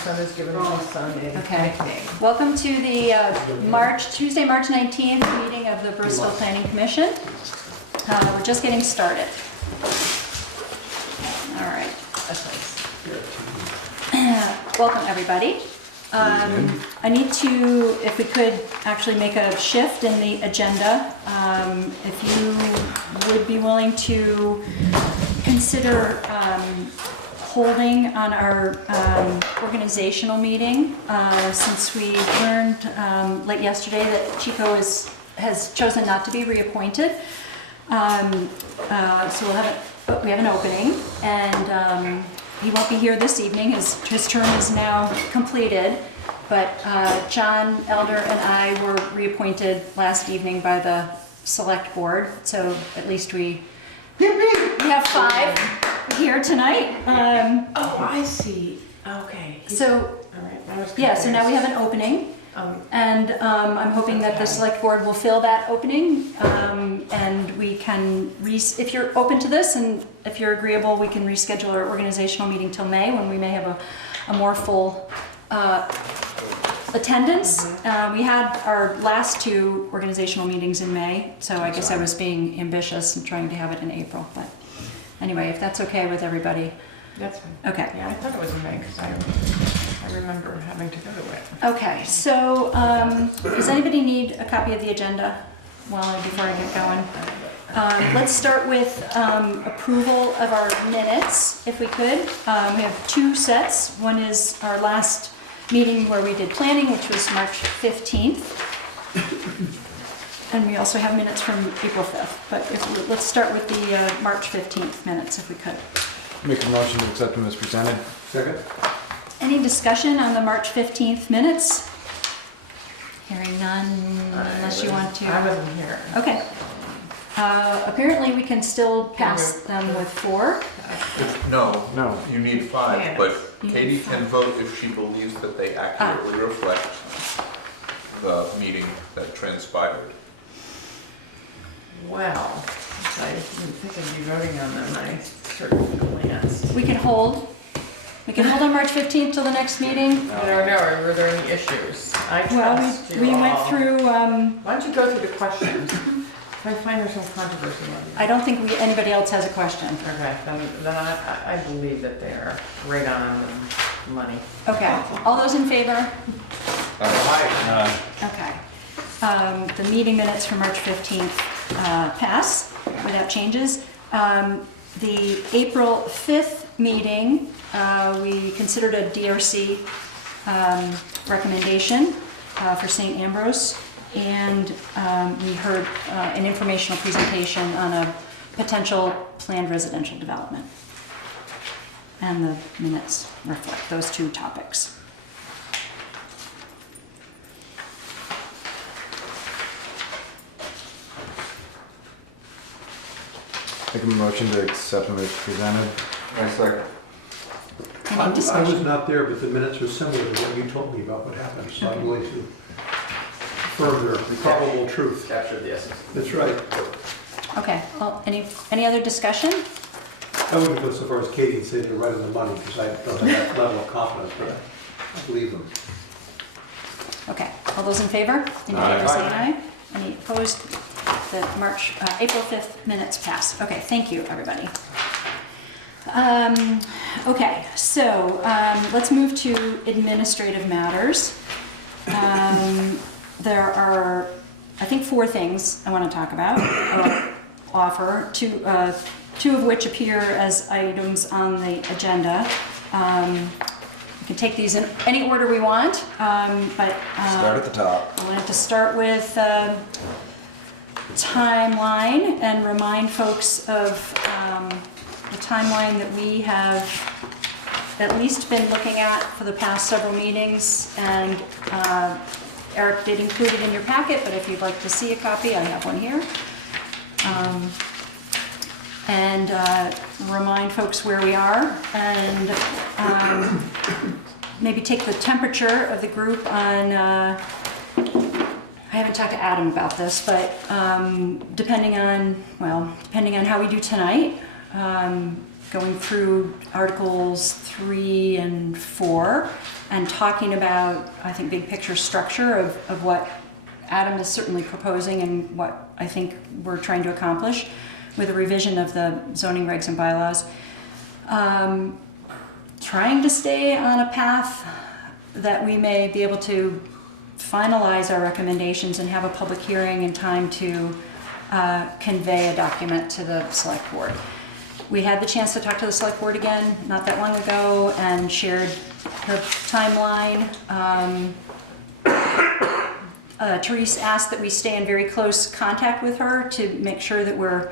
son is giving my son a Okay. nickname. Welcome to the Tuesday, March 19th meeting of the Bristol Planning Commission. We're just getting started. All right. That's nice. Welcome, everybody. I need to, if we could actually make a shift in the agenda. If you would be willing to consider holding on our organizational meeing, since we learned late yesterday that Chico has chosen not to be reappointed. So we have an opening, and he won't be here this evening. His term is now completed, but John Elder and I were reappointed last evening by the select board, so at least we have 5 here tonight. Oh, I see. Okay. So, All right. I was yeah, so now we confused. have an opening, and I'm hoping that the select board will fill that opening, and we can, if you're open to this, and if you're agreeable, we can reschedule our organizational meeting till May, when we may have a more full attendance. We had our last 2 organizational meetings in May, so I guess I was being ambitious and trying to have it in April, but anyway, if that's okay with everybody. That's fine. Okay. Yeah, I thought it was in May because I remember having to go to it. Okay, so does anybody need a copy of the agenda before I get going? Let's start with approval of our minutes, if we could. We have 2 sets. One is our last meeting where we did planning, which was March 15th. And we also have minutes from April 5th. But let's start with the March 15th minutes, if we could. Make a motion to accept them as presented. Second. Any discussion on the March 15th minutes? Hearing none, unless you want to. I wasn't here. Okay. Apparently we can still pass them with 4. No, No. you need 5, Yeah. but You need Katie 5. can vote if she believes that they accurately reflect the meeting that transpired. Well, since I didn't think I'd be voting on them, I certainly glanced. We can hold. We can hold on March 15th till the next meeting. I don't know, were there any issues? I Well, trust you we went all. through, Why don't you go through the questions? I find there's some controversy on these. I don't think anybody else has a question. Okay, then I believe that they are right on the money. Okay, all those in favor? Aye. Okay. The meeting minutes for March 15th pass without changes. The April 5th meeting, we considered a DRC recommendation for St. Ambrose, and we heard an informational presentation on a potential planned residential development. And the minutes reflect those 2 topics. Make a motion to accept them as presented. I second. Any I was discussion? not there, but the minutes are similar to what you told me about what happened, so I'm going to further probable truth. Capture the essence. That's right. Okay, well, any other discussion? I wouldn't go so far as Katie and say they're right on the money, because I don't have that level of confidence, but I believe them. Okay, all those in favor? Indicate by saying aye. Any opposed? The April 5th minutes pass. Okay, thank you, everybody. Okay, so let's move to administrative matters. There are, I think, 4 things I want to talk about, or offer, 2 of which appear as items on the agenda. We can take these in any order we want, but Start at the top. I wanted to start with timeline and remind folks of the timeline that we have at least been looking at for the past several meetings, and Eric did include it in your packet, but if you'd like to see a copy, I have one here. And remind folks where we are, and maybe take the temperature of the group on, I haven't talked to Adam about this, but depending on how we do tonight, going through Articles 3 and 4, and talking about, I think, big picture structure of what Adam is certainly proposing and what I think we're trying to accomplish with a revision of the zoning regs and bylaws. Trying to stay on a path that we may be able to finalize our recommendations and have a public hearing in time to convey a document to the select board. We had the chance to talk to the select board again not that long ago and shared the timeline. Therese asked that we stay in very close contact with her to make sure that we're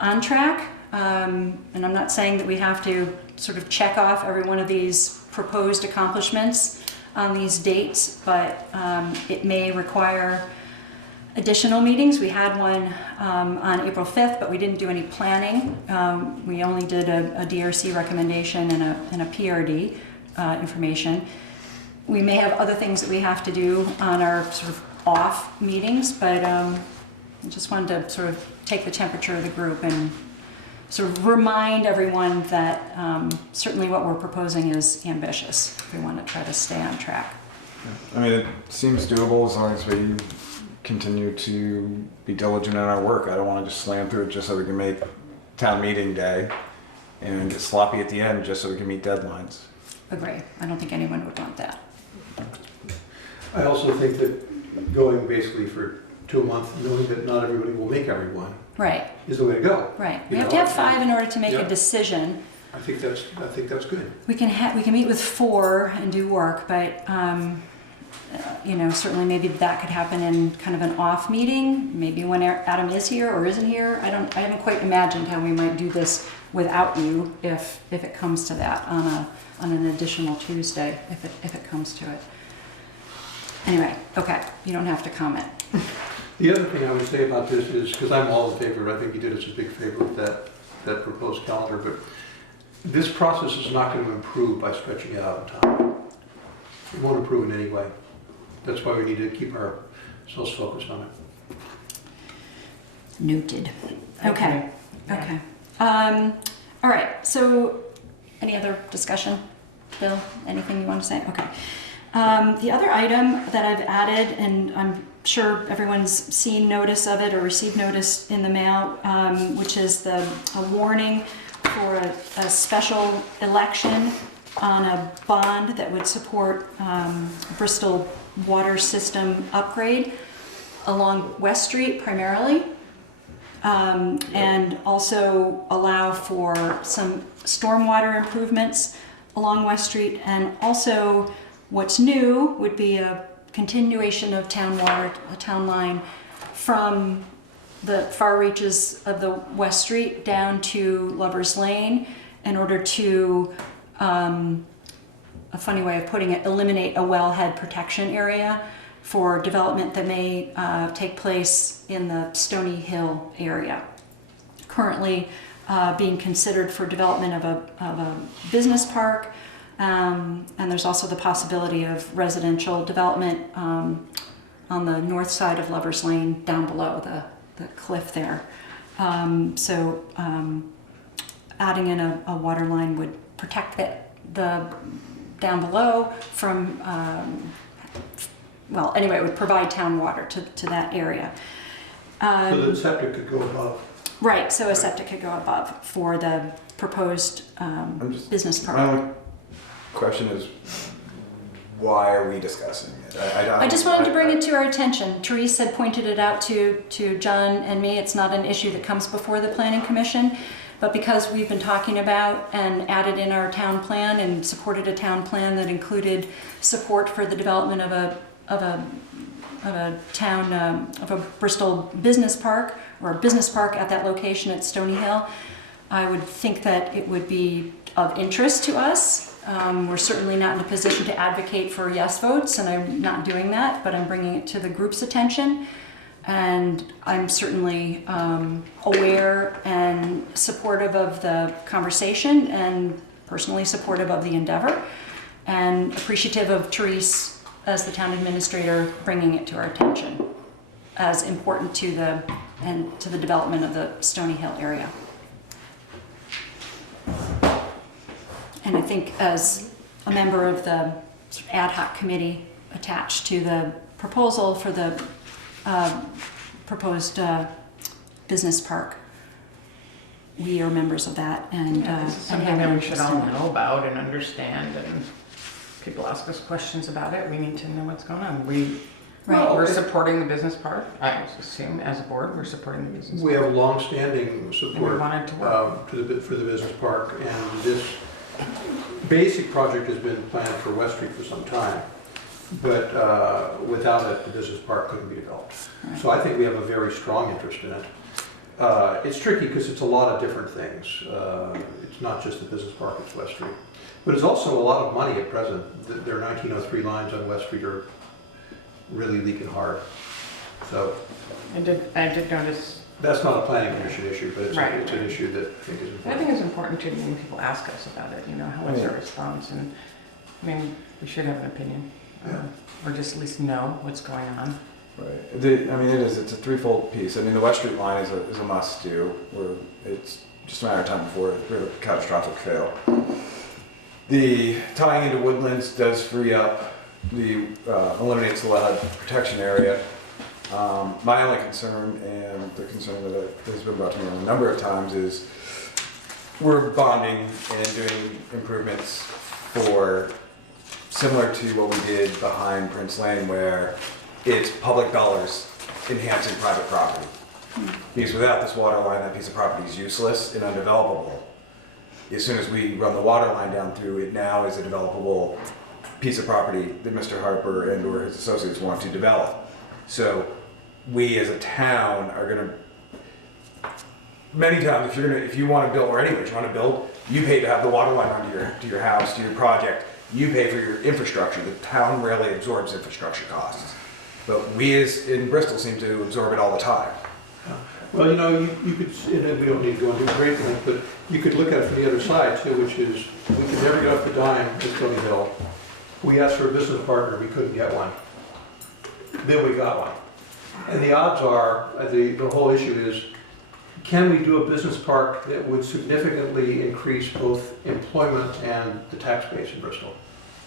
on track. And I'm not saying that we have to sort of check off every one of these proposed accomplishments on these dates, but it may require additional meetings. We had one on April 5th, but we didn't do any planning. We only did a DRC recommendation and a PRD information. We may have other things that we have to do on our sort of off meetings, but I just wanted to sort of take the temperature of the group and sort of remind everyone that certainly what we're proposing is ambitious. We want to try to stay on track. I mean, it seems doable as long as we continue to be diligent in our work. I don't want to just slam through it just so we can make town meeting day and get sloppy at the end just so we can meet deadlines. Agree. I don't think anyone would want that. I also think that going basically for 2 months, knowing that not everybody will make everyone, Right, is the way to go. right. You We have know, to have 5 in order to make Yeah. a decision. I think that's good. We can meet with 4 and do work, but you know, certainly maybe that could happen in kind of an off meeting, maybe when Adam is here or isn't here. I haven't quite imagined how we might do this without you if it comes to that on an additional Tuesday, if it comes to it. Anyway, okay, you don't have to comment. The other thing I would say about this is, because I'm all in favor, I think you did us a big favor with that proposed calendar, but this process is not going to improve by stretching it out in time. It won't improve in any way. That's why we need to keep ourselves focused on it. Noted. Okay. Okay. All right. So, any other discussion, Bill? Anything you want to say? Okay. The other item that I've added, and I'm sure everyone's seen notice of it or received notice in the mail, which is a warning for a special election on a bond that would support Bristol water system upgrade along West Street primarily, and also allow for some stormwater improvements along West Street. And also what's new would be a continuation of town water, a town line from the far reaches of the West Street down to Lover's Lane in order to, a funny way of putting it, eliminate a wellhead protection area for development that may take place in the Stony Hill area. Currently being considered for development of a business park, and there's also the possibility of residential development on the north side of Lover's Lane down below the cliff there. So adding in a water line would protect the down below from, well, anyway, it would provide town water to that area. So the septic could go above. Right, so a septic could go above for the proposed business My park. only question is, why are we discussing it? I just wanted to bring it to our attention. Therese had pointed it out to John and me. It's not an issue that comes before the Planning Commission, but because we've been talking about and added in our town plan and supported a town plan that included support for the development of a Bristol business park, or a business park at that location at Stony Hill, I would think that it would be of interest to us. We're certainly not in a position to advocate for yes votes, and I'm not doing that, but I'm bringing it to the group's attention. And I'm certainly aware and supportive of the conversation and personally supportive of the endeavor, and appreciative of Therese as the town administrator bringing it to our attention as important to the development of the Stony Hill area. And I think as a member of the ad hoc committee attached to the proposal for the proposed business park. We are members of that, and Yeah, this is and something have that we interest should all in it. know about and understand, and people ask us questions about it, we need to know what's going on. Right. We're supporting the business park, I assume, as a board, we're supporting the business. We park. have long-standing And support we wanted to work. for the business park, and this basic project has been planned for West Street for some time, but without it, the business park couldn't be developed. Right. So I think we have a very strong interest in it. It's tricky because it's a lot of different things. It's not just the business park, it's West Street. But it's also a lot of money at present. Their 1903 lines on West Street are really leaking hard. So I did notice, that's not a planning commission issue, but it's Right. an issue that I think is I important. think it's important too when people ask us about it, how is our response, and, I mean, we should have an opinion. Or just at least know what's going on. Right. It's a threefold piece. I mean, the West Street line is a must do. It's just a matter of time before it really catastrophic fail. The tying into woodlands does free up eliminates the lead protection area. My only concern, and the concern that has been brought to me a number of times, is we're bonding and doing improvements for similar to what we did behind Prince Lane, where it's public dollars enhancing private property. Because without this water line, that piece of property is useless and undevelopable. As soon as we run the water line down through, it now is a developable piece of property that Mr. Harper and or his associates want to develop. So we as a town are gonna, many times if you want to build, or anywhere you want to build, you pay to have the water line onto your house, to your project. You pay for your infrastructure. The town rarely absorbs infrastructure costs. But we in Bristol seem to absorb it all the time. Well, you could, and we don't need to go into great length, but you could look at it from the other side too, which is, we could never get off the dime at Stony Hill. We asked for a business partner, we couldn't get one. Then we got one. And the odds are, the whole issue is, can we do a business park that would significantly increase both employment and the tax base in Bristol?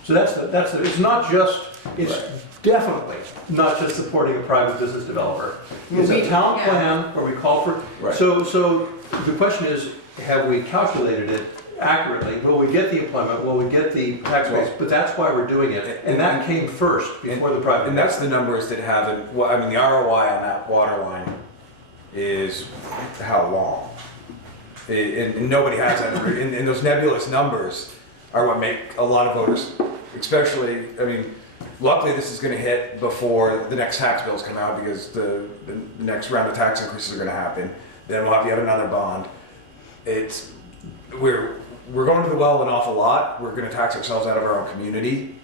So it's not just, it's definitely not just supporting a private business developer. It's a town plan where we call for, Right. so the question is, have we calculated it accurately? Will we get the employment, will we get the tax base? But that's why we're doing it, and that came first before the private. And that's the numbers that haven't, the ROI on that water line is how long? And nobody has that number. And those nebulous numbers are what make a lot of voters, especially, luckily this is gonna hit before the next tax bills come out, because the next round of tax increases are gonna happen. Then we'll have yet another bond. We're going to the well an awful lot. We're gonna tax ourselves out of our own community,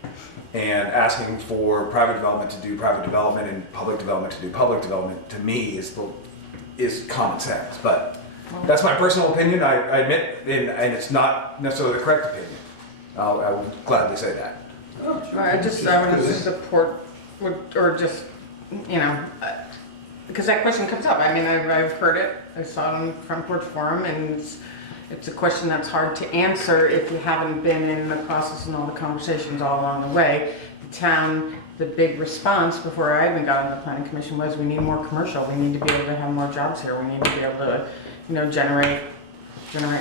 and asking for private development to do private development and public development to do public development, to me, is common sense. But that's my personal opinion, I admit, and it's not necessarily the correct opinion. I would gladly say that. I want to support, or just, because that question comes up. I've heard it, I saw it on Front Porch Forum, and it's a question that's hard to answer if you haven't been in the process and all the conversations all along the way. The town, the big response before I even got on the planning commission was, we need more commercial, we need to be able to have more jobs here, we need to be able to, generate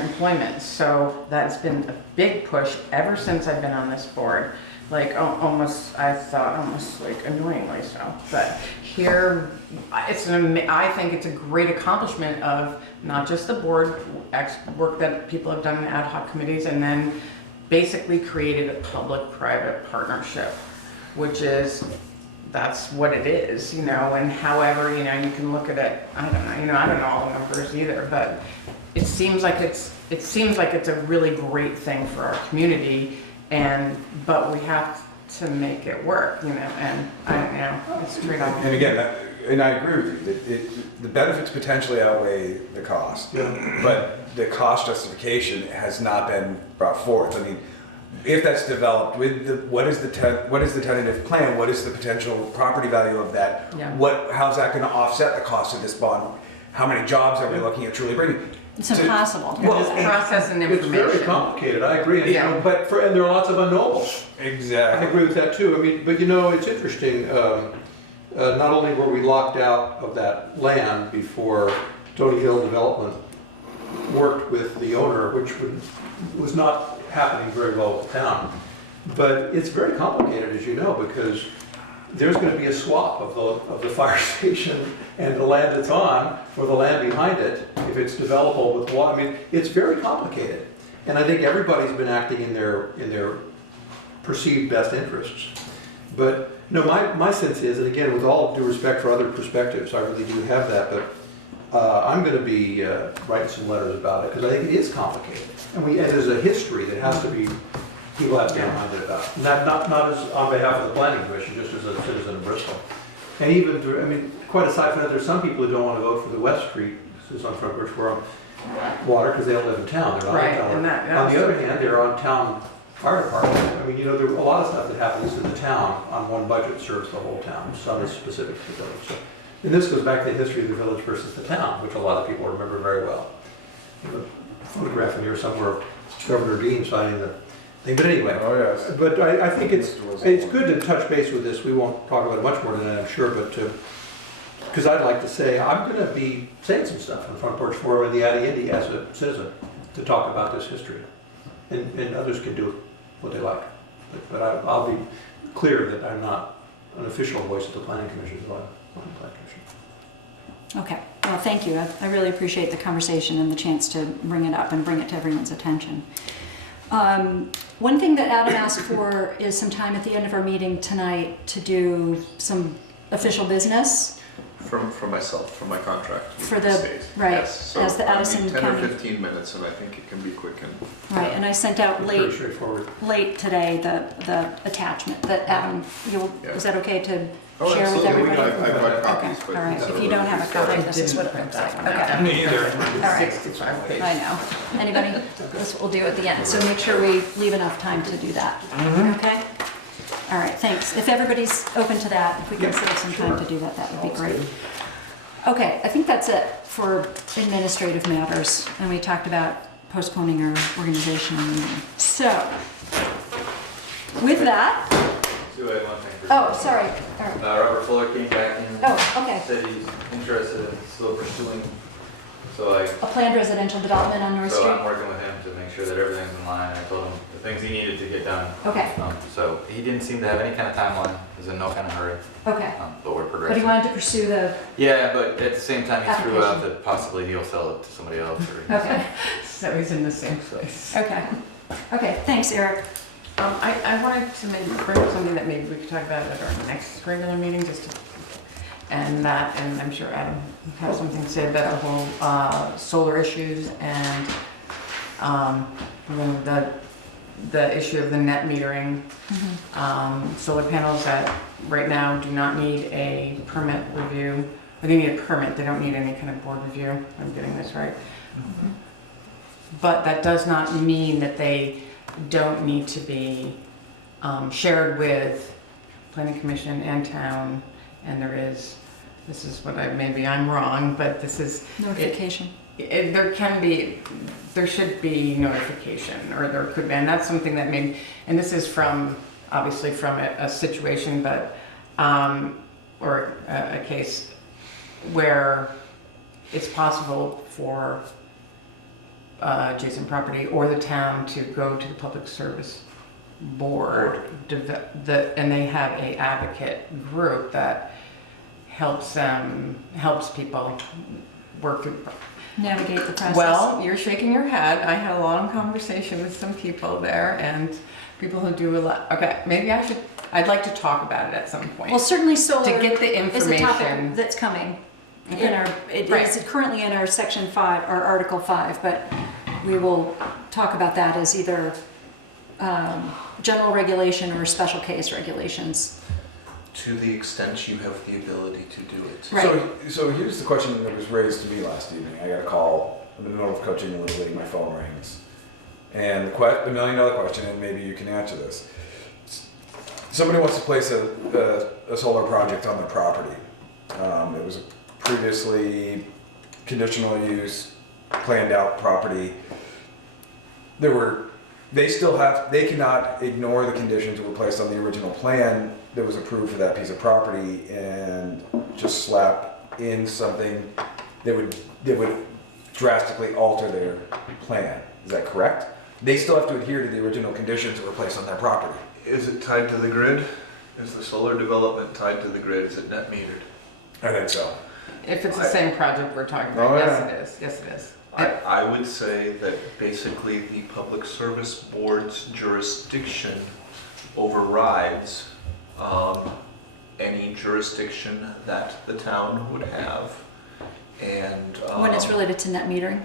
employment. So that's been a big push ever since I've been on this board. Almost annoyingly so. But here, I think it's a great accomplishment of not just the board work that people have done in ad hoc committees, and then basically created a public-private partnership, which that's what it is, and however, you can look at it, I don't know all the numbers either, but it seems like it's a really great thing for our community, but we have to make it work, and it's trade-off. And again, I agree with you, that the benefits potentially outweigh the cost, but the cost justification has not been brought forth. If that's developed, what is the tentative plan? What is the potential property value of that? Yeah. How's that going to offset the cost of this bond? How many jobs are we looking at truly bringing? It's impossible to do Well, that. process and It's very information. complicated, I agree, and, you Yeah. know, and there are lots of unknowables. I Exactly. agree with that too. I mean, but you know, it's interesting, not only were we locked out of that land before Stony Hill Development worked with the owner, which was not happening very well with the town, but it's very complicated, as you know, because there's gonna be a swap of the fire station and the land it's on for the land behind it, if it's developable with water. I mean, it's very complicated. And I think everybody's been acting in their perceived best interests. But no, my sense is, and again, with all due respect for other perspectives, I really do have that, but I'm going to be writing some letters about it because I think it is complicated, and there's a history that has to be people have to be reminded about. Not as on behalf of the planning commission, just as a citizen of Bristol, and even I mean, quite aside from that, there's some people who don't want to vote for the West Street. This is on Front Porch Forum water because they don't live in town. They're not Right, in town. and that On the was- other hand, they're on town fire department. I mean, you know, there are a lot of stuff that happens in the town on one budget serves the whole town. Some is specific to the village. So, and this goes back to the history of the village versus the town, which a lot of people remember very well. There's a photograph in here somewhere of Governor Dean signing the thing. But anyway, Oh, yes. but I think it's good to touch base with this. We won't talk about it much more tonight, I'm sure, but because I'd like to say, I'm going to be saying some stuff on the Front Porch Forum and the Addy Indy as a citizen to talk about this history. And others can do what they like. But I'll be clear that I'm not an official voice of the Planning Commission, so I'm on the Planning Commission. Okay, well, thank you. I really appreciate the conversation and the chance to bring it up and bring it to everyone's attention. One thing that Adam asked for is some time at the end of our meeting tonight to do some official business From myself, from my contract. with for the, state. right, Yes, so as the I need Addison 10 or County. 15 minutes, and I think it can be quick and. Right, and I sent out It's very late straightforward. today the attachment that Adam, is that okay to Oh, share with absolutely. everybody? I've got copies, Okay, but. all right. so If you don't have a copy, this is what it looks like. Okay. Me either. All right. 65 pages. I know. Anybody? That's what we'll do at the end. So make sure we leave enough time to do that. Okay? All right, thanks. If everybody's open to that, if we can Yeah, save some time to do that, that would be great. Okay, I think that's it for administrative matters. And we talked about postponing our organizational meeting. So, with that, Do I have one thing for? oh, sorry. All right. Robert Fuller came back and Oh, okay. said he's interested in still pursuing, so I, A planned residential development on North so I'm Street? working with him to make sure that everything's in line. I told him the things he needed to get done. Okay, So he didn't seem to have any kind of timeline, he's in no kind of hurry, okay. but we're But he progressing. wanted to pursue the, Yeah, but at the same time, he threw out Application. that possibly he'll sell it to somebody else or. okay, So he's in the same place. okay. Okay, thanks, Eric. I wanted to maybe bring up something that maybe we could talk about at our next regular meeting, and I'm sure Adam has something to say about the whole solar issues and you know, the issue of the net metering. Solar panels that right now do not need a permit review, or they need a permit, they don't need any kind of board review. I'm getting this right. But that does not mean that they don't need to be shared with planning commission and town, and this is what maybe I'm wrong, but this is, Notification. there should be notification, or there could be, and that's something that maybe, and this is obviously from a situation, but, or a case where it's possible for adjacent property or the town to go to the public service board, and they have a advocate group that helps people work through. Navigate the process. Well, you're shaking your head. I had a long conversation with some people there, and people who do a lot. Okay, maybe I'd like to talk about it at some point. Well, certainly solar to get the is a topic information. that's coming. Okay. It Right. is currently in our section 5, or article 5, but we will talk about that as either general regulation or special case regulations. To the extent you have the ability to do it. Right. So here's the question that was raised to me last evening. I got a call in the middle of coaching a little league, my phone rings. And the million-dollar question, and maybe you can answer this. Somebody wants to place a solar project on their property. It was previously conditional use planned out property, they cannot ignore the conditions that were placed on the original plan that was approved for that piece of property and just slap in something that would drastically alter their plan. Is that correct? They still have to adhere to the original conditions that were placed on their property. Is it tied to the grid? Is the solar development tied to the grid? Is it net metered? I think so. If it's the same project we're talking about, Oh, yes yeah. it is, yes it is. I would say that basically the Public Service Board's jurisdiction overrides any jurisdiction that the town would have. And When it's related to net metering?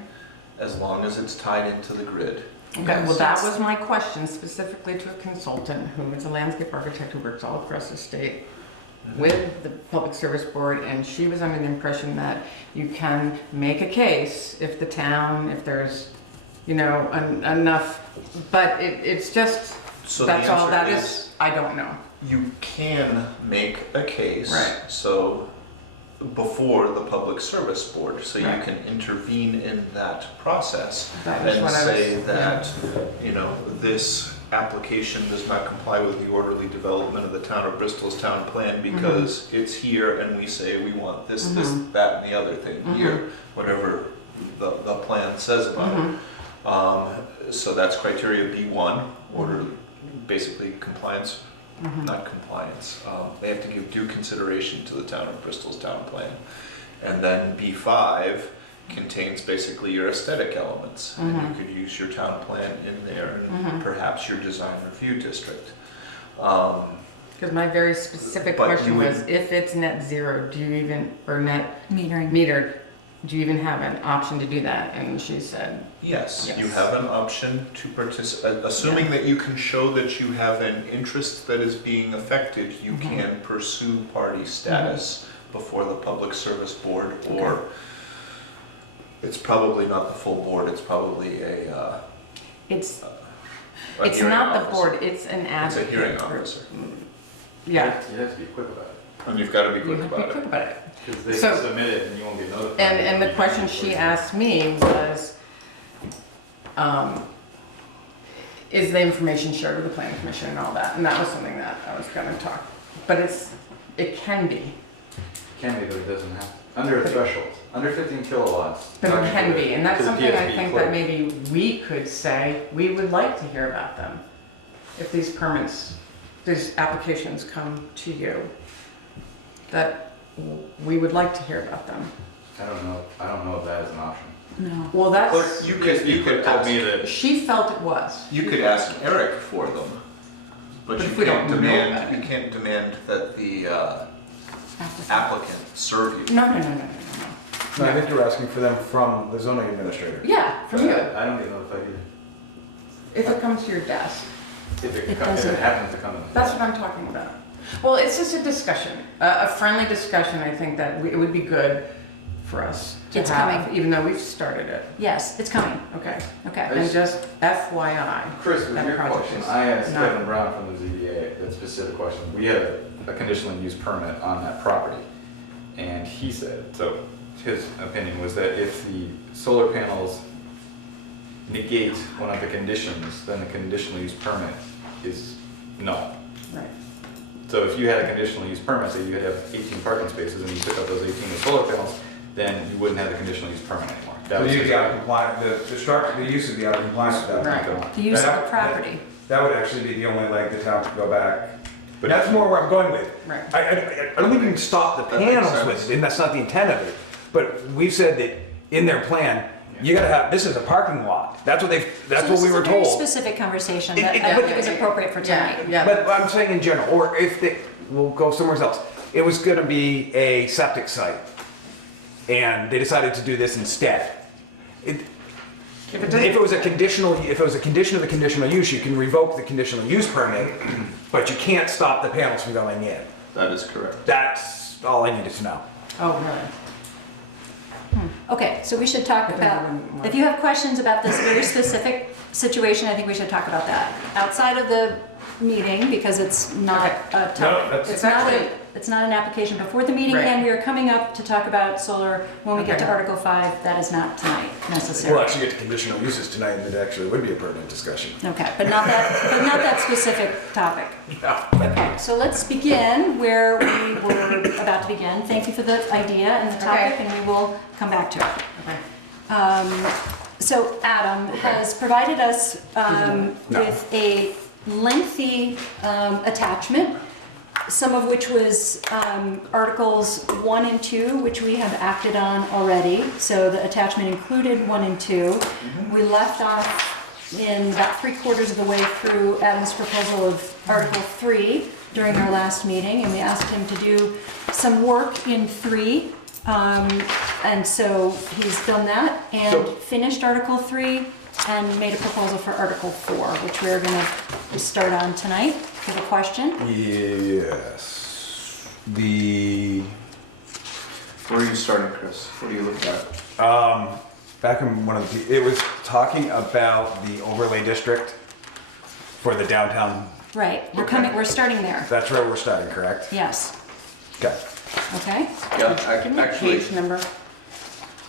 as long as it's tied into the grid. Okay, well, that was my question specifically to a consultant who is a landscape architect who works all across the state with the Public Service Board, and she was under the impression that you can make a case if the town, if there's, you know, enough, but it's just, So that's the all that answer is, I don't know. You can make a case. Right. So before the Public Service Board, so you Right. can intervene in that process That was and what I say was- that, you know, this application does not comply with the orderly development of the town of Bristol's town plan because it's here and we say we want this, this, that, and the other thing here, whatever the plan says about it. So that's criteria B1, order, basically compliance, not compliance. They have to give due consideration to the town of Bristol's town plan. And then B5 contains basically your aesthetic elements. And you could use your town plan in there and perhaps your design review district. Because my very specific But question you would- was, if it's net zero, do you even, or net Metering. metered, do you even have an option to do that? And she said, Yes, you Yes. have an option to participate, assuming that you can show that you have an interest that is being affected, you can pursue party status before the Public Service Board, or it's probably not the full board, it's probably a it's hearing not the officer. board, it's an It's a advocate. hearing group. officer, Yeah, You have to be quick about it, and you've got to be you quick have to about be quick it. about it. because they So- can submit it and you won't get notified. And the question she asked me was, is the information shared with the planning commission and all that? And that was something that I was gonna talk, but it can be, Can be, but it doesn't have to. Under a threshold, under 15 kilowatts. but it can be, and that's to the something I PSB think clerk. that maybe we could say, we would like to hear about them. If these permits, these applications come to you, that we would like to hear about them. I don't know if that is an option. No. Well, Clerk, that's, you could told ask, me that. she felt it was. you could ask Eric for them, but But you if we can't don't know demand, about it. you can't demand that the applicant serve you. No. No, I think you're asking for them from the zoning administrator. Yeah, from you, I don't get notified either. if it comes to your desk. If It if doesn't. it happens to come in. That's what I'm talking about. Well, it's just a discussion, a friendly discussion. I think that it would be good for us to It's have, coming. even though we've started it. Yes, it's coming. Okay. Okay. And just FYI. Chris, with that your project question, is I asked not- Kevin Brown from the ZBA that specific question. We had a conditional use permit on that property. And he said, so his opinion was that if the solar panels negate one of the conditions, then the conditional use permit is null. Right. So if you had a conditional use permit, say you had to have 18 parking spaces and you took out those 18 with solar panels, then you wouldn't have the conditional use permit anymore. That So was you'd his be out of argument. compliance, the structure, the use would be out of compliance with that. Right. The use of the That- property. That would actually be the only leg the town could go back. But- That's more where I'm going with. Right. I don't think you can stop the That makes panels sense. with it, and that's not the intent of it. But we've said that in their plan, you gotta have, this is a parking lot. That's what that's what we were So this is a very told. specific conversation that It- I but- think is appropriate for Yeah, tonight. yeah. But I'm saying in general, or if they, we'll go somewhere else. It was gonna be a septic site, and they decided to do this instead. If it was a conditional, if it was a condition of the conditional use, you can revoke the conditional use permit, but you can't stop the panels from going in. That is correct. That's all I needed to know. Oh, really? Okay, so we should talk I think I about, wouldn't want- if you have questions about this very specific situation, I think we should talk about that. Outside of the meeting, because it's not a No, topic, that's- it's not actually- it's not an application before the meeting, Right. and we are coming up to talk about solar when we get to Okay. Article 5. That is not tonight We'll necessarily. actually get to conditional uses tonight, and it actually would be a pertinent discussion. Okay, but not that specific topic. No. Okay, so let's begin where we were about to begin. Thank you for the idea and the topic, Okay. and we will come back to it. Okay. So Adam has provided us No. with a lengthy attachment, some of which was Articles 1 and 2, which we have acted on already. So the attachment included 1 and 2. We left off in about 3/4 of the way through Adam's proposal of Article 3 during our last meeting, and we asked him to do some work in 3. And so he's done that and So- finished Article 3 and made a proposal for Article 4, which we're going to start on tonight. Do you have a question? Yes. The Where are you starting, Chris? What are you looking at? back in one of the, it was talking about the overlay district for the downtown. Right, we're starting there. That's where we're starting, correct? Yes, Okay. okay? Yeah, Give me a actually, page number.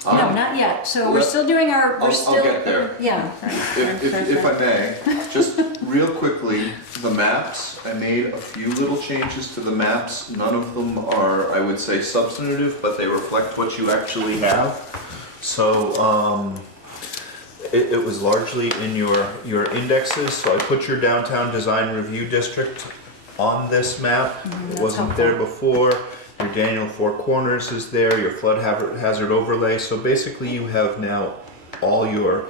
No, not yet. So we're let- still doing our, we're I'll still. get there. Yeah, if I may, just real quickly, the maps, I made a few little changes to the maps. None of them are, I would say, substantive, but they reflect what you actually have. So, it was largely in your indexes, so I put your downtown design review district on this map. It that's wasn't there before. Your Daniel Four Corners is there, your flood hazard overlay. So basically you have now all your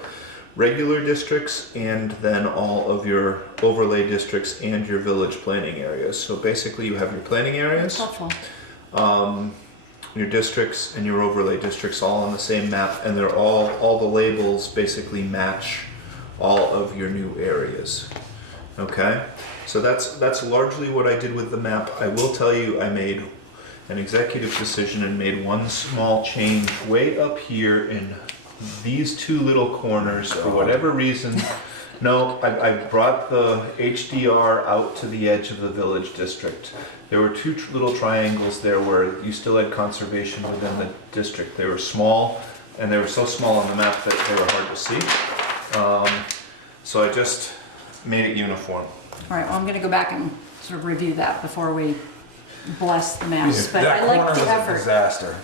regular districts and then all of your overlay districts and your village planning areas. So basically you have your planning areas, helpful. your districts and your overlay districts all on the same map, and they're all the labels basically match all of your new areas. Okay? So that's largely what I did with the map. I will tell you I made an executive decision and made one small change way up here in these two little corners for whatever reason. No, I brought the HDR out to the edge of the village district. There were two little triangles there where you still had conservation within the district. They were small, and they were so small on the map that they were hard to see. So I just made it uniform. All right, well, I'm going to go back and sort of review that before we bless the maps, but That I like corner the was a effort. disaster.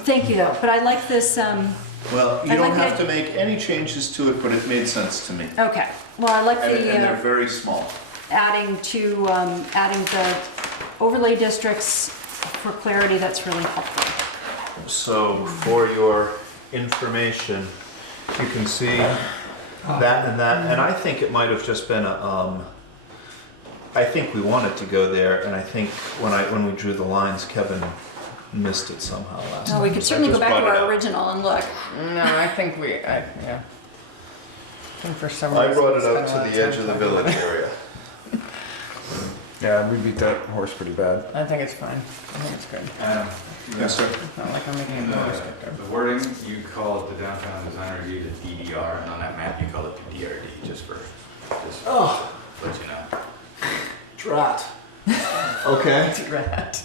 Thank you, though, but I like this, Well, you I don't like have the- to make any changes to it, but it made sense to me. okay. Well, I like And they're the very small. adding the overlay districts for clarity. That's really helpful. So for your information, you can see that and that, and I think it might have just been I think we wanted to go there, and I think when we drew the lines, Kevin missed it somehow last No, time. we could So I certainly go just back to brought it our up. original and look. No, I think yeah. I think for some I reason brought we it spent out a to lot of the edge time of the talking about village it. area. Yeah, we beat that horse pretty bad. I think it's fine. I think it's good. Yes, sir. It's not like I'm making it In more restrictive. the wording, you call it the downtown design review the DDR, and on that map, you call it the DRD, just let you know. Drat. Okay. Rat.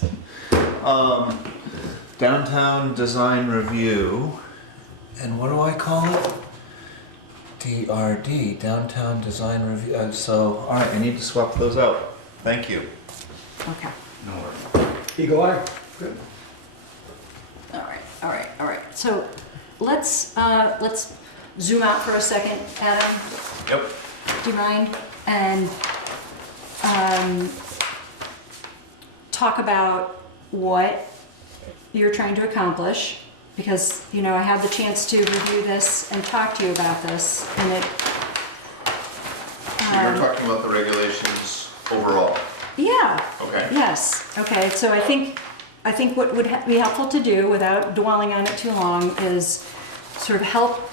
Downtown design review, and what do I call it? DRD, downtown design review. So, all right, I need to swap those out. Thank you. Okay. No worries. Eagle eye. Good. All right. So let's zoom out for a second, Adam. Yep. Do you mind? And talk about what you're trying to accomplish, because I had the chance to review this and talk to you about this, and it. You're talking about the regulations overall. Yeah. Okay. Yes. Okay. So I think what would be helpful to do, without dwelling on it too long, is sort of help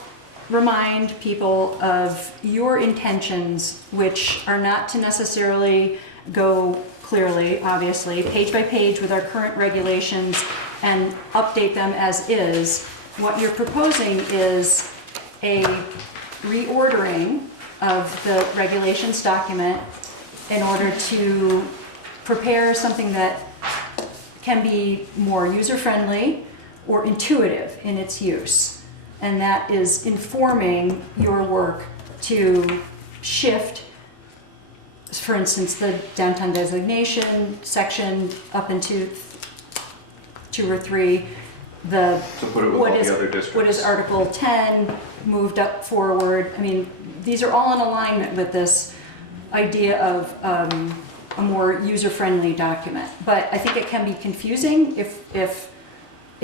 remind people of your intentions, which are not to necessarily go clearly, obviously, page by page with our current regulations and update them as is. What you're proposing is a reordering of the regulations document in order to prepare something that can be more user-friendly or intuitive in its use. And that is informing your work to shift, for instance, the downtown designation section up into 2 or 3. To put it with all the other districts. What is Article 10 moved up forward? I mean, these are all in alignment with this idea of a more user-friendly document. But I think it can be confusing if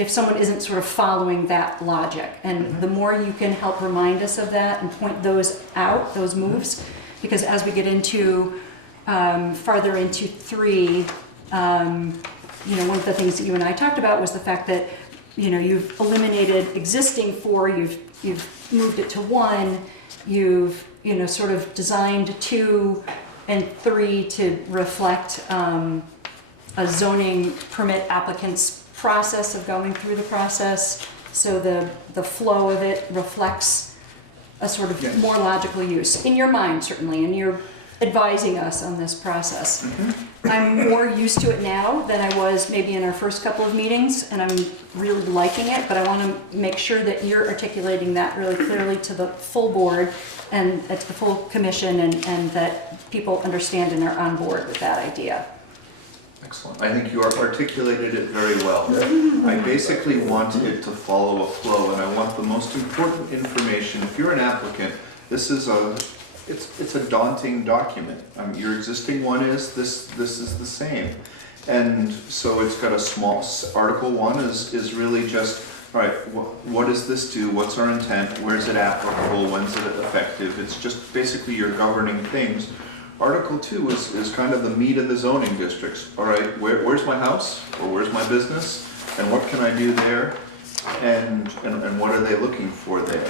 someone isn't sort of following that logic. And the more you can help remind us of that and point those out, those moves, because as we get into farther into 3, one of the things that you and I talked about was the fact that you've eliminated existing 4, you've moved it to 1, you've sort of designed 2 and 3 to reflect a zoning permit applicant's process of going through the process, so the flow of it reflects a sort of more logical use in your mind, certainly, and you're advising us on this process. I'm more used to it now than I was maybe in our first couple of meetings, and I'm really liking it, but I want to make sure that you're articulating that really clearly to the full board and to the full commission, and that people understand and are on board with that idea. Excellent. I think you articulated it very well. I basically want it to follow a flow, and I want the most important information. If you're an applicant, this is it's a daunting document. Your existing one is this is the same, and so it's got a small Article 1 is really just, all right, what does this do? What's our intent? Where's it applicable? When's it effective? It's just basically your governing things. Article 2 is kind of the meat of the zoning districts. All right, where's my house, or where's my business, and what can I do there, and what are they looking for there?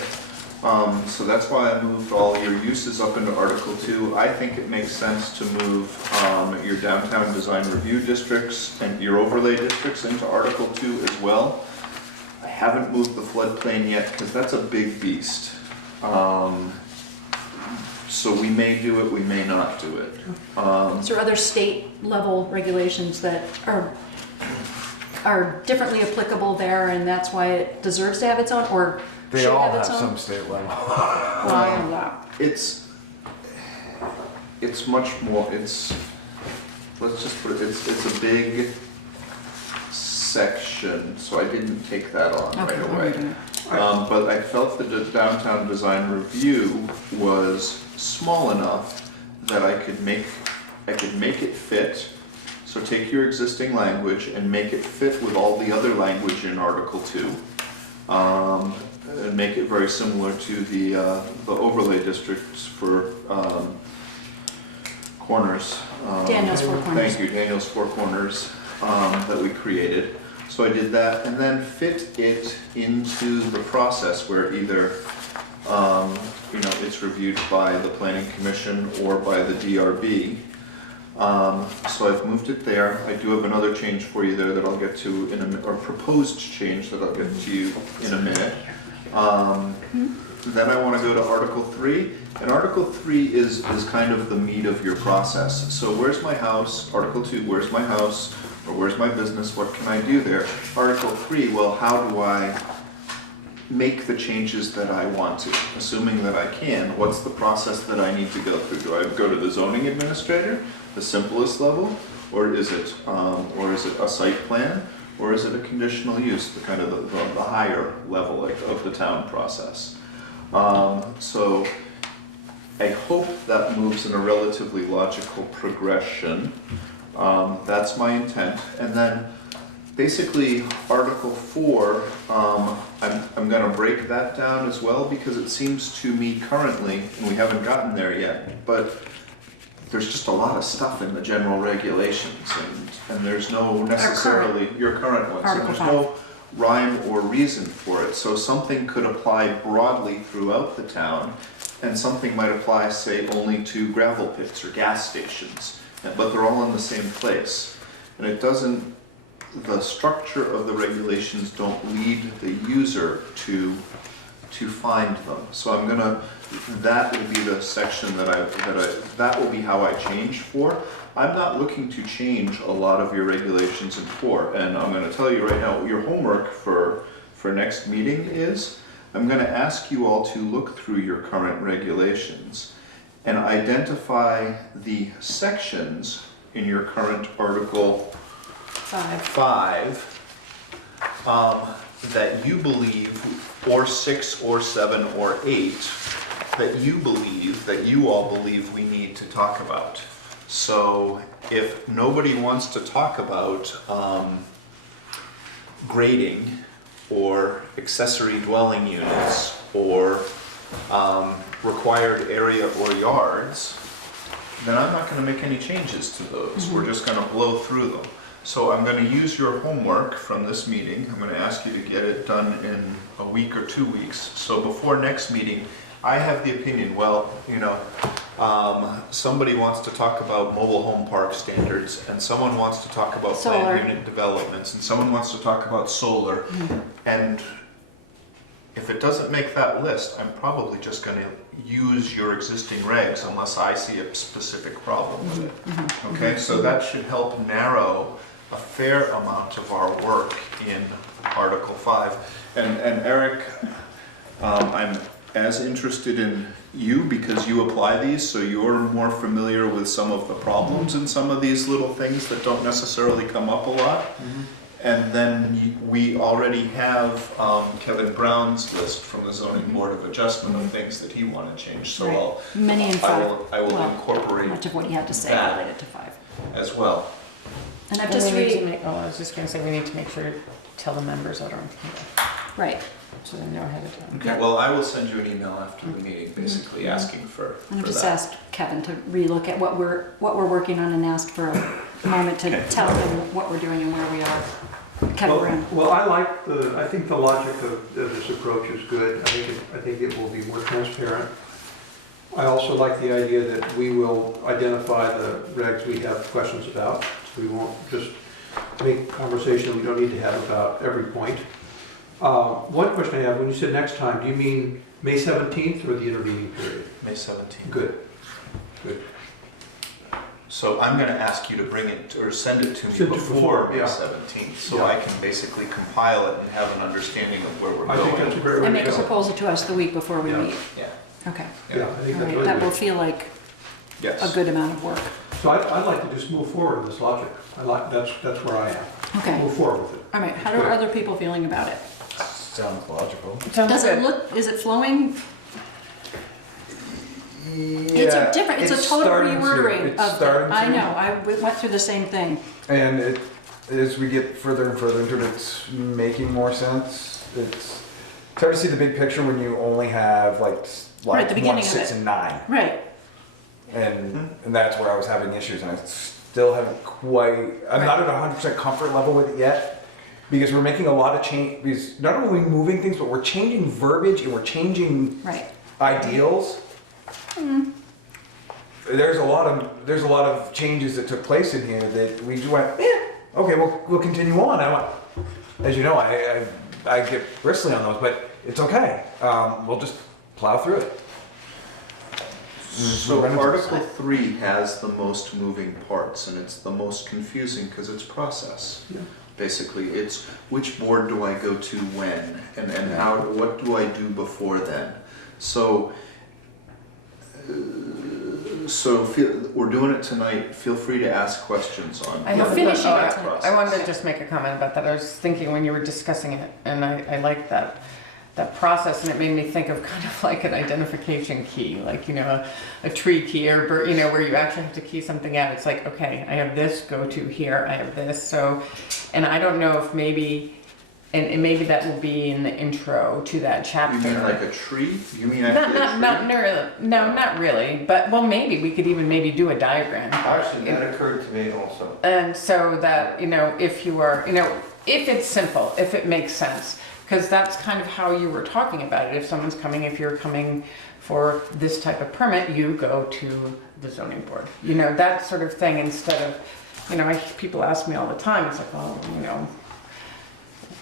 So that's why I moved all your uses up into Article 2. I think it makes sense to move your downtown design review districts and your overlay districts into Article 2 as well. I haven't moved the floodplain yet because that's a big beast. So we may do it, we may not do it. Is there other state level regulations that are differently applicable there, and that's why it deserves to have its own, or They should all have have its own? some state level. Why and that? It's much more, let's just put it, it's a big section, so I didn't take that on Okay, right I'm away. reading it. But I felt the downtown design review was small enough that I could make it fit. So take your existing language and make it fit with all the other language in Article 2. And make it very similar to the overlay districts for corners. Daniel's Four Corners. Thank you, Daniel's Four Corners that we created. So I did that, and then fit it into the process where either it's reviewed by the Planning Commission or by the DRB. So I've moved it there. I do have another change for you there that I'll get to in a minute, or proposed change that I'll get to you in a minute. Then I want to go to Article 3, and Article 3 is kind of the meat of your process. So where's my house? Article 2, where's my house? Or where's my business? What can I do there? Article 3, well, how do I make the changes that I want to? Assuming that I can, what's the process that I need to go through? Do I go to the zoning administrator, the simplest level, or is it a site plan, or is it a conditional use, the kind of the higher level of the town process? So I hope that moves in a relatively logical progression. That's my intent. And then basically Article 4, I'm going to break that down as well, because it seems to me currently, and we haven't gotten there yet, but there's just a lot of stuff in the general regulations, and there's no necessarily your current ones, and there's no rhyme or reason for it. So something could apply broadly throughout the town, and something might apply, say, only to gravel pits or gas stations, but they're all in the same place. And it doesn't, the structure of the regulations don't lead the user to find them. So I'm gonna, that will be the section that will be how I change for. I'm not looking to change a lot of your regulations in 4, and I'm gonna tell you right now, your homework for next meeting is, I'm gonna ask you all to look through your current regulations and identify the sections in your current Article 5 that you believe, or 6 or 7 or 8, that you all believe we need to talk about. So if nobody wants to talk about grading or accessory dwelling units or required area or yards, then I'm not going to make any changes to those. We're just going to blow through them. So I'm going to use your homework from this meeting. I'm going to ask you to get it done in a week or 2 weeks. So before next meeting, I have the opinion, well, somebody wants to talk about mobile home park standards, and someone wants to talk about Solar. planned unit developments, and someone wants to talk about solar. And if it doesn't make that list, I'm probably just going to use your existing regs unless I see a specific problem with it. Okay, so that should help narrow a fair amount of our work in Article 5. And Eric, I'm as interested in you because you apply these, so you're more familiar with some of the problems in some of these little things that don't necessarily come up a lot. And then we already have Kevin Brown's list from the Zoning Board of Adjustment of things that he wanted changed. So Right. Many in 5. I will Well, incorporate much of what you had to say that. related to 5. as well. And I've And just we need to read, make, I was just gonna say, we need to make sure to tell the members that are on here, right, so they know ahead of time. Okay, well, I will send you an email after the meeting, basically asking for and I've just that. asked Kevin to relook at what we're working on and asked for a moment to tell him what we're doing and where we are. Kevin Brown. Well, I think the logic of this approach is good. I think it will be more transparent. I also like the idea that we will identify the regs we have questions about. We won't just make conversation we don't need to have about every point. One question I have, when you said next time, do you mean May 17th or the intervening period? May 17th. Good. So I'm gonna ask you to bring it, or send it to me Send it before before, May yeah. 17th, so Yeah. I can basically compile it and have an understanding of where we're I think that's a going. great way And to make a go. proposal to us the week before we Yeah. meet. Yeah, Okay. Yeah, I All think that's right, really that will good. feel like a yes. good amount of work. So I'd like to just move forward with this logic. That's where I am. Okay. Move forward with it. All right, how are other people feeling about it? Sounds logical. Sounds Does it good. look, is it flowing? It's a different, it's a total reordering of, I know, I went through the same thing. And as we get further and further into it, it's making more sense. It's hard to see the big picture when you only have Right, the 1, beginning of 6, it. and 9. Right, And that's where I was having issues, and I still haven't quite. I'm not at 100% comfort level with it yet, because we're making a lot of change. Because not only are we moving things, but we're changing verbiage and we're changing right. ideals. There's a lot of changes that took place in here that we just went, okay, we'll continue on. I went, as you know, I get bristly on those, but it's okay. We'll just plow through it. So Article 3 has the most moving parts, and it's the most confusing because it's process. Yeah. Basically, it's which board do I go to when, and what do I do before then? So we're doing it tonight. Feel free to ask questions on I We're have a finishing que- it tonight. I wanted to just make a comment about that. I was thinking when you were discussing it, and I like that process, and it made me think of kind of like an identification key, like, a tree key, or, where you actually have to key something out. It's like, okay, I have this, go to here, I have this. So, and I don't know if maybe, and maybe that will be in the intro to that chapter. You mean like a tree? You mean Not, actually a tree? no, not really. But, well, maybe we could even maybe do a diagram. Actually, that occurred to me also. And so that, if you are, if it's simple, if it makes sense, because that's kind of how you were talking about it. If you're coming for this type of permit, you go to the zoning board. That sort of thing, instead of, people ask me all the time, it's like, well,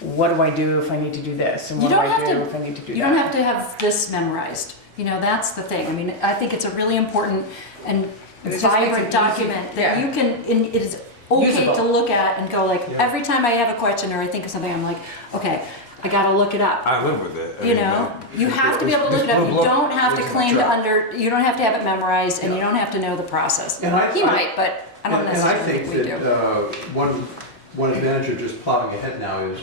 what do I do if I need to do this? And what do I do if I need to do that? You don't have to have this memorized. That's the thing. I mean, I think it's a really important, and And it just makes it vibrant easy- document that yeah. you can, and it is okay Usable. to look at and go like, Yeah. every time I have a question or I think of something, I'm like, okay, I gotta look it up. I live with it. I You mean, know, you have to be able to this look it up. blue You book don't have to is my claim to truck. you don't have to have it memorized and you Yeah. don't have to know the process. And I- He might, but I don't And I necessarily think think we that do. one advantage of just plowing ahead now is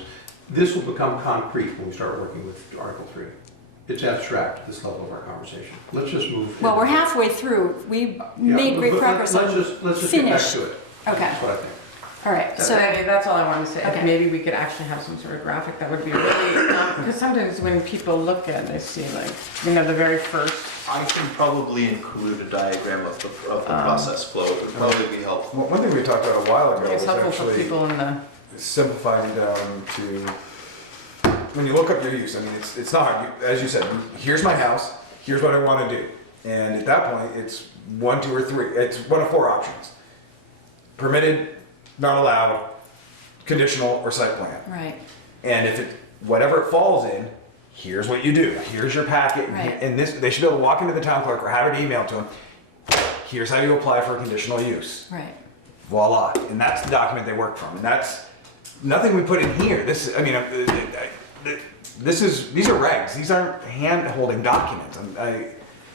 this will become concrete when we start working with Article 3. It's abstract at this level of our conversation. Let's just move. Well, we're halfway through. We Yeah, made great but progress let's on just get back finish. to it. Okay, That's what I think. all right, So so, that's all I wanted to say. Okay. Maybe we could actually have some sort of graphic that would be really, because sometimes when people look at it, they see like, the very first. I can probably include a diagram of the process flow. It would probably be helpful. One thing we talked about a while ago It's was helpful for actually people in the, simplifying down to, when you look up your use, I mean, it's not hard. As you said, here's my house, here's what I want to do. And at that point, it's 1, 2, or 3. It's one of 4 options. Permitted, not allowed, conditional, or site plan. right, And if it, whatever it falls in, here's what you do. Here's your packet. Right. And this, they should be able to walk into the town clerk or have it emailed to them. Here's how you apply for a conditional use. right. Voila. And that's the document they work from. And that's nothing we put in here. This is, I mean, these are regs. These aren't hand-holding documents.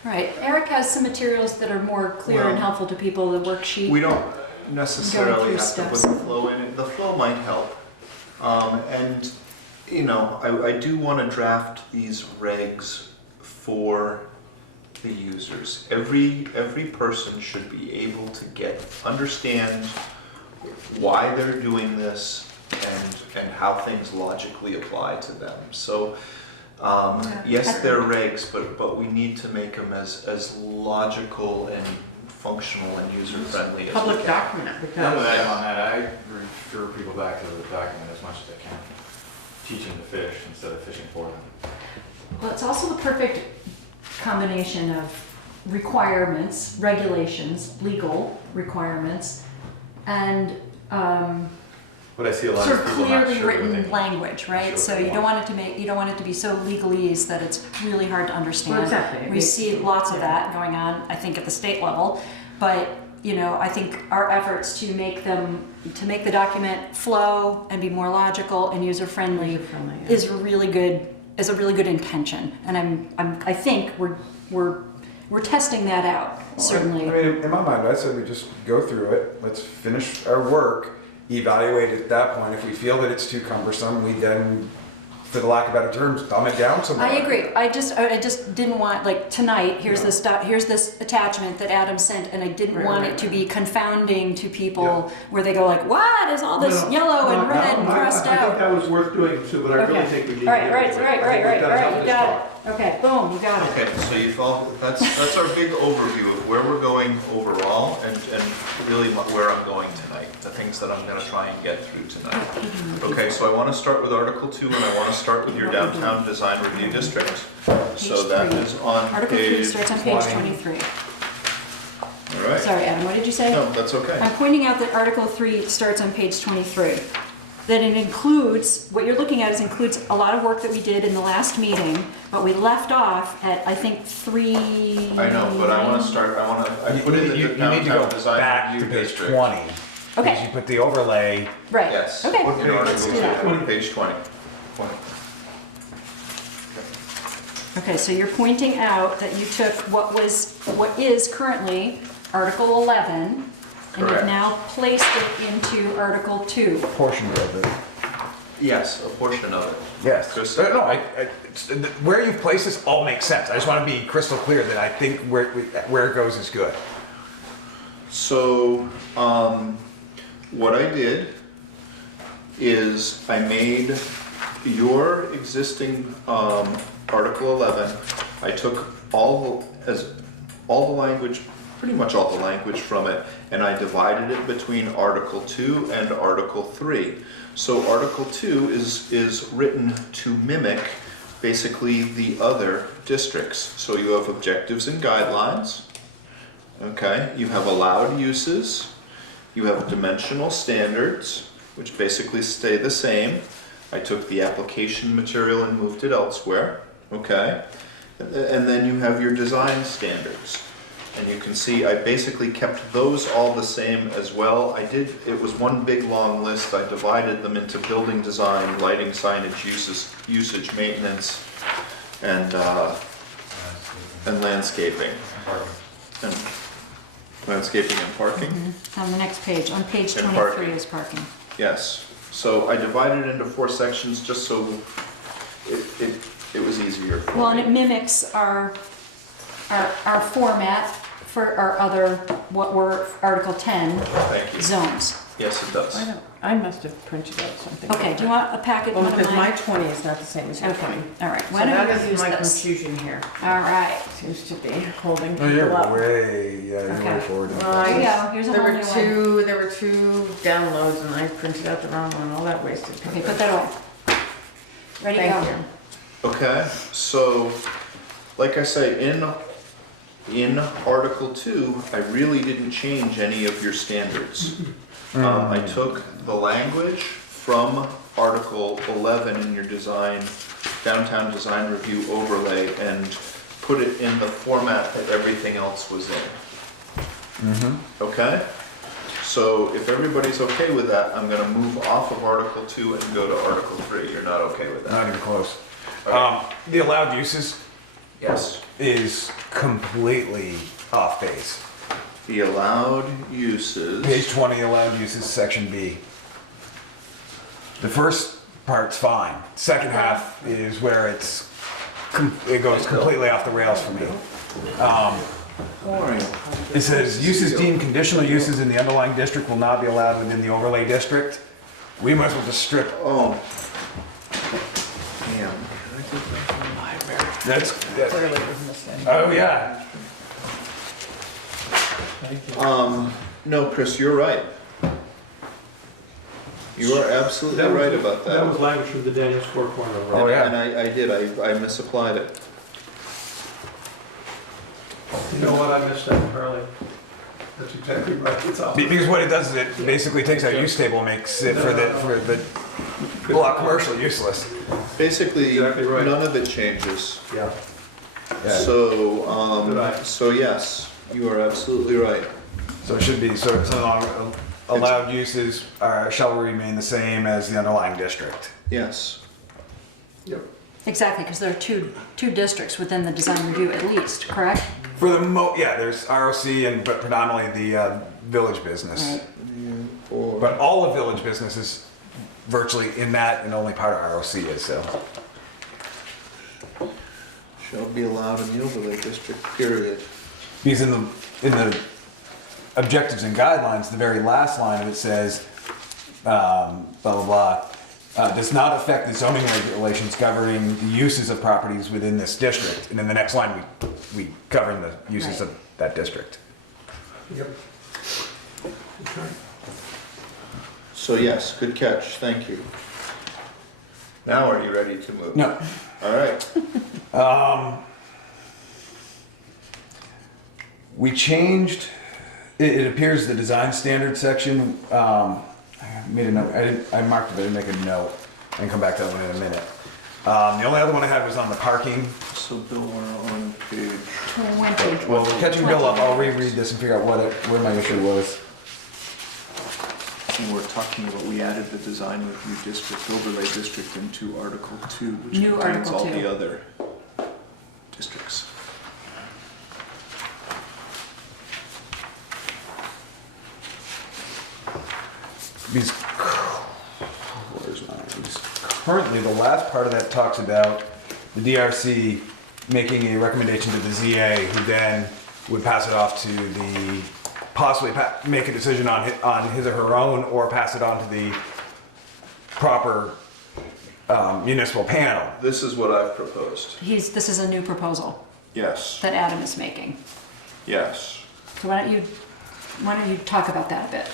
Right, Eric has some materials that are more clear and Well, helpful to people, the worksheet. We don't necessarily through have to put steps. the flow in it. The flow might help. And, I do want to draft these regs for the users. Every person should be able to understand why they're doing this and how things logically apply to them. So, yes, they're regs, but we need to make them as logical and functional and user-friendly as we public can. document, Another because, item on that, I refer people back to the document as much as I can. Teach them to fish instead of fishing for them. Well, it's also the perfect combination of requirements, regulations, legal requirements, and But I see a lot sort of of people not clearly sure what they written need. language, right? Sure So they you don't want. want it to you don't want it to be so legalese that it's really hard to understand. Well, exactly. We see lots of that going on, I think, at the state level, but I think our efforts to make the document flow and be more logical and user friendly User-friendly, yeah. is a really good intention, and I think we're testing that out, certainly. I mean, in my mind, I said we just go through it. Let's finish our work, evaluate it at that point. If we feel that it's too cumbersome, we then, for the lack of better terms, dumb it down somewhere. I agree. I just didn't want, like, tonight, here's this attachment that Adam sent, and I didn't Right, want right, it to right. be confounding to people where they go like, what is all this No, yellow no, and red and no, crossed I think out? that was worth doing too, but I really Okay. think we need to. All right, get right, into it. right, I right, think right, that's how right, you this got talk. it. Okay, boom, you got it. Okay, so that's our big overview of where we're going overall and really where I'm going tonight, the things that I'm gonna try and get through tonight. Okay, so I wanna start with Article 2 and I wanna start with your downtown design review district. So that Page is on Article 3 page starts on page 20. 23. All right. Sorry, Adam, what did you say? No, that's okay. I'm pointing out that Article 3 starts on page 23. That it includes, what you're looking at includes a lot of work that we did in the last meeting, but we left off at, I think, 3... I know, but I put in the You need to downtown go design back to review page district. 20. Okay. Because you put the overlay. Right. Yes. Okay, In Article let's do 2, that. page 20. Okay, so you're pointing out that you took what is currently Article 11, and you've Correct. now placed it into Article 2. Portion of it. Yes, a portion of it. Yes. Chris? No, where you've placed this all makes sense. I just want to be crystal clear that I think where it goes is good. So, what I did is I made your existing Article 11, I took all the language, pretty much all the language from it, and I divided it between Article 2 and Article 3. So Article 2 is written to mimic basically the other districts. So you have objectives and guidelines, okay? You have allowed uses, you have dimensional standards, which basically stay the same. I took the application material and moved it elsewhere, okay? And then you have your design standards. And you can see I basically kept those all the same as well. It was one big long list. I divided them into building design, lighting, signage, usage, maintenance, and landscaping. And landscaping and parking. On the next page, on page And 23 parking. is parking. Yes. So I divided it into 4 sections just so it was easier for Well, and me. it mimics our format for our other, what were Article 10 Thank you. zones. Yes, it does. I must have printed out something. Okay, do you want a packet? Well, one of because my mine? 20 is not the same as your Okay, 20. all right. So Why don't that we is use my this? confusion here. All right. Seems to be holding Oh, people you're up. you're Okay. way forward. Well, Here you go. Here's a there whole were new one. two downloads and I printed out the wrong one. All that wasted paper. Okay, put that away. Ready to Thank go. you. Okay, so like I say, in Article 2, I really didn't change any of your standards. I took the language from Article 11 in your downtown design review overlay and put it in the format that everything else was in. Okay? So if everybody's okay with that, I'm gonna move off of Article 2 and go to Article 3. You're not okay with that? Not even close. Okay. The allowed uses Yes. is completely off base. The allowed uses. Page 20, allowed uses, section B. The first part's fine. Second half is where it goes completely off the rails for me. It says uses deemed conditional uses in the underlying district will not be allowed within the overlay district. We might as well just strip. Oh. Damn. Can I get that from the library? That's. Clearly it was missing. Oh yeah. No, Chris, you're right. You are absolutely That was- right about that. That was language from the Daniels Four Corner. Oh, yeah. And I misapplied it. You know what, I missed that, Charlie. That's exactly right. It's off. Because what it does is it basically takes our use table, and makes it for the block commercial useless. Basically, Exactly right. none of it changes. Yeah. Yeah. So yes, you are absolutely right. So it should be, so it's allowed uses shall remain the same as the underlying district. Yes. Yep. Exactly, because there are two districts within the design review at least, correct? For the yeah, there's ROC but predominantly the village business. Right. But all of village business is virtually in that, and only part of ROC is, so. Shall be allowed in the overlay district, period. Because in the objectives and guidelines, the very last line of it says, blah, blah, blah, does not affect the zoning regulations governing the uses of properties within this district. And in the next line, we govern the uses Right. of that district. Yep. Okay. So yes, good catch, thank you. Now are you ready to move? No. All right. We changed, it appears the design standard section, I made a note, I marked it, I didn't make a note. I can come back to that one in a minute. The only other one I had was on the parking. So Bill, we're on page. 20. Well, we're catching Bill up, I'll reread this and figure out where my issue was. And we're talking about, we added the design review district, overlay district into Article 2, which New contains Article all 2. the other districts. Because, where's mine? Because currently, the last part of that talks about the DRC making a recommendation to the ZA, who then would pass it off to the, possibly make a decision on his or her own, or pass it on to the proper municipal panel. This is what I've proposed. This is a new proposal Yes, that Adam is making. yes. So why don't you talk about that a bit?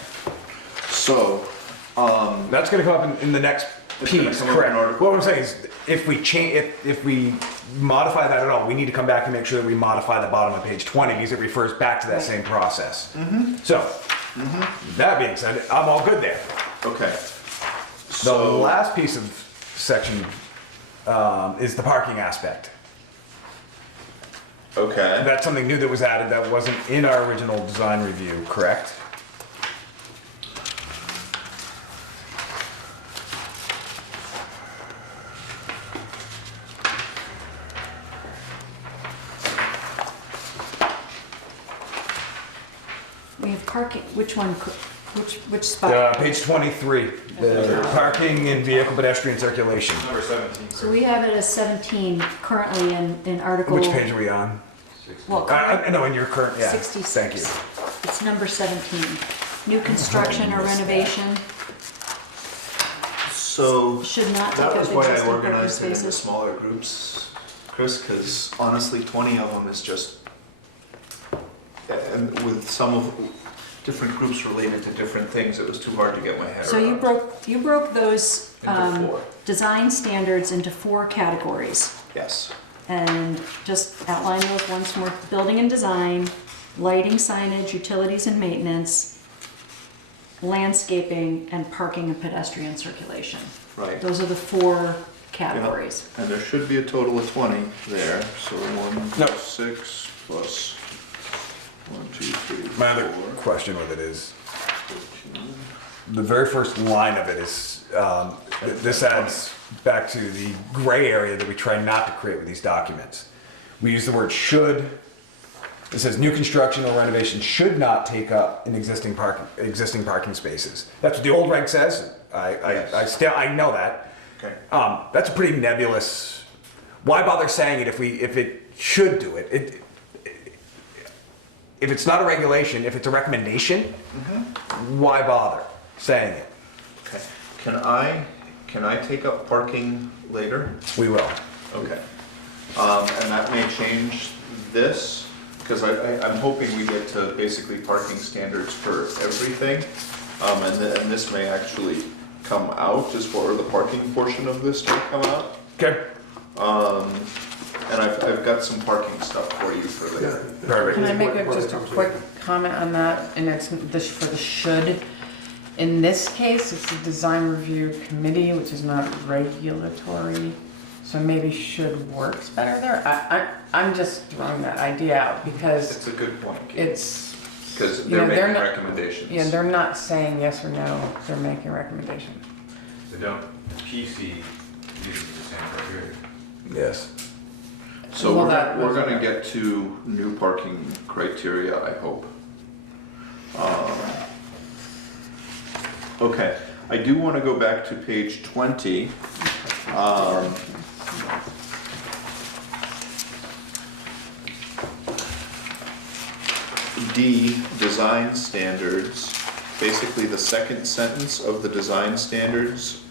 So, That's going to come up in the next It's gonna piece, come up in correct? Article- What I'm saying is, if we change, if we modify that at all, we need to come back and make sure that we modify the bottom of page 20 because it refers back to that same process. So, that being said, I'm all good there. okay. The So, last piece of section is the parking aspect. Okay. That's something new that was added that wasn't in our original design review, correct? We have parking, which one, which spot? Page 23, the parking and vehicle pedestrian circulation. Number 17. So we have it as 17 currently in Article. Which page are we on? Well, No, in your current, yeah. 66. Thank you. It's number 17. New construction or renovation So should not take that up was why I existing parking organized it into spaces. smaller groups, Chris, because honestly, 20 of them is just, and with some of different groups related to different things, it was too hard to get my head So around. you broke those Into 4. design standards into 4 categories. Yes. And just outline those once more. Building and design, lighting, signage, utilities and maintenance, landscaping, and parking and pedestrian circulation. Right. Those are the 4 categories. And there should be a total of 20 there, so 1, No. 6 plus 1, 2, 3, My other 4, question with it is, 14. the very first line of it is, this adds back to the gray area that we try not to create with these documents. We use the word should. It says new construction or renovation should not take up an existing parking spaces. That's what the old reg says. I know that. Okay. That's a pretty nebulous. Why bother saying it if it should do it? If it's not a regulation, if it's a recommendation, why bother saying it? Okay. Can I take up parking later? We will. Okay. And that may change this, because I'm hoping we get to basically parking standards for everything. And this may actually come out as far as the parking portion of this may come out. Okay. And I've got some parking stuff for you for later. Perfect. Can I make What just a comes quick later? comment on that? And it's this for the should. In this case, it's the design review committee, which is not regulatory. So maybe should works better there. I'm just throwing that idea out because It's a good point, Kate, it's, because you they're know, they're making not- recommendations. yeah, they're not saying yes or no, they're making recommendations. So don't PC uses the same criteria. Yes. So Well, we're that we're was- gonna get to new parking criteria, I hope. Okay, I do wanna go back to page 20. D, design standards. Basically, the second sentence of the design standards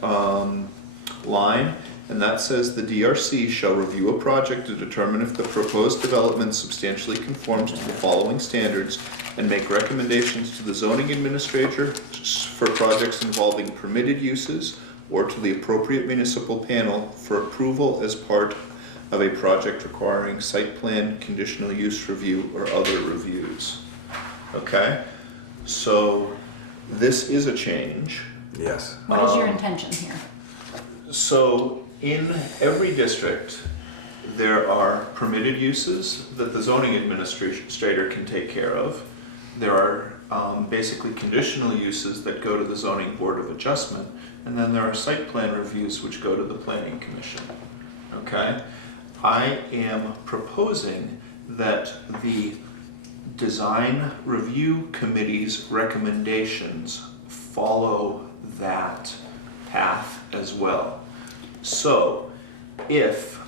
line, and that says the DRC shall review a project to determine if the proposed development substantially conforms to the following standards and make recommendations to the zoning administrator for projects involving permitted uses or to the appropriate municipal panel for approval as part of a project requiring site plan, conditional use review, or other reviews. Okay, so this is a change. Yes. What is your intention here? So in every district, there are permitted uses that the zoning administrator can take care of. There are basically conditional uses that go to the zoning board of adjustment, and then there are site plan reviews which go to the planning commission. Okay? I am proposing that the design review committee's recommendations follow that path as well. So, if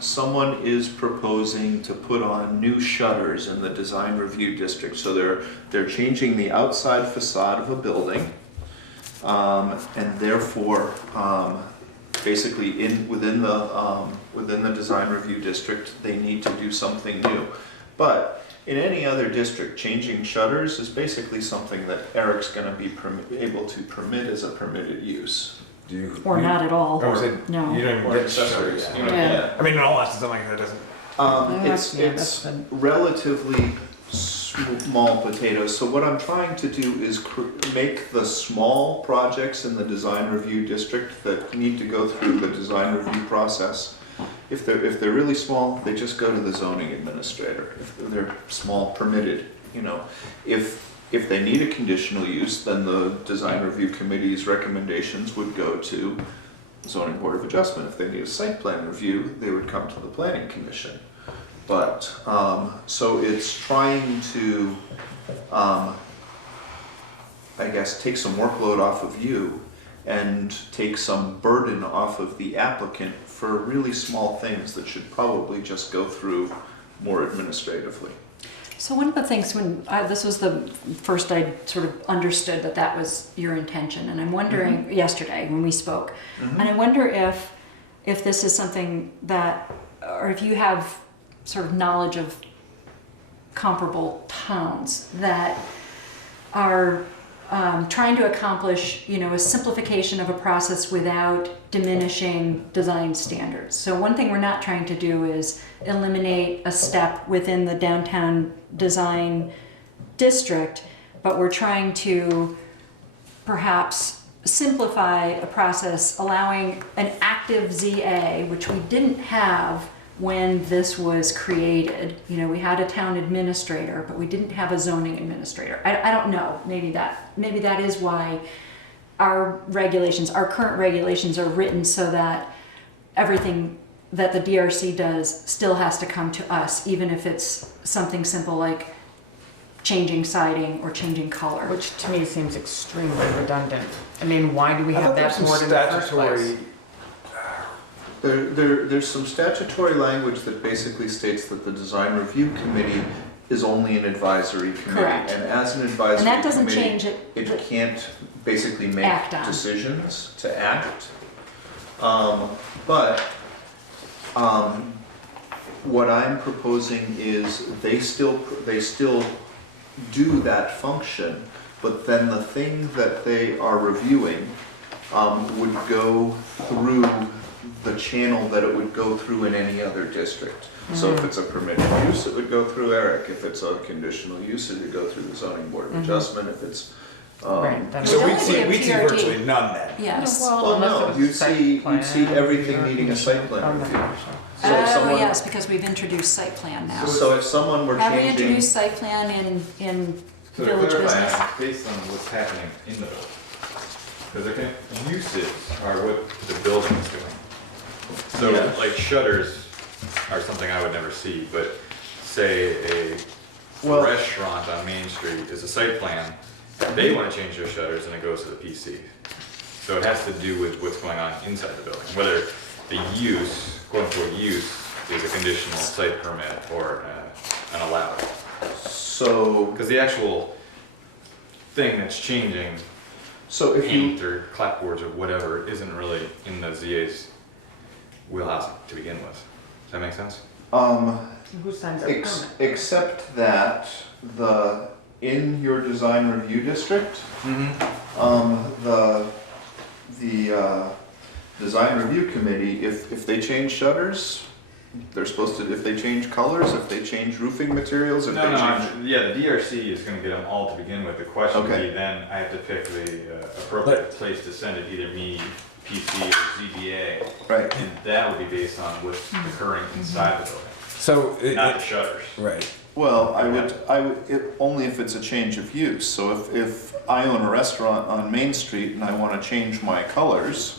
someone is proposing to put on new shutters in the design review district, so they're changing the outside facade of a building, and therefore, basically within the design review district, they need to do something new. But in any other district, changing shutters is basically something that Eric's going to be able to permit as a permitted use. Do you? Or not at all? I was saying, No. you don't even Or get accessories, shutters. you know, Yeah. I mean, in all honesty, something like that doesn't. It's that's good. relatively small potatoes. So what I'm trying to do is make the small projects in the design review district that need to go through the design review process If they're really small, they just go to the zoning administrator. If they're small, permitted, you know. If they need a conditional use, then the design review committee's recommendations would go to the zoning board of adjustment. If they need a site plan review, they would come to the planning commission. But, so it's trying to, I guess, take some workload off of you and take some burden off of the applicant for really small things that should probably just go through more administratively. So one of the things this was the first I sort of understood that was your intention, and I'm wondering, yesterday when we spoke, and I wonder if this is something that, or if you have sort of knowledge of comparable towns that are trying to accomplish, a simplification of a process without diminishing design standards. So one thing we're not trying to do is eliminate a step within the downtown design district, but we're trying to perhaps simplify a process, allowing an active ZA, which we didn't have when this was created. We had a town administrator, but we didn't have a zoning administrator. I don't know, maybe that is why our current regulations are written so that everything that the DRC does still has to come to us, even if it's something simple like changing siding or changing color. Which to me seems extremely redundant. I mean, why do we have that board in the first place? There's some statutory language that basically states that the design review committee is only an advisory committee. Correct. And as an advisory And that doesn't committee, change it. it can't basically make Act on. decisions to act. But what I'm proposing is they still do that function, but then the thing that they are reviewing would go through the channel that it would go through in any other district. So if it's a permitted use, it would go through Eric. If it's a conditional use, it would go through the zoning board of adjustment. If it's Right, that's- So It would we'd see only be a virtually PRD. none then. Yes. well, unless it no, was you'd site see plan everything review. needing a site plan Oh, review. no. So if someone, Yes, because we've introduced site plan now. so if someone were Have we changing, introduced site plan in So to village clarify, business? based on what's happening in the building, because the uses are what the building is doing. So Yes. like shutters are something I would never see, but say a Well- restaurant on Main Street is a site plan, they want to change their shutters and it goes to the PC. So it has to do with what's going on inside the building, whether the use, quote unquote use, is a conditional site permit or an allowed. so Because the actual thing that's changing, so if you paint or clapboards or whatever, isn't really in the ZA's wheelhouse to begin with. Does that make sense? Who signs up permit? except that in your design review district, the design review committee, if they change shutters, they're supposed to, if they change colors, if they change roofing materials, if they change. Yeah, the DRC is gonna get them all to begin with. The question would Okay. be then, I have to pick the appropriate place to send it, either me, PC, or ZBA. Right. And that would be based on what's occurring inside the building, So, not the shutters. right. Well, I would, only if it's a change of use. So if I own a restaurant on Main Street and I wanna change my colors,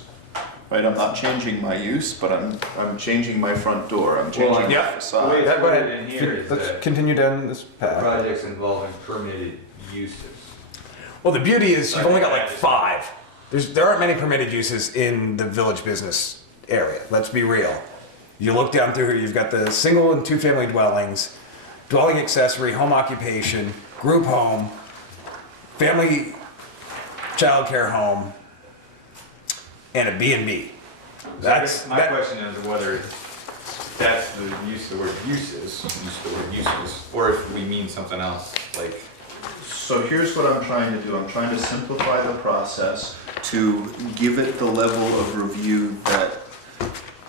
right, I'm not changing my use, but I'm changing my front door, I'm changing my yeah. The way facade. it's Go worded ahead. in here is Let's that continue down this path. projects involving permitted uses. Well, the beauty is you've only got like 5. There aren't many permitted uses in the village business area. Let's be real. You look down through here, you've got the single and 2 family dwellings, dwelling accessory, home occupation, group home, family childcare home, and a B&B. That's My question is whether that's the use of the word uses, or if we mean something else, like. So here's what I'm trying to do. I'm trying to simplify the process to give it the level of review that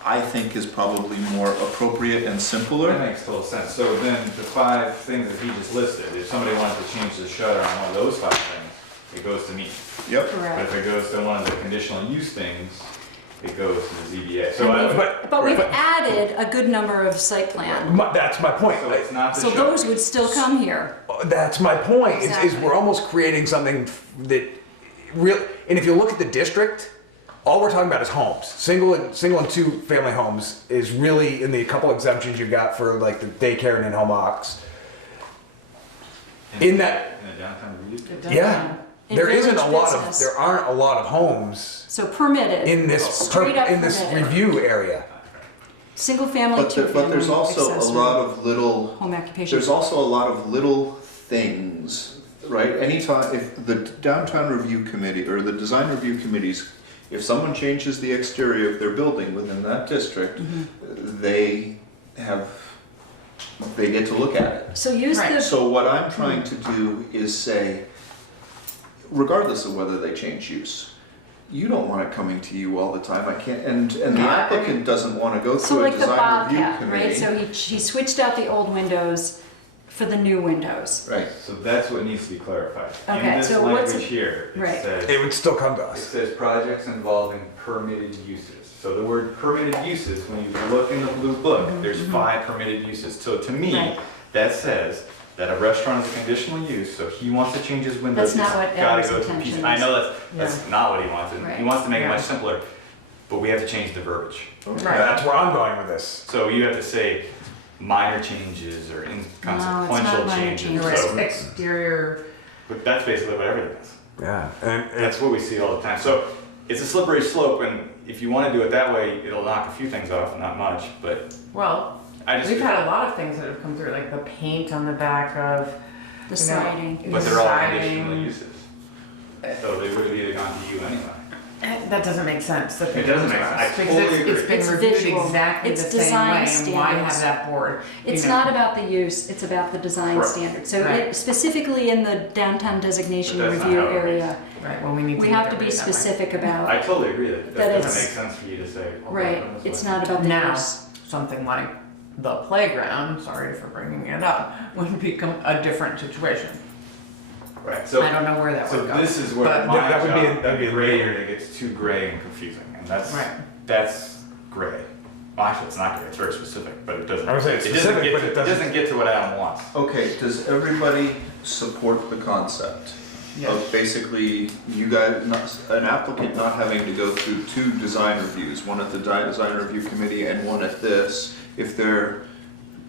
I think is probably more appropriate and That simpler. makes total sense. So then the 5 things that he just listed, if somebody wanted to change the shutter on one of those 5 things, it goes to me. Yep. But Correct. if it goes to one of the conditional use things, it goes to the ZBA. So I would, But we've added a good number of site plan, That's my point. so it's not the so those would still come here. That's my point. Is Exactly. we're almost creating something that real. And if you look at the district, all we're talking about is homes. Single and two family homes is really in the couple exemptions you've got for like the daycare and in-home ox. In that, in the downtown review. yeah, In there isn't a village lot of business. there aren't a lot of homes So permitted. in this Straight up in this permitted. review area. Single family, two family, But there's also a accessory, lot of little, home occupation. there's also a lot of little things, right? Anytime, if the downtown review committee or the design review committees, if someone changes the exterior of their building within that district, they get to look at it. So use Right. the, So what I'm trying to do is say, regardless of whether they change use, you don't want it coming to you all the time. I can't, and the No, I agree. applicant doesn't want to go so through a like the design review Bobcat, committee. right? So he switched out the old windows for the new windows. Right. So that's what needs to be clarified. Okay, In this so what's language it- here, right. it says, It would still come to it us. says projects involving permitted uses. So the word permitted uses, when you look in the blue book, there's 5 permitted uses. So to me, Right. that says that a restaurant is a conditional use, so if he wants to change his windows, That's not it's what gotta Adam's go to intention PC. I is. know that's not what he wants, and Right. he wants to make it Yeah. much simpler, but we have to change the verbiage. Right. That's where I'm going with this. So you have to say minor changes or inconsequential minor changes. changes. So, Exterior, but that's basically what everything is. Yeah, and That's what we see all the time. So it's a slippery slope, and if you want to do it that way, it'll knock a few things off, not much. But well, I just we've had a lot of things that have come through, like the paint on the back of, The you know, siding. but they're all siding. conditional uses, so they would have either gone to you anyway. That doesn't make sense. It doesn't make sense. I Because totally it's agree. been It's reviewed visual. exactly It's the same design way, and why standards. have that board? you It's know? not about the use, it's about the design Correct. standards. So Right. it, specifically in the downtown designation But that's not review how it reads. area, Right, well, we need to. we make have it to be read that way. specific about, I totally agree that That that doesn't it's- make sense for you to say. "Oh, right, well, this it's way." not about the Now, use. something like the playground, sorry for bringing it up, would become a different situation. Right. So I don't know where that So would go. this is where But my that would be job, that'd be a gray gray area gets too gray and confusing, and Right. that's gray. Well, actually, it's not gray. It's very specific, but it doesn't. I would say it's it doesn't specific, get but to, it doesn't- doesn't get to what Adam wants. Okay, does everybody support the concept Yes. of basically you guys, an applicant not having to go through 2 design reviews, one at the design review committee and one at this, if they're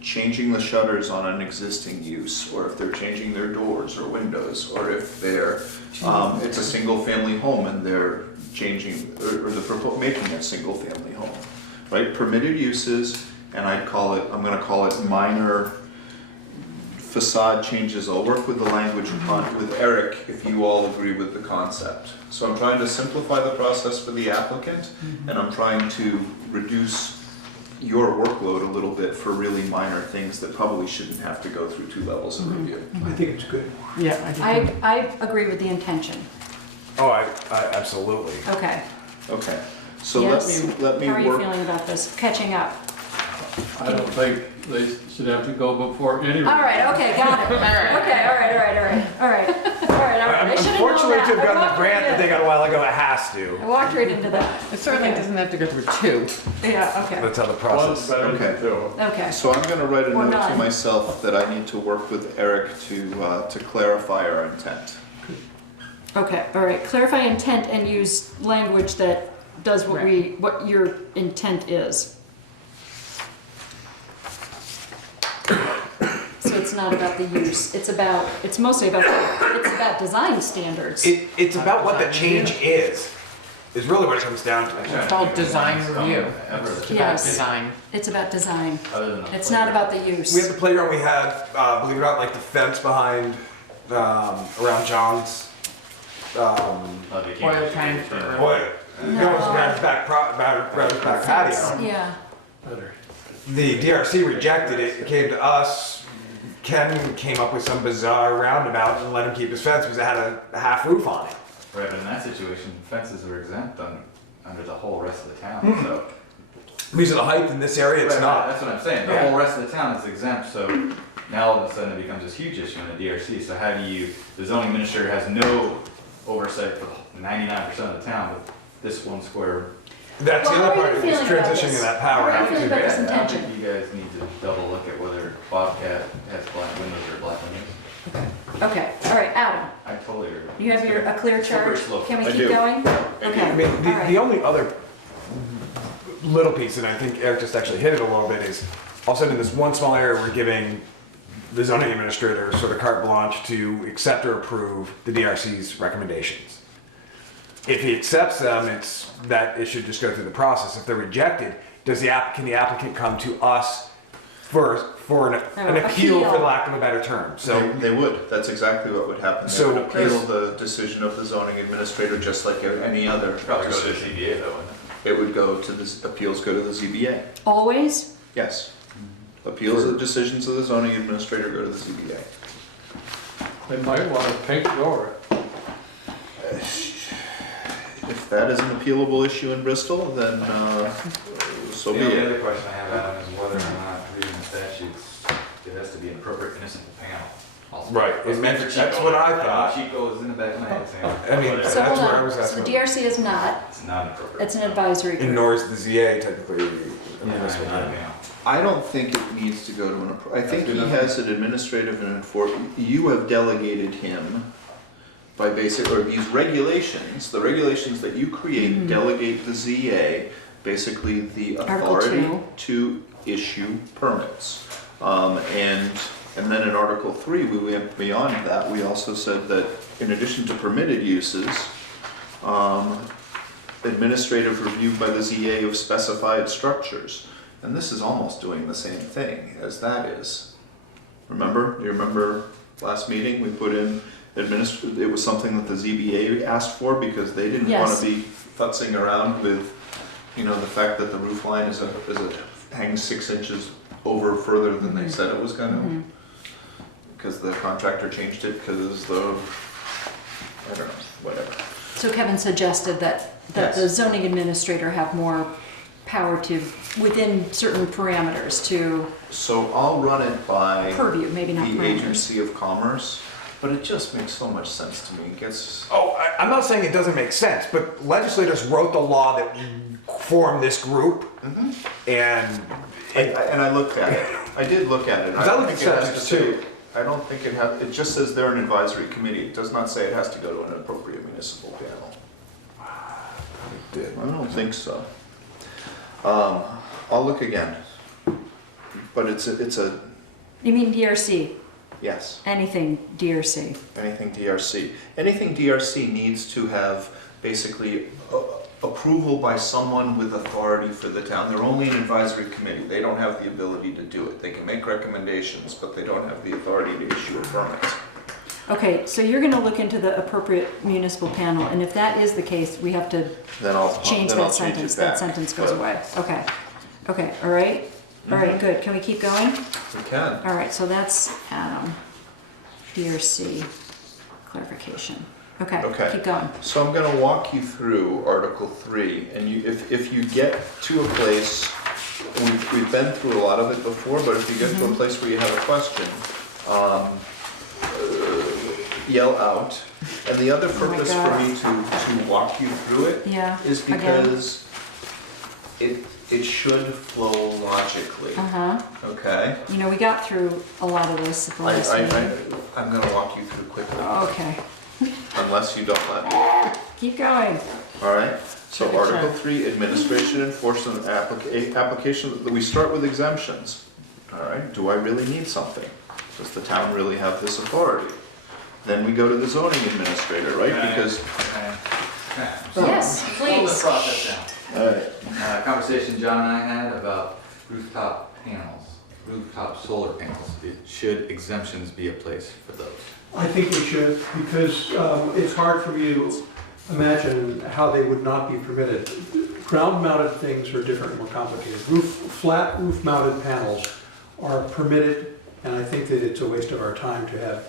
changing the shutters on an existing use, or if they're changing their doors or windows, or if they're, it's a single family home and they're changing, or they're making a single family home, right? Permitted uses, and I'm gonna call it minor facade changes. I'll work with the language with Eric if you all agree with the concept. So I'm trying to simplify the process for the applicant, and I'm trying to reduce your workload a little bit for really minor things that probably shouldn't have to go through 2 levels of review. I think it's good. Yeah, I do. I agree with the intention. oh, I absolutely. Okay. Okay, so Yes. let me How are you work. feeling about this? Catching up. I don't think they should have to go before any. All right, okay, got it. right. Okay, all right. I should have known Unfortunately, that. to have I gotten walked the grant right that in. they got a while ago, it has to. I walked right into that. It certainly doesn't have to go through 2. Yeah, okay, That's how the One's process. better Okay. than 2. okay. So I'm gonna write a Or note to none. myself that I need to work with Eric to clarify our intent. Okay, all right, clarify intent and use language that does what your intent is. So it's not about the use, it's mostly about, it's about design standards. It's about what the change is really what it comes down to. It's called design review. It's about Yes. design. It's about design, Other than the it's not about the We had use. the playground we had, believe it or not, like the fence behind, around John's, Oh, they can't Oil just tank change or- it. boy, that was around his back, around his back patio. Yeah, Better. The DRC rejected it, it came to us. Ken came up with some bizarre roundabout and let him keep his fence because it had a half roof on it. Right, but in that situation, fences are exempt under the whole rest of the town. So Because of the height in this area, it's Right, not. That's what I'm saying. The Yeah. whole rest of the town is exempt. So now all of a sudden it becomes this huge issue in the DRC. So how do you? The zoning administrator has no oversight for 99% of the town, but this 1 square That's Well, the how other are part, you is feeling about transitioning this? to that How power. are you feeling about this I intention? think you guys need to double look at whether Bobcat has black windows or black windows. Okay, all right, Adam, I totally agree. you have a clear Slippery charge? slope. Can we I keep do. going? I Okay, mean, all the right. only other little piece, and I think Eric just actually hit it a little bit, is all of a sudden in this one small area, we're giving the zoning administrator sort of carte blanche to accept or approve the DRC's recommendations. If he accepts them, it should just go through the process. If they're rejected, can the applicant come to us for an appeal, for lack of a better term? So They would, that's exactly what would happen. They So- would appeal the decision of the zoning administrator just like any other Probably go to the decision. ZBA though, wouldn't it? It would go to appeals go to the ZBA, Always? yes. Appeals of decisions of the zoning administrator go to the ZBA. They might want to paint door it. If that is an appealable issue in Bristol, then so be The only it. other question I have, Adam, is whether or not reading the statutes, it has to be an appropriate municipal panel. also. Right, It's meant for that's Chico. what I know thought. Chico is in the back of my head saying. I mean, whatever. So That's hold where I on, was so the asking. DRC is not, It's not appropriate. it's an advisory and group. nor is the ZA technically a Yeah, municipal not a panel. panel. I don't think it needs to go to I think good he enough. has an administrative and you have delegated him by or these regulations, the regulations that you create delegate the ZA, basically the Article authority 2. to issue permits. And then in Article 3, we went beyond that, we also said that in addition to permitted uses, administrative review by the ZA of specified structures. And this is almost doing the same thing as that is. Remember? Do you remember last meeting, we put in it was something that the ZBA asked for because they didn't want Yes. to be futzing around with, the fact that the roof line hangs 6 inches over further than they said it was gonna. Because the contractor changed it because I don't know, whatever. So Kevin suggested that the Yes. zoning administrator have more power to, within certain parameters, to So I'll run it by purview, maybe not the parameters. Agency of Commerce, but it just makes so much sense to me. It gets, Oh, I'm not saying it doesn't make sense, but legislators wrote the law that formed this group, and and I looked at it. I did look at it. I looked at statutes too. I don't think it just says they're an advisory committee. It does not say it has to go to an appropriate municipal panel. I don't think so. I'll look again. But it's a, You mean DRC, yes. anything DRC. Anything DRC. Anything DRC needs to have basically approval by someone with authority for the town. They're only an advisory committee. They don't have the ability to do it. They can make recommendations, but they don't have the authority to issue a permit. Okay, so you're gonna look into the appropriate municipal panel, and if that is the case, we have to Then I'll change then I'll that sentence. it That back. sentence goes But away. Okay, okay, all right? All right, good. Can we keep going? We can. All right, so that's Adam, DRC clarification. Okay, Okay. keep going. So I'm gonna walk you through Article 3, and if you get to a place, we've been through a lot of it before, but if you get to a place where you have a question, yell out. And the other purpose for God. me to walk you through it Yeah, is again. because it should flow logically, Uh-huh. okay? You know, we got through a lot of this at the last meeting. I'm gonna walk you through quickly, Okay, unless you don't let me. keep going. All right, so Take your Article time. 3, administration enforcement application, we start with exemptions. All right, do I really need something? Does the town really have this authority? Then we go to the zoning administrator, right? Because, Yes, Slow the please. process down. all right, Conversation John and I had about rooftop panels, rooftop solar panels. Should exemptions be a place for those? I think we should, because it's hard for me to imagine how they would not be permitted. Ground-mounted things are different, more complicated. Flat roof-mounted panels are permitted, and I think that it's a waste of our time to have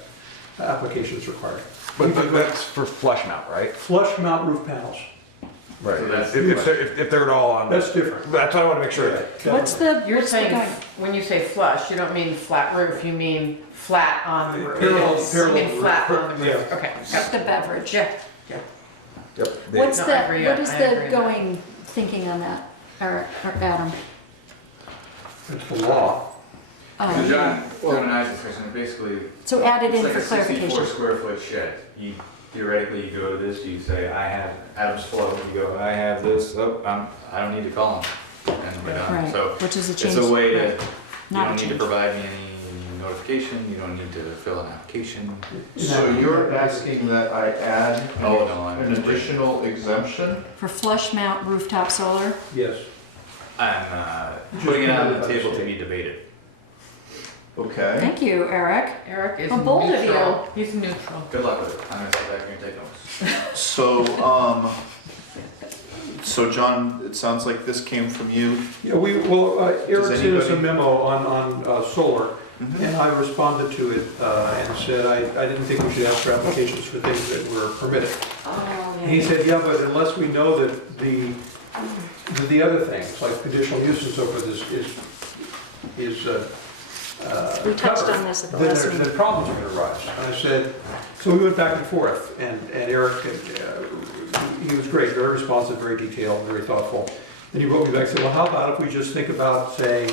applications required. but that's for flush mount, right? Flush mount roof panels, Right. So that's- If they're at all on, that's different. that's what I want to make sure. What's the, You're what's the saying, going? when you say flush, you don't mean flat roof, you mean flat on the roof. Parallel- You parallel mean flat roof. on the roof, okay. got it. The beverage. Yeah, Yep. What's No, the, I agree, what is I the agree. going thinking on that, Eric, or Adam? It's the law. So Um, John and I's discussion, basically, So add it it's in like for a 64 clarification. square foot shed. You theoretically, you go to this, you say, I have Adam's flow, you go, I have this, oh, I don't need to call him, and we're done. Right, So which is a it's change. a way to, right, you not a don't need to change. provide me any notification, you don't need to fill an application. So you're asking that I add Oh, no, I'm an just additional exemption? For flush mount rooftop solar, Yes. I'm putting it out on the table to be debated. Okay. thank you, Eric. Eric is How bold of neutral. He's neutral. Good luck with it. I'm gonna sit back here and take notes. So John, it sounds like this came from you. Yeah, Eric sent us a anybody- memo on solar, Mm-hmm. and I responded to it and said I didn't think we should ask for applications for things that were permitted. Oh, And he said, yeah, but unless we know that the other things, like conditional use and so forth, is We touched covered, on this at the then last then meeting. problems are gonna arise. And I said, so we went back and forth, and Eric, he was great, very responsive, very detailed, very thoughtful. Then he wrote me back and said, well, how about if we just think about saying,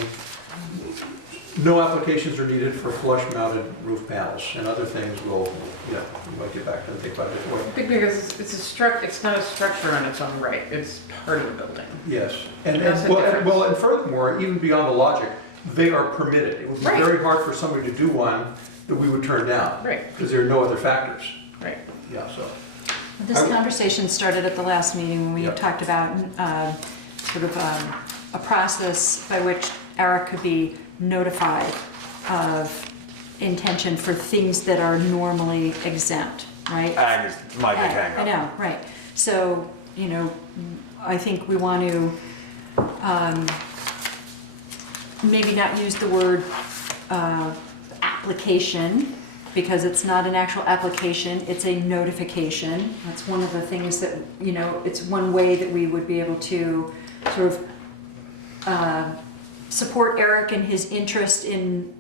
no applications are needed for flush-mounted roof panels, and other things will, we might get back and think about it this way. Because it's not a structure on its own right, it's part of the building. Yes, and That's the difference. well, and furthermore, even beyond the logic, they are permitted. It would be Right. very hard for somebody to do one that we would turn down, Right, because there are no other factors. right. Yeah, so. This conversation started at the last meeting when we Yeah. talked about a process by which Eric could be notified of intention for things that are normally exempt, right? Ag is my big hang I know, right. So, I think we want to maybe not use the word application, because it's not an actual application, it's a notification. That's one of the things that, it's one way that we would be able to sort of support Eric in his interest in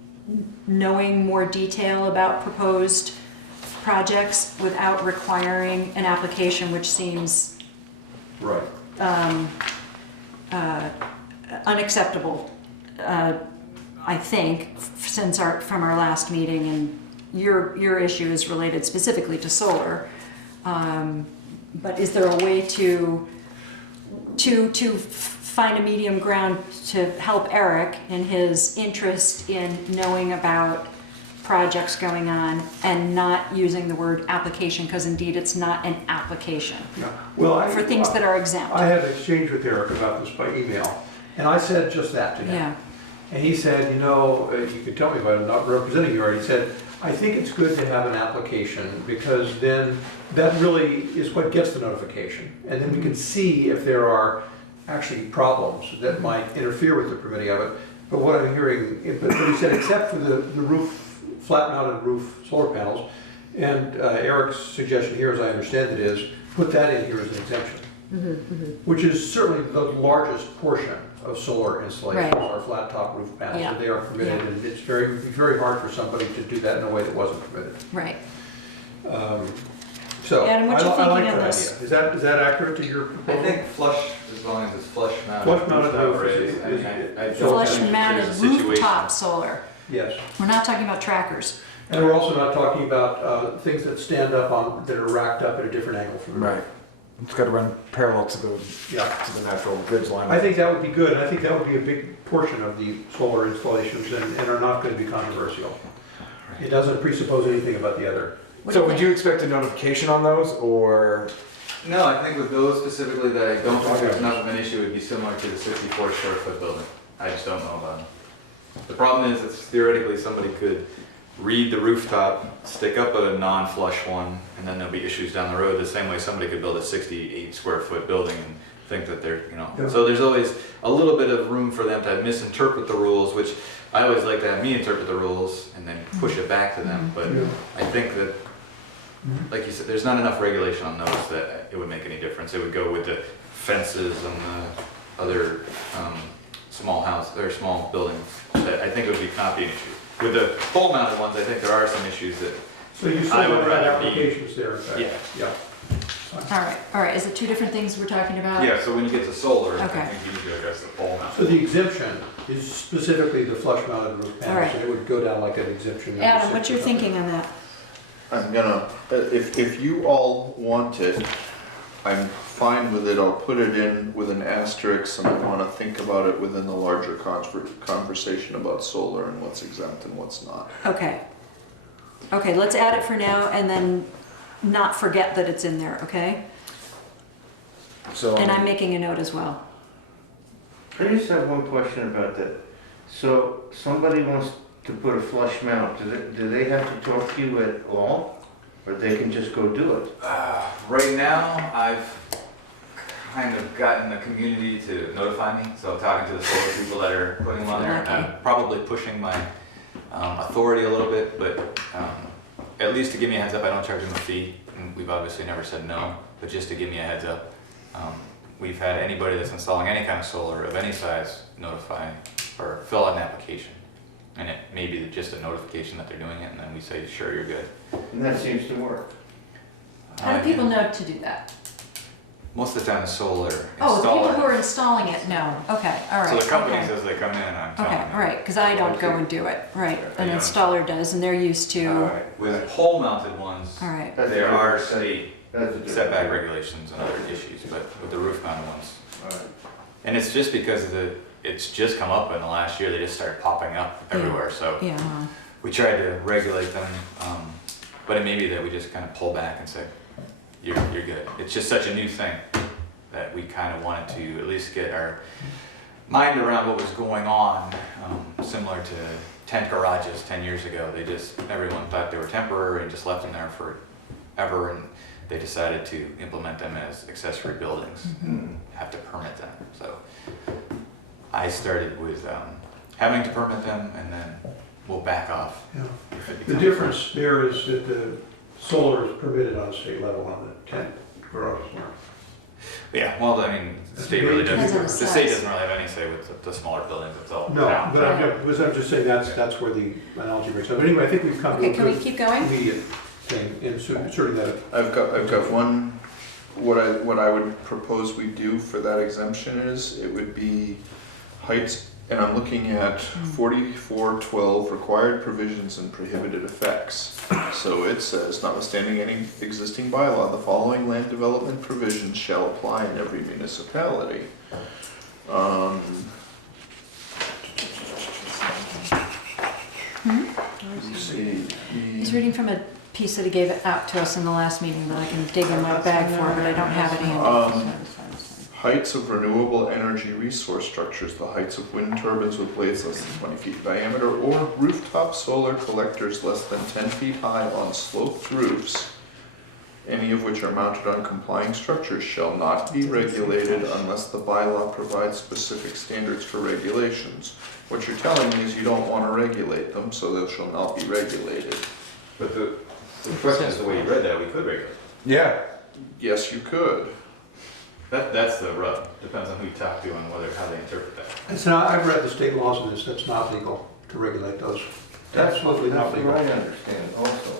knowing more detail about proposed projects without requiring an application, which seems Right. unacceptable, I think, from our last meeting, and your issue is related specifically to solar. But is there a way to find a medium ground to help Eric in his interest in knowing about projects going on and not using the word application, because indeed it's not an application Yeah. Well, for things that are exempt? I had an exchange with Eric about this by email, and I said just that to him. Yeah, And he said, you could tell me about it, not representing you, right? He said, I think it's good to have an application, because then that really is what gets the notification. And then we can see if there are actually problems that might interfere with the permitting of it. But what I'm hearing, but he said, except for the roof, flat-mounted roof solar panels, and Eric's suggestion here, as I understand it, is put that in here as an exemption. Which is certainly the largest portion of solar installations, Right. are flat-top roof panels. Yeah. So they are permitted, Yeah. and it's very hard for somebody to do that in a way that wasn't permitted. right. So, Adam, what you I like thinking that on this? idea. Is that accurate to your I proposal? think flush, as long as it's flush mounted. Flush mounted rooftop roof is- raised, I mean, I don't Flush think mounted there's a situation- rooftop solar. Yes. We're not talking about trackers. And we're also not talking about things that stand up on, that are racked up at a different angle from the roof. Right. It's got to run parallel to the Yeah. natural ridge line. I think that would be good, and I think that would be a big portion of the solar installations, and are not going to be controversial. It doesn't presuppose anything about the other. What do So you would think? you expect a notification on those, or? No, I think with those specifically, that I don't think there's enough of an issue, would be similar to the 64 square foot building. I just don't know about them. The problem is, it's theoretically somebody could read the rooftop, stick up a non-flush one, and then there'll be issues down the road, the same way somebody could build a 68 square foot building and think that they're, Yeah. So there's always a little bit of room for them to misinterpret the rules, which I always like to have me interpret the rules and then push it back to them, but Yeah. I think that, like you said, there's not enough regulation on those that it would make any difference. It would go with the fences and the other small house, or small buildings, that I think it would be not be an issue. With the pole mounted ones, I think there are some issues that, So you still I would want to have rather be- applications there, in fact? Yeah. Yeah. all right, is it two different things we're talking about? Yeah, so when you get to solar, I Okay. think you need to address the pole mount. So the exemption is specifically the flush mounted roof All right. panels, and it would go down like an exemption. number Adam, 6 what's or your something. thinking on that? I'm gonna, if you all want it, I'm fine with it, I'll put it in with an asterisk, and I wanna think about it within the larger conversation about solar and what's exempt and what's not. Okay. Okay, let's add it for now and then not forget that it's in there, okay? So, And I'm making a note as well. I just have one question about that. So somebody wants to put a flush mount, do they have to talk to you at all? Or they can just go do it? Right now, I've kind of gotten the community to notify me, so I'm talking to the solar people that are putting them on there, and I'm probably pushing my authority a little bit, but at least to give me a heads up, I don't charge them a fee, and we've obviously never said no, but just to give me a heads up. We've had anybody that's installing any kind of solar of any size notify or fill out an application, and it may be just a notification that they're doing it, and then we say, sure, you're good. And that seems to work. How do people know to do that? Most of the time, the solar Oh, the people installer. who are installing it, no. Okay, all right. So the company okay. says they come in, I'm telling Okay, them. all right, because I don't go and do it, right? An Yeah. installer does, and they're used to, all With pole-mounted ones, right. That's there a are different- state That's a different- setback regulations and other issues, but with the roof-mounted ones. Alright. And it's just because of it's just come up in the last year, they just started popping up Yeah. everywhere, so Yeah, well, we tried to regulate them, but it may be that we just kind of pull back and say, you're good. It's just such a new thing that we kind of wanted to at least get our mind around what was going on, similar to tent garages 10 years ago. Everyone thought they were temporary and just left them there forever, and they decided to implement them as accessory buildings and have to permit them. So I started with having to permit them, and then we'll back off. Yeah. if it The becomes- difference there is that the solar is permitted on state level on the tent garages. Yeah, well, I mean, the state really Depends on doesn't, the the state size. doesn't really have any say with the smaller buildings, it's all No, town. but I'm just saying that's where the analogy breaks up. But anyway, I think we've come to okay, a can we good keep going? immediate thing in inserting that. I've got one, what I would propose we do for that exemption is, it would be heights, and I'm looking at 4412, required provisions and prohibited effects. So it says, notwithstanding any existing bylaw, the following land development provisions shall apply in every municipality. Let's see. He's reading from a piece that he gave out to us in the last meeting that I can dig in my bag for, but I don't have it handy. Heights of renewable energy resource structures, the heights of wind turbines with blades less than 20 feet diameter, or rooftop solar collectors less than 10 feet high on sloped roofs, any of which are mounted on complying structures, shall not be regulated unless the bylaw provides specific standards for regulations. What you're telling me is you don't want to regulate them, so they shall not be regulated. But the question is, the way you read that, we could regulate. yeah, Yes, you could. That's the rub, depends on who you talk to and how they interpret that. It's not, I've read the state laws on this, that's not legal to regulate those. Absolutely not That's what legal. I understand also.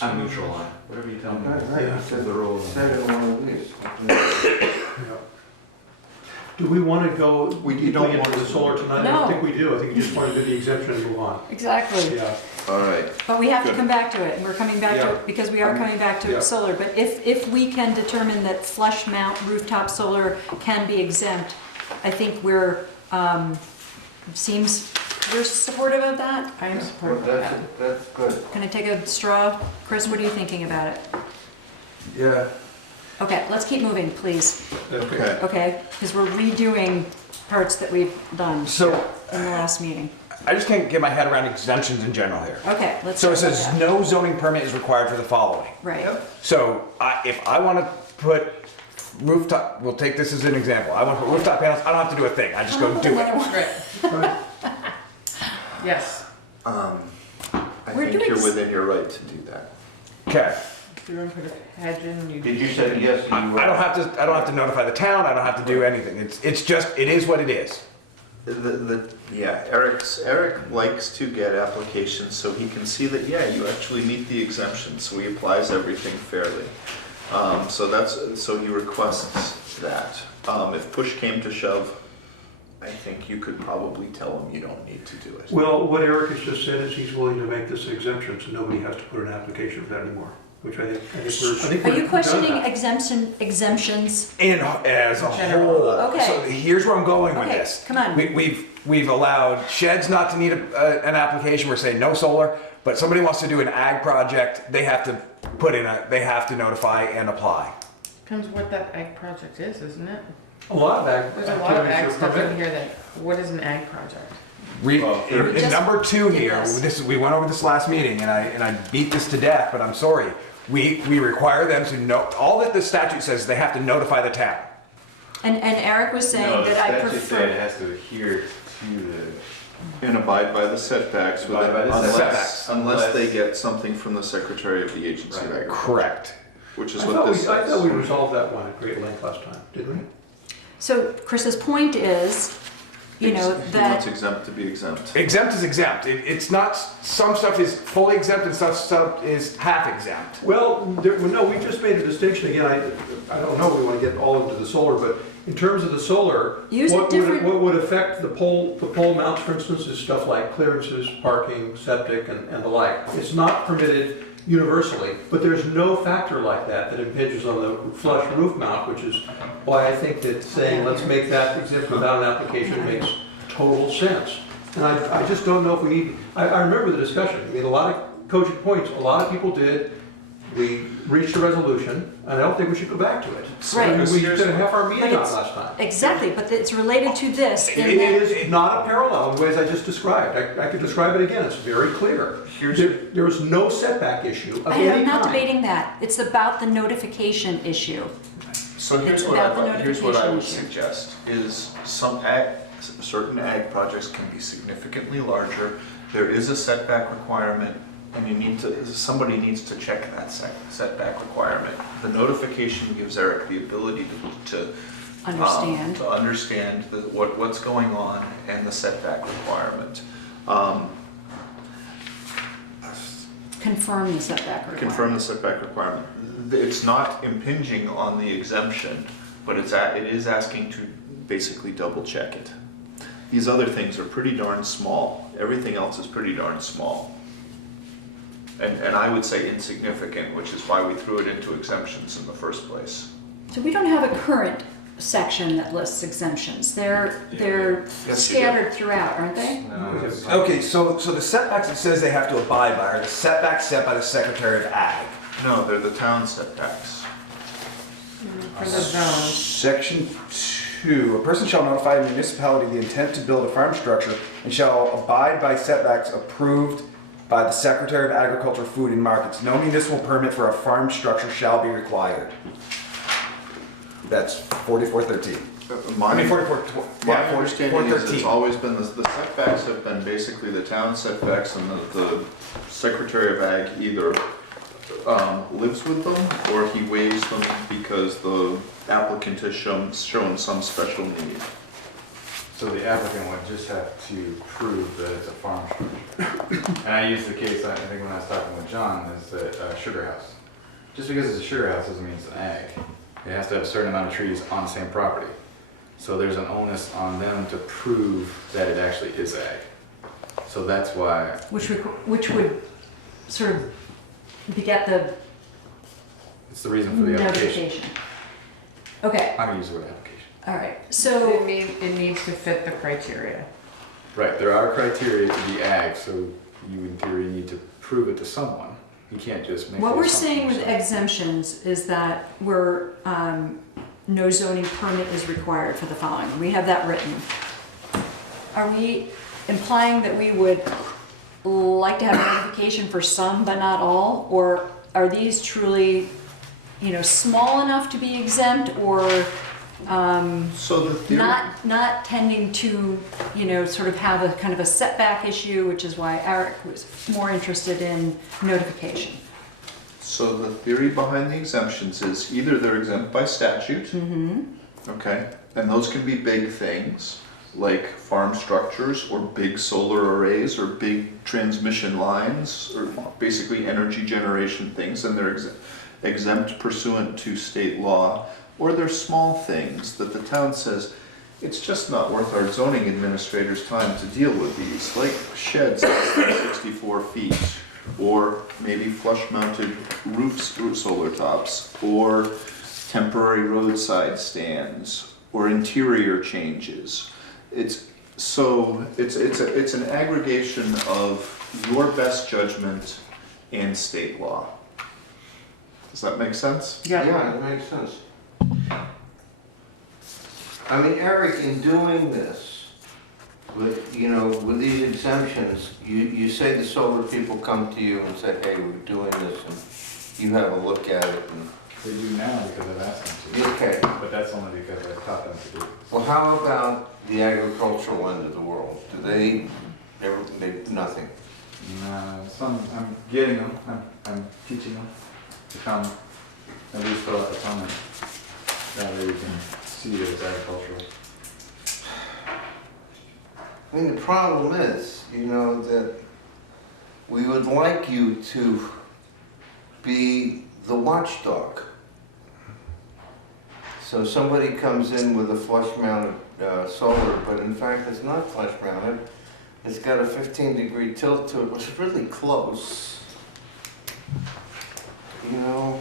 I'm neutral on it, whatever you tell me. Right, Yeah. it says the rule. Said in one of these. Yeah. Do we want to go We deeply don't into want the to. solar tonight? I No. don't think we do. I think we just want to do the exemption and move on. Exactly. Yeah. All right. But we have to Good. come back to it, and we're coming back to Yeah. it, because we are coming back Yeah. to solar. But if we can determine that flush mount rooftop solar can be exempt, I think we're supportive of that? I am supportive of that. That's good. Can I take a straw? Chris, what are you thinking about it? yeah. Okay, let's keep moving, please, Okay. okay? Because we're redoing parts that we've done So in the last meeting. I just can't get my head around exemptions in general here. Okay, let's. So it talk about says that. no zoning permit is required for the following. Right, So if I want to put rooftop, we'll take this as an example. I want to put rooftop panels. I don't have to do a thing. I just go do Another it. one. Right. Yes. I We're think doing you're s- within your right to do that. Okay. If you're gonna put a hedge in, you. Did you say yes? I don't have to. I don't have to notify the town. I don't have to do anything. It's just. It is what it is. Eric likes to get applications so he can see that, yeah, you actually meet the exemptions, so he applies everything fairly. So he requests that. If push came to shove, I think you could probably tell him you don't need to do it. Well, what Eric has just said is he's willing to make this an exemption, so nobody has to put an application for that anymore, which I think Are we're you questioning done that. exemptions? And as a General. whole, Okay. so here's where I'm going with Okay, this. come on. We've allowed sheds not to need an application. We're saying no solar, but somebody wants to do an ag project, they have to they have to notify and apply. Depends what that ag project is, isn't it? A lot of ag There's a lot of ag activities are stuff in permitted. here that, what is an ag project? In Just number 2 did here, this. we went over this last meeting, and I beat this to death, but I'm sorry. We require them to know, all that the statute says, they have to notify the town. And Eric was saying that I Said it prefer, has to adhere to the, And abide by the setbacks, with Abide by it, the setbacks. unless they get something from the Secretary of the Agency of Right. Agriculture. Correct. Which is I what thought this I thought we says. resolved that one at great length last time, didn't we? so Chris's point is, you know, He wants that, exempt to be exempt. Exempt is exempt. It's not, some stuff is fully exempt and some stuff is half exempt. Well, no, we just made a distinction again. I don't know if we want to get all into the solar, but in terms of the solar, Use a different- what would affect the pole mounts, for instance, is stuff like clearances, parking, septic, and the like. It's not permitted universally, but there's no factor like that impinges on the flush roof mount, which is why I think that saying let's make that exempt without an application makes total sense. And I just don't know if we need, I remember the discussion. I made a lot of cogent points. A lot of people did. We reached a resolution, and I don't think we should go back to it. Right. We spent half our meeting But on it it's- last time. exactly, but it's related to this It in that, is not a parallel in ways I just described. I could describe it again. It's very clear. There is no setback issue of any I'm not kind. debating that. It's about the notification issue. So It's about the here's what I would notification issue. suggest, is certain ag projects can be significantly larger. There is a setback requirement, and somebody needs to check that setback requirement. The notification gives Eric the ability to Understand. To understand what's going on and the setback requirement. Confirm the setback requirement. Confirm the setback requirement. It's not impinging on the exemption, but it is asking to basically double check it. These other things are pretty darn small. Everything else is pretty darn small. And I would say insignificant, which is why we threw it into exemptions in the first place. So we don't have a current section that lists exemptions. They're Yes, you do. scattered throughout, aren't they? no, it's- Okay, so the setbacks it says they have to abide by are the setbacks set by the Secretary of Ag. No, they're the town setbacks. For the zone. Section 2, a person shall notify a municipality the intent to build a farm structure and shall abide by setbacks approved by the Secretary of Agriculture, Food and Markets. No municipal permit for a farm structure shall be required. That's 4413. I mean 44. My Yeah, understanding is 413. it's always been, the setbacks have been basically the town setbacks, and the Secretary of Ag either lives with them or he waives them because the applicant has shown some special need. So the applicant would just have to prove that it's a farm structure. And I used the case, I think when I was talking with John, is that sugar house. Just because it's a sugar house doesn't mean it's an ag. It has to have a certain amount of trees on the same property. So there's an onus on them to prove that it actually is ag. So that's why, Which would sort of beget the it's the reason for the application. notification. Okay, I'm gonna use the word application. all right. It So needs to fit the criteria. Right, there are criteria to be ag, so you in theory need to prove it to someone. You can't just make what the we're assumption saying with yourself. exemptions is that no zoning permit is required for the following. We have that written. Are we implying that we would like to have a notification for some but not all? Or are these truly, small enough to be exempt, or So the theory, not tending to, sort of have a kind of a setback issue, which is why Eric was more interested in notification. so the theory behind the exemptions is either they're exempt by statute, Mm-hmm. okay, and those can be big things, like farm structures or big solar arrays or big transmission lines or basically energy generation things, and they're exempt pursuant to state law, or they're small things that the town says, it's just not worth our zoning administrator's time to deal with these, like sheds less than 64 feet, or maybe flush-mounted root solar tops, or temporary roadside stands, or interior changes. It's an aggregation of your best judgment and state law. Does that make sense? Yeah. Yeah, it makes sense. I mean, Eric, in doing this, with, you know, with these exemptions, you say the solar people come to you and say, hey, we're doing this, and you have a look at it, and, They do now because I've asked them to, okay. but that's only because I taught them to do it. Well, how about the agricultural end of the world? Do they nothing? I'm getting them, I'm teaching them to come at least fill out the comment. That way you can see it as agricultural. I mean, the problem is, you know, that we would like you to be the watchdog. So somebody comes in with a flush-mounted solar, but in fact it's not flush-mounted. It's got a 15-degree tilt to it, which is really close. You know?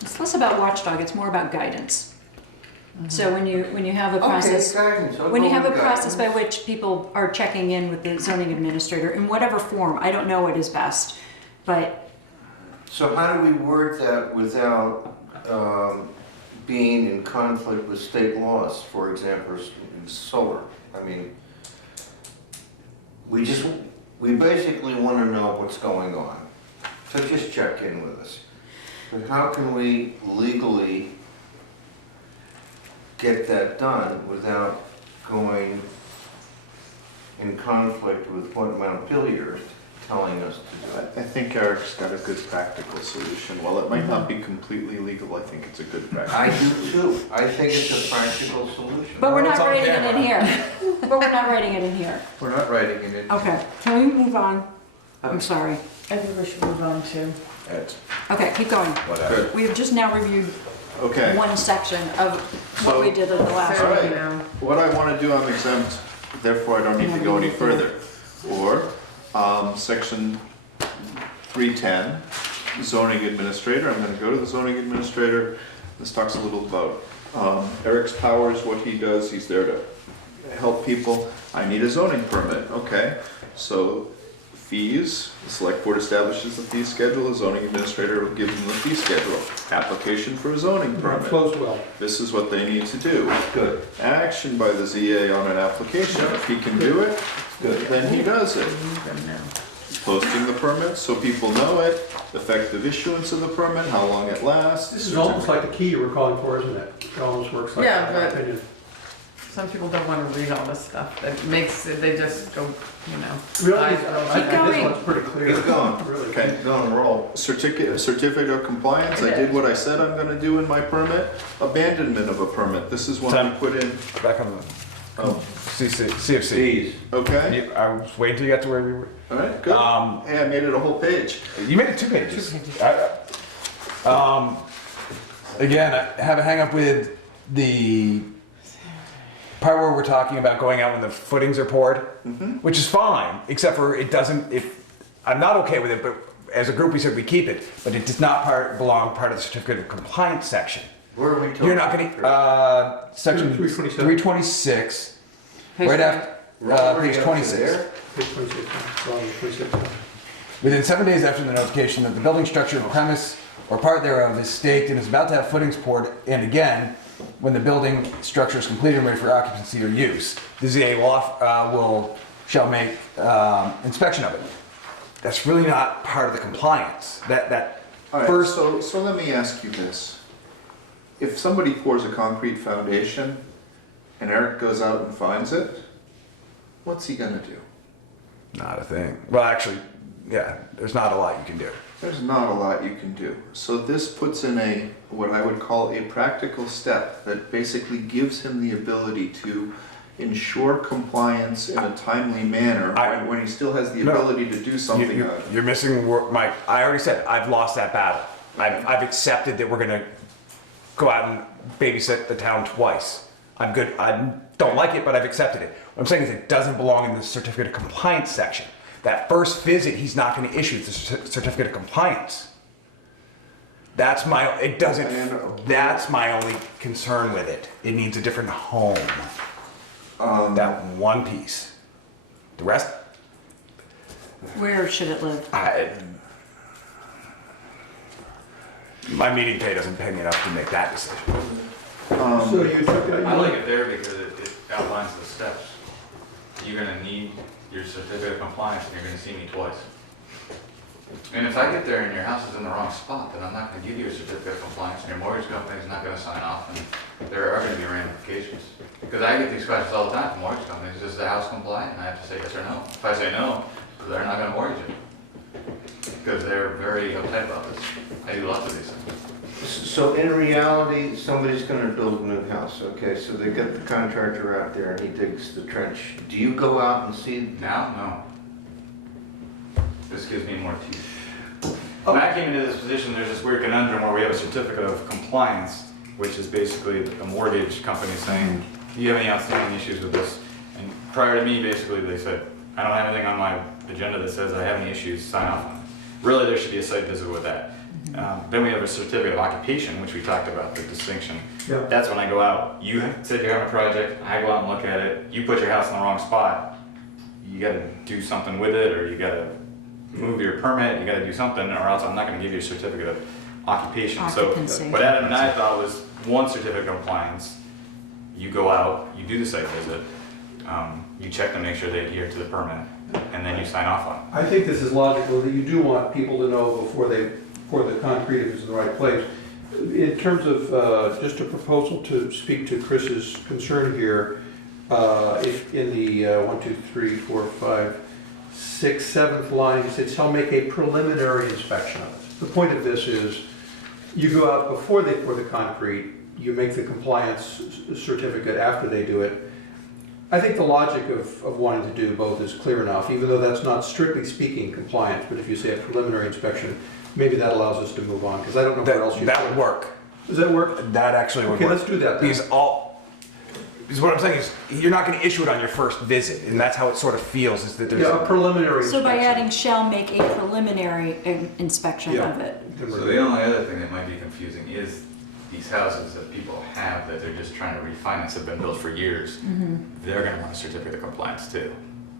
It's less about watchdog, it's more about guidance. So when you have a process, Okay, guidance. I'll when you go have a with process by guidance. which people are checking in with the zoning administrator in whatever form, I don't know what is best, but So how do we word that without being in conflict with state laws, for example, in solar? I mean, we basically want to know what's going on. So just check in with us. But how can we legally get that done without going in conflict with what Montpellier is telling us to do? I think Eric's got a good practical solution. While it might not be completely legal, I think it's a good practical. I do too. I think it's a practical solution. we're it's not on writing it camera. in here. But we're not writing it in here. We're not writing it in. Okay, can we move on? I'm sorry. I think we should move on to. It's Okay, keep going. whatever. Good. We have just now reviewed Okay. one section of what we did in the last All one. right. Now. What I want to do, I'm exempt, therefore I don't need to go any further. Or, section 310, zoning administrator, I'm gonna go to the zoning administrator. This talks a little about Eric's powers, what he does, he's there to help people. I need a zoning permit, okay. So fees, the select board establishes the fee schedule, the zoning administrator will give them the fee schedule. Application for a zoning That permit. flows well. This is what they need to do. Good. Action by the ZA on an application. If he can do it, then he does it. Move them now. Posting the permit so people know it, effective issuance of the permit, how long it lasts. This is almost like the key you were calling for, isn't it? It almost works like Yeah, that, in my but- opinion. Some people don't want to read all this stuff. That makes, they just go, you know. Really, eyes I roll. think going. this one's pretty clear. Keep going. Really. Okay. Keep going, roll. Certificate of compliance, I did what I said I'm gonna do in my permit. Abandonment of a permit, this is when we Time. put in, Back on the oh, CFC. C's. okay, I was waiting till you got to where we were. all right, good. Hey, I made it a whole page. You made it 2 pages. Again, I have a hang up with the part where we're talking about going out when the footings are poured, which is fine, except for it doesn't, I'm not okay with it, but as a group we said we keep it, but it does not belong part of the certificate of compliance section. Where are we talking? You're not gonna, section 327. 326, Page right three. after, page 26. Page 26, wrong, 26. Within 7 days after the notification that the building structure, premise, or part thereof is staked and is about to have footings poured, and again, when the building structure is completed and ready for occupancy or use, the ZA shall make inspection of it. That's really not part of the compliance. That All right, first, so let me ask you this. If somebody pours a concrete foundation and Eric goes out and finds it, what's he gonna do? not a thing. Well, actually, yeah, there's not a lot you can do. There's not a lot you can do. So this puts in what I would call a practical step that basically gives him the ability to ensure compliance in a timely manner when he still has the No. ability to do something. You're missing Mike. I already said I've lost that battle. I've accepted that we're gonna go out and babysit the town twice. I'm good. I don't like it, but I've accepted it. What I'm saying is it doesn't belong in the certificate of compliance section. That first visit, he's not going to issue the certificate of compliance. That's my. It doesn't. That's my only concern with it. It needs a different home. That one piece. The rest, Where should it live? my meeting pay doesn't pay me enough to make that decision. So you took, I like it there because it outlines the steps. You're gonna need your certificate of compliance and you're gonna see me twice. And if I get there and your house is in the wrong spot, then I'm not gonna give you a certificate of compliance and your mortgage company's not gonna sign off and there are gonna be ramifications. Because I get these questions all the time from mortgage companies, is the house compliant? And I have to say yes or no. If I say no, they're not gonna mortgage it. Because they're very uptight about this. I do lots of these things. So in reality, somebody's gonna build a new house, okay, so they get the contractor out there and he digs the trench. Do you go out and see? Now, no. This gives me more teeth. When I came into this position, there's this weird conundrum where we have a certificate of compliance, which is basically a mortgage company saying, do you have any outstanding issues with this? And prior to me, basically, they said, I don't have anything on my agenda that says I have any issues, sign off on it. Really, there should be a site visit with that. Then we have a certificate of occupation, which we talked about, the distinction. Yeah. That's when I go out, you said you have a project, I go out and look at it, you put your house in the wrong spot, you gotta do something with it, or you gotta move your permit, you gotta do something, or else I'm not gonna give you a certificate of occupation. Occupancy. So what Adam and I thought was one certificate of compliance, you go out, you do the site visit, you check to make sure they adhere to the permit, and then you sign off on it. I think this is logical, that you do want people to know before the concrete if it's in the right place. In terms of, just a proposal to speak to Chris's concern here, if in the 1, 2, 3, 4, 5, 6, 7th line, it says shall make a preliminary inspection of it. The point of this is, you go out before they pour the concrete, you make the compliance certificate after they do it. I think the logic of wanting to do both is clear enough, even though that's not strictly speaking compliance, but if you say a preliminary inspection, maybe that allows us to move on, because I don't know what else you. That would work. Does that work? That actually would Okay, work. let's do that then. Because what I'm saying is, you're not going to issue it on your first visit, and that's how it sort of feels. Is that there's Yeah, a preliminary So inspection. by adding shall make a preliminary inspection Yeah. of it. So the only other thing that might be confusing is these houses that people have that they're just trying to refinance have been built for years. They're gonna want a certificate of compliance too.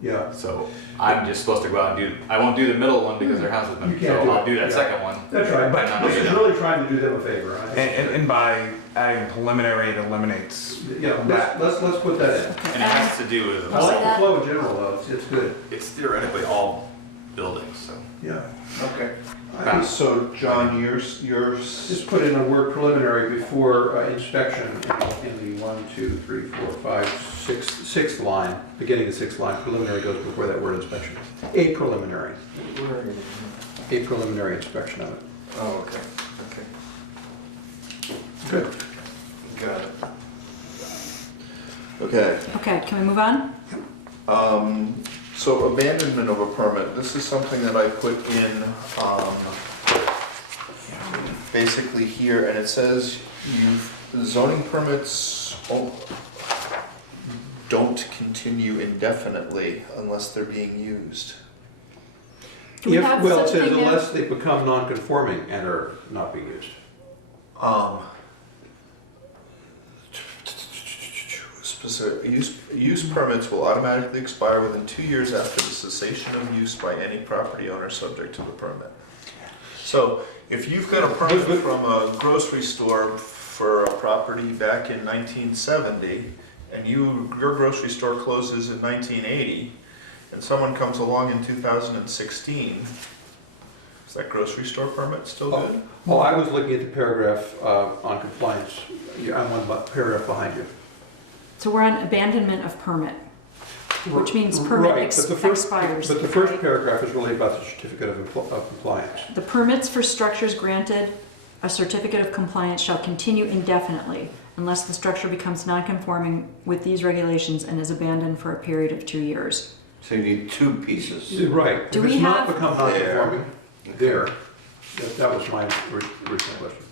Yeah. So I'm just supposed to go out and do, I won't do the middle one because their house has You been, can't so do I'll it, do that yeah. second one. That's right, But but this is really trying to do them a favor. I think. and by adding preliminary, it eliminates. Yeah, let's put that in. And it has to do with, I like the that? flow in general though, it's good. it's theoretically all buildings, so. Yeah. Okay. I think So, John, you're just put in a word preliminary before inspection in the 1, 2, 3, 4, 5, 6, 6th line, beginning of the 6th line, preliminary goes before that word inspection. A preliminary inspection of it. Oh, okay, Good. got it. Okay. Okay, can we move on? So abandonment of a permit, this is something that I put in, basically here, and it says zoning permits don't continue indefinitely unless they're being used. Do we have Well, it such says thing now? unless they become non-conforming and are not being used. Specific, use permits will automatically expire within 2 years after the cessation of use by any property owner subject to the permit. So if you've got a permit from a grocery store for a property back in 1970, and your grocery store closes in 1980, and someone comes along in 2016, is that grocery store permit still good? Well, I was looking at the paragraph on compliance. I'm one paragraph behind you. So we're on abandonment of permit, which means permit Right, but the first- expires. But the first right? paragraph is really about the certificate of compliance. The permits for structures granted a certificate of compliance shall continue indefinitely unless the structure becomes non-conforming with these regulations and is abandoned for a period of 2 years. So you need two pieces. Right. Do If we it's not have- become non-conforming, there, that was my original question.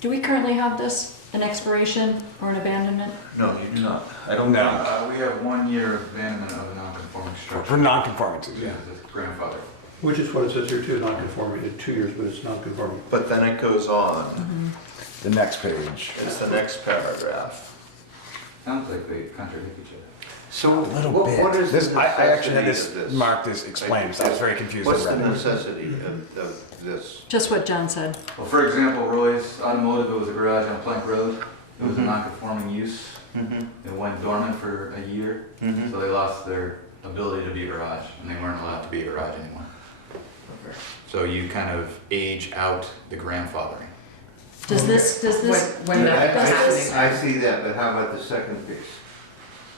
Do we currently have this, an expiration or an abandonment? No, you do not. I don't No. know. We have 1 year abandonment of a non-conforming structure. For non-conformances, yeah. Because it's grandfather. Which is what it says here too, non-conforming in 2 years, but it's non-conforming. But then it goes on. The next page. It's the next paragraph. Sounds like they contradict each other. So A little what bit. is This, the I actually had necessity this of this? marked as explained, so I was very confused. What's when I the read it. necessity of this? Just what John said. Well, for example, Roy's Automotive, it was a garage on Plank Road. It was a Mhm. non-conforming use. Mm-hmm. It went dormant for a year, Mm-hmm. so they lost their ability to be a garage, and they weren't allowed to be a garage anymore. So you kind of age out the grandfathering. Does this, When that does this- I see that, but how about the second piece?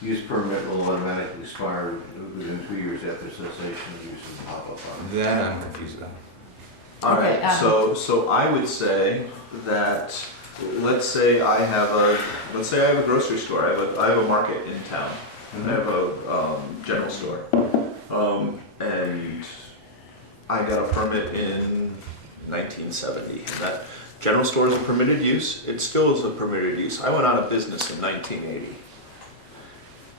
Use permit will automatically expire within 2 years after cessation of use of blah, blah, blah. That I'm confused about. All Okay, right, Adam. so I would say that, let's say I have a grocery store, I have a market in town, and I have a general store. And I got a permit in 1970. That general store is a permitted use, it still is a permitted use. I went out of business in 1980.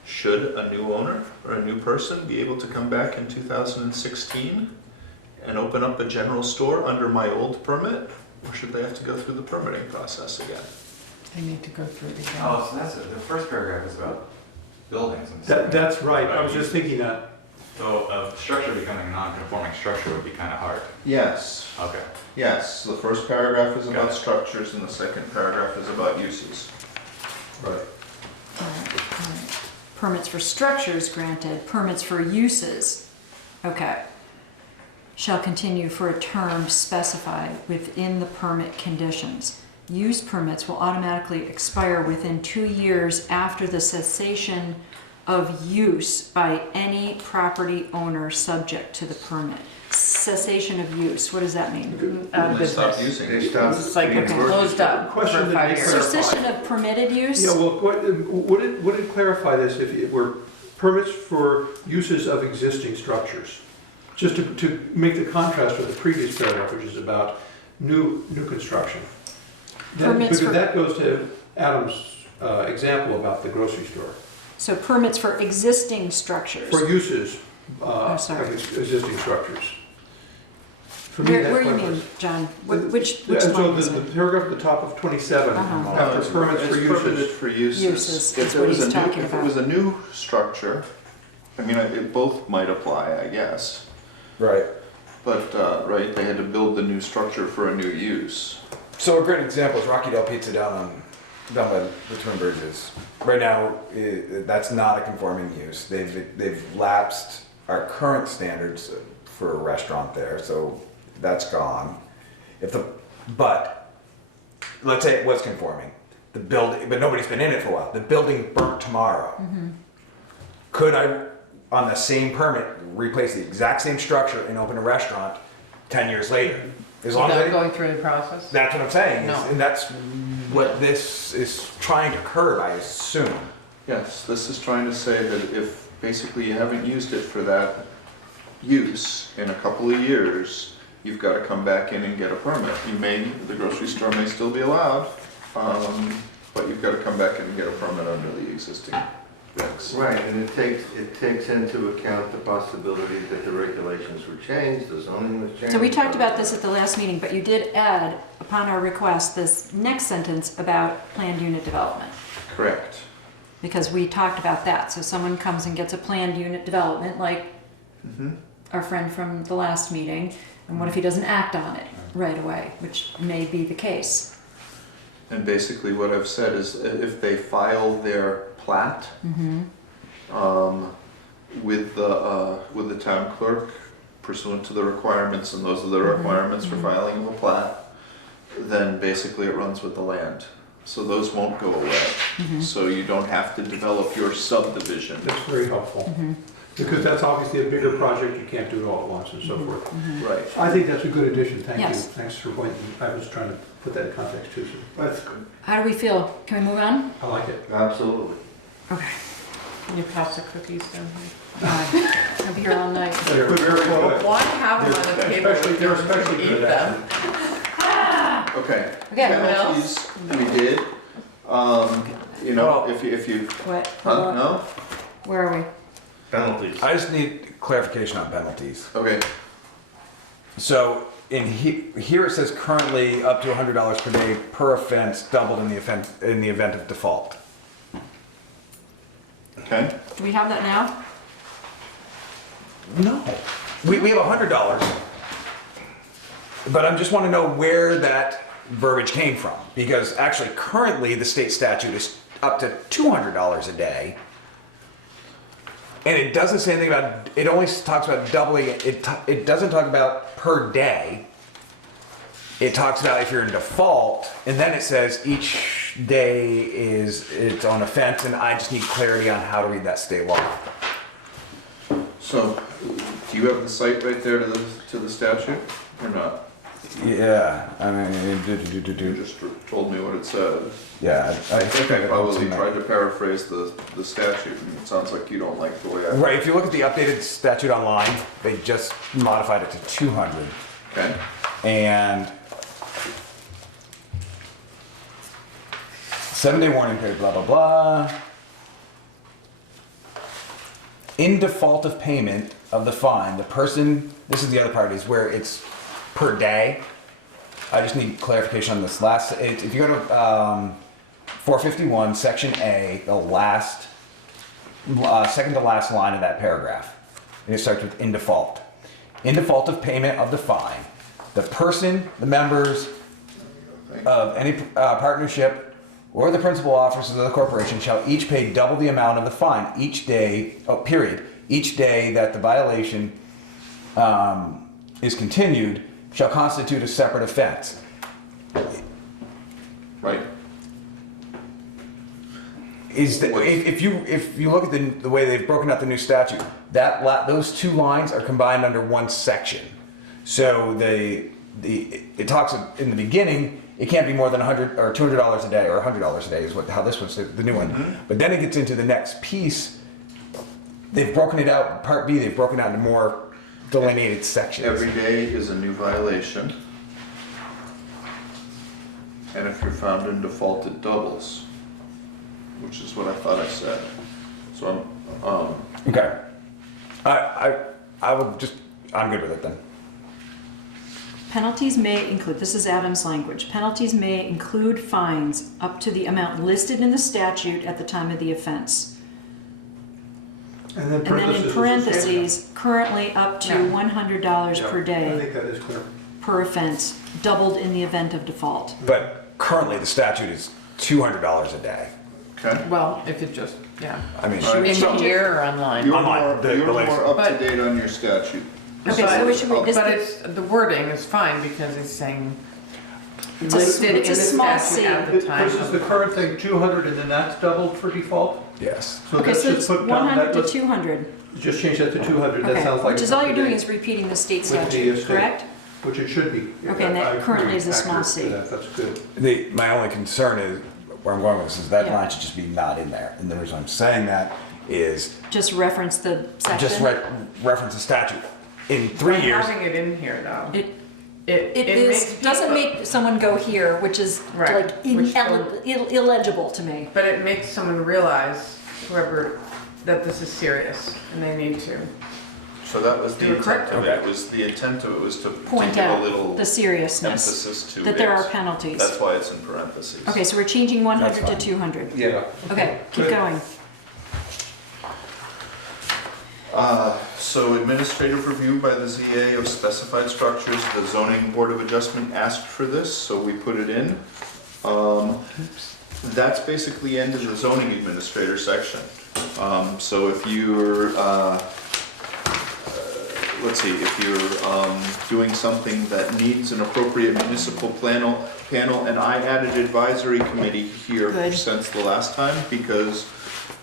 Should a new owner or a new person be able to come back in 2016 and open up a general store under my old permit? Or should they have to go through the permitting process again? They need to go through it again. Oh, so that's it. The first paragraph is about buildings and That, stuff. that's right, I was just thinking that. So a structure becoming a non-conforming structure would be kind of hard. Yes. Okay. Yes, the first paragraph is Got about it. structures and the second paragraph is about uses. Right. Alright. Permits for structures granted, permits for uses, okay, shall continue for a term specified within the permit conditions. Use permits will automatically expire within 2 years after the cessation of use by any property owner subject to the permit. Cessation of use, what does that mean? Out of They stop business. using They it. stop. It's like it's being closed up for Question that 5 you years. clarify. Cessation of permitted use? Yeah, well, would it clarify this if it were permits for uses of existing structures? Just to make the contrast with the previous paragraph, which is about new construction. Permits Because for- that goes to Adam's example about the grocery store. So permits for existing structures. For uses Oh, sorry. of existing structures. For me, Where that's you what mean, John? Which Yeah, so line is the it? paragraph at the top of 27, Uh-huh. after permits for It's permitted uses. for uses. Uses If is it what was he's a new- talking If about. it was a new structure, I mean, it both might apply, I guess. Right. But, right, they had to build the new structure for a new use. So a great example is Rocky Del Pizza down by the Twin Bridges. Right now, that's not a conforming use. They've lapsed our current standards for a restaurant there, so that's gone. But let's say it was conforming, the building, but nobody's been in it for a while. The building burnt tomorrow. Could I, on the same permit, replace the exact same structure and open a restaurant 10 years later? As long as Without I, going through the process? that's what I'm saying, No. and that's what this is trying to curb, I assume. Yes, this is trying to say that if basically you haven't used it for that use in a couple of years, you've got to come back in and get a permit. The grocery store may still be allowed, but you've got to come back in and get a permit under the existing regs. Right, and it takes into account the possibility that the regulations were changed, the zoning was changed. So we talked about this at the last meeting, but you did add, upon our request, this next sentence about planned unit development. Correct. Because we talked about that. So someone comes and gets a planned unit development, like our friend from the last meeting, and what if he doesn't act on it right away, which may be the case. And basically what I've said is if they file their plat with the town clerk pursuant to the requirements, and those are the requirements for filing of a plat, then basically it runs with the land. So those won't go away. So you don't have to develop your subdivision. That's very helpful. Because that's obviously a bigger project, you can't do it all at once and so forth. Right. I think that's a good addition, thank you. Yes. Thanks for pointing, I was trying to put that in context too, so that's good. How do we feel? Can we move on? I like it. Absolutely. Okay. Can you pass the cookies down here? I'll be here all night. They're very good. Why have them on the table if They're you're going especially to eat good, them? actually. Okay. Okay. Penalties, we did. You know, if you, What? no? Where are we? Penalties. I just need clarification on penalties. Okay, So in here it says currently up to $100 per day per offense, doubled in the event of default. okay. Do we have that now? No, we have $100, but I just want to know where that verbiage came from, because actually currently the state statute is up to $200 a day, and it doesn't say anything about. It only talks about doubling it. It doesn't talk about per day. It talks about if you're in default, and then it says each day is its own offense, and I just need clarity on how to read that state law. So, do you have the site right there to the statute, or not? Yeah, I mean, You just told me what it says. yeah, I think I probably that. tried to paraphrase the statute, and it sounds like you don't like the way I. Right, if you look at the updated statute online, they just modified it to 200. Okay, And 7-day warning period, blah, blah, blah. In default of payment of the fine, the person, this is the other part, is where it's per day. I just need clarification on this last, if you go to 451, section A, the last, second to last line of that paragraph. And it starts with in default. In default of payment of the fine, the person, the members of any partnership, or the principal officers of the corporation shall each pay double the amount of the fine each day, each day that the violation is continued shall constitute a separate offense. right. Is that, if you look at the way they've broken out the new statute, those two lines are combined under one section. So it talks in the beginning. It can't be more than $100 or $200 a day, or $100 a day is how this one's the new one. Mm-hmm. But then it gets into the next piece. They've broken it out. Part B, they've broken out into more delineated sections. Every day is a new violation. And if you're found in default, it doubles, which is what I thought I said. So Okay. I'm good with it then. Penalties may include, this is Adam's language, penalties may include fines up to the amount listed in the statute at the time of the offense. And then And then in parentheses, currently up to Yeah. $100 per I day think that is clear. per offense, doubled in the event of default. But currently the statute is $200 a day. okay. Well, if it just, yeah. I mean, Should we In change here or online? You're Online, more, the you're latest. more up to But- date on your statute. Okay, so we should, is But the- it's, the wording is fine because it's saying It's a- listed in it's the a small statute C. at the time. This is the current thing, 200, and then that's doubled for default? yes. So okay, let's so just it's put down 100 that, to let's 200. just change that to 200, that Okay, sounds like. which is all you're doing is repeating the state With the statute, state. correct? Which it should be. Okay, and that I agree, currently is a small accurate C. to that, That's good. My only concern is, where I'm going with this is that Yeah. line should just be not in there. And the reason I'm saying that is Just reference the section. just reference the statute. In 3 By years, having it in here though, It, it it makes is, doesn't people- make someone go here, which is Right, like which illegible to me. But it makes someone realize, whoever, that this is serious and they need to. So that was the You were intent correct. of Okay. it, the intent of it was to Point give a out little the seriousness, emphasis to it. that there are penalties. That's why it's in parentheses. Okay, so we're changing 100 to fine. 200. Yeah. Okay, keep Good. going. So administrative review by the ZA of specified structures, the zoning board of adjustment asked for this, so we put it in. That's basically end of the zoning administrator section. So if you're, let's see, if you're doing something that needs an appropriate municipal panel, and I added advisory committee here Good. since the last time, because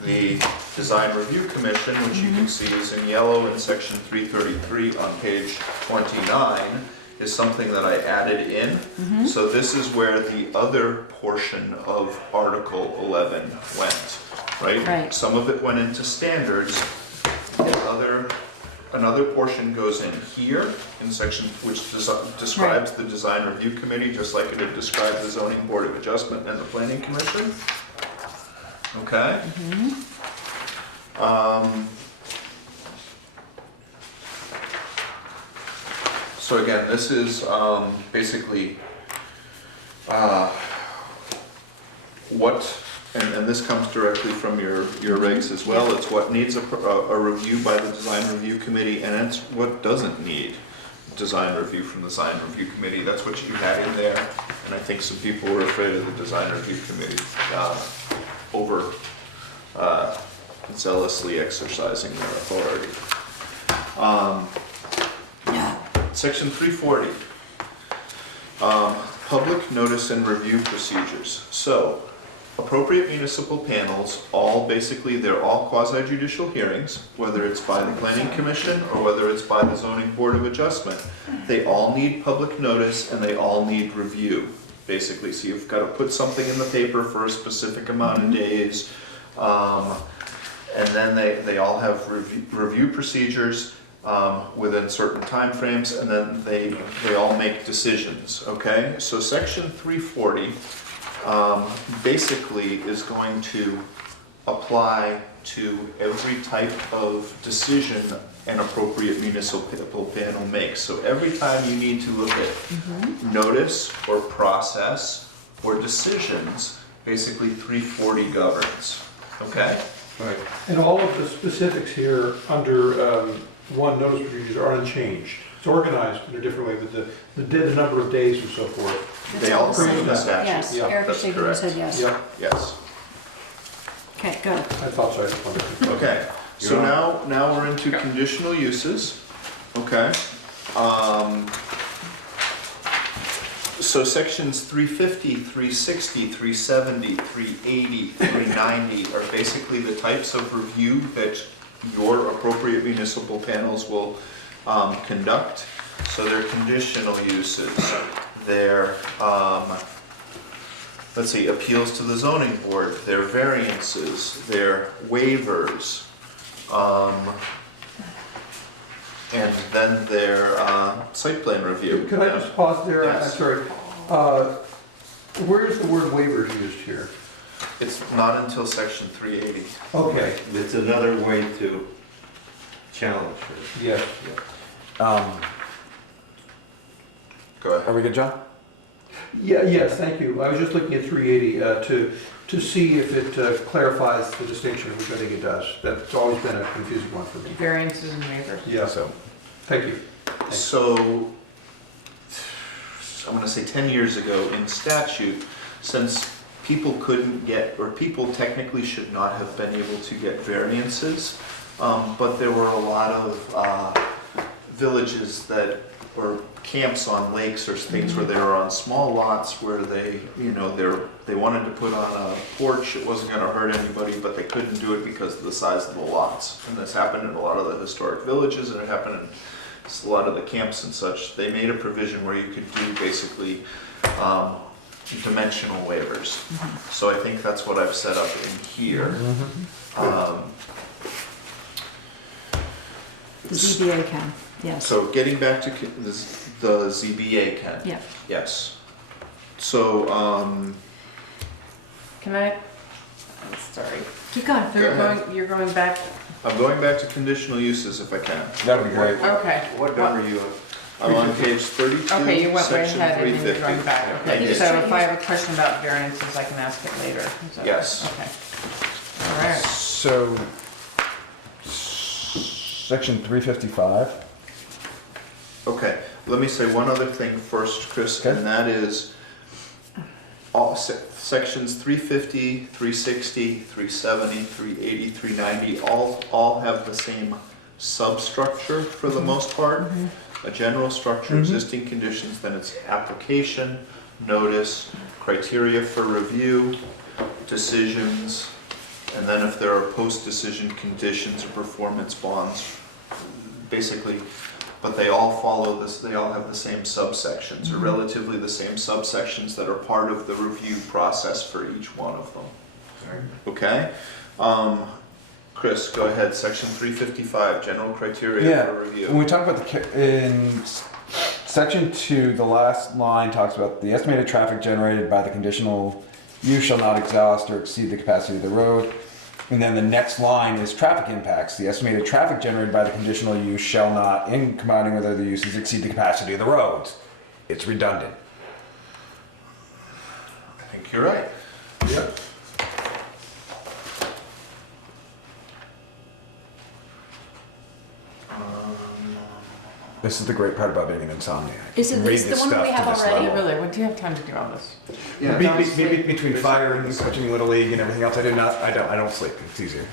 The Design Review Commission, which you can see is in yellow in section 333 on page 29, is something that I added in. So this is where the other portion of Article 11 went, right? Right. Some of it went into standards, another portion goes in here in section which describes the Design Review Committee, just like it had described the Zoning Board of Adjustment and the Planning Commission. Okay? So again, this is basically what, and this comes directly from your regs as well, it's what needs a review by the Design Review Committee, and it's what doesn't need design review from the Design Review Committee. That's what you had in there, and I think some people were afraid of the Design Review Committee over zealously exercising their authority. Section 340, public notice and review procedures. So, appropriate municipal panels, they're all quasi-judicial hearings, whether it's by the Planning Commission or whether it's by the Zoning Board of Adjustment. They all need public notice and they all need review, basically. So you've got to put something in the paper for a specific amount of days. And then they all have review procedures within certain timeframes, and then they all make decisions, okay? So section 340 basically is going to apply to every type of decision an appropriate municipal panel makes. So every time you need to look at notice or process or decisions, basically 340 governs, okay? Right. And all of the specifics here under one notice procedures are unchanged. It's organized in a different way, but the number of days and so forth. They all come from the statute. Yes, Yeah, Eric was that's shaking his head yes. Yeah, Yes. Okay, good. I thought so. I just wanted to- Okay, so now we're into conditional uses, okay? So sections 350, 360, 370, 380, 390 are basically the types of review that your appropriate municipal panels will conduct. So they're conditional uses, they're, let's see, appeals to the zoning board, they're variances, they're waivers, and then their site plan review. Could I just pause there? Yes. I'm sorry. Where is the word waivers used here? It's not until section 380. Okay, It's another way to challenge it. yes. Go ahead. Are we good, John? Yeah, yes, thank you. I was just looking at 380 to see if it clarifies the distinction, which I think it does. That's always been a confusing one for me. Variances and waivers. Yeah, So, thank you. So, I'm gonna say 10 years ago in statute, since people couldn't get, or people technically should not have been able to get variances, but there were a lot of villages that, or camps on lakes or things where they were on small lots where they, you know, they wanted to put on a porch, it wasn't gonna hurt anybody, but they couldn't do it because of the size of the lots. And this happened in a lot of the historic villages, and it happened in a lot of the camps and such. They made a provision where you could do basically dimensional waivers. So I think that's what I've set up in here. The ZBA can, yes. So getting back to the ZBA can. Yeah. Yes. So, Can I, I'm sorry. Keep going. Go ahead. You're going back, I'm going back to conditional uses if I can. that would be great. okay. What number are you on? I'm on page 32, Okay, you went way section ahead and then you're 350. going back, I okay. did. So if I have a question about variances, I can ask it later. Is that- Yes. Okay. All right. So, section 355. Okay, let me say one other thing first, Chris, Okay. and that is all sections 350, 360, 370, 380, 390, all have the same substructure for the most part. A general structure, existing conditions, then it's application, notice, criteria for review, decisions, And then if there are post-decision conditions or performance bonds, basically, but they all follow this, they all have the same subsections, or relatively the same subsections that are part of the review process for each one of them. Okay? Chris, go ahead, section 355, general criteria for review. When we talk about in section 2, the last line talks about the estimated traffic generated by the conditional use shall not exhaust or exceed the capacity of the road. And then the next line is traffic impacts. The estimated traffic generated by the conditional use shall not, in combining with other uses, exceed the capacity of the roads. It's redundant. I think you're right. Yep. This is the great part about being an insomniac. Is it You read this the this one that we stuff have to this already? level. Really, when do you have time to do all this? Yeah. Maybe between fire and coaching Little League and everything else, I don't sleep. It's easier.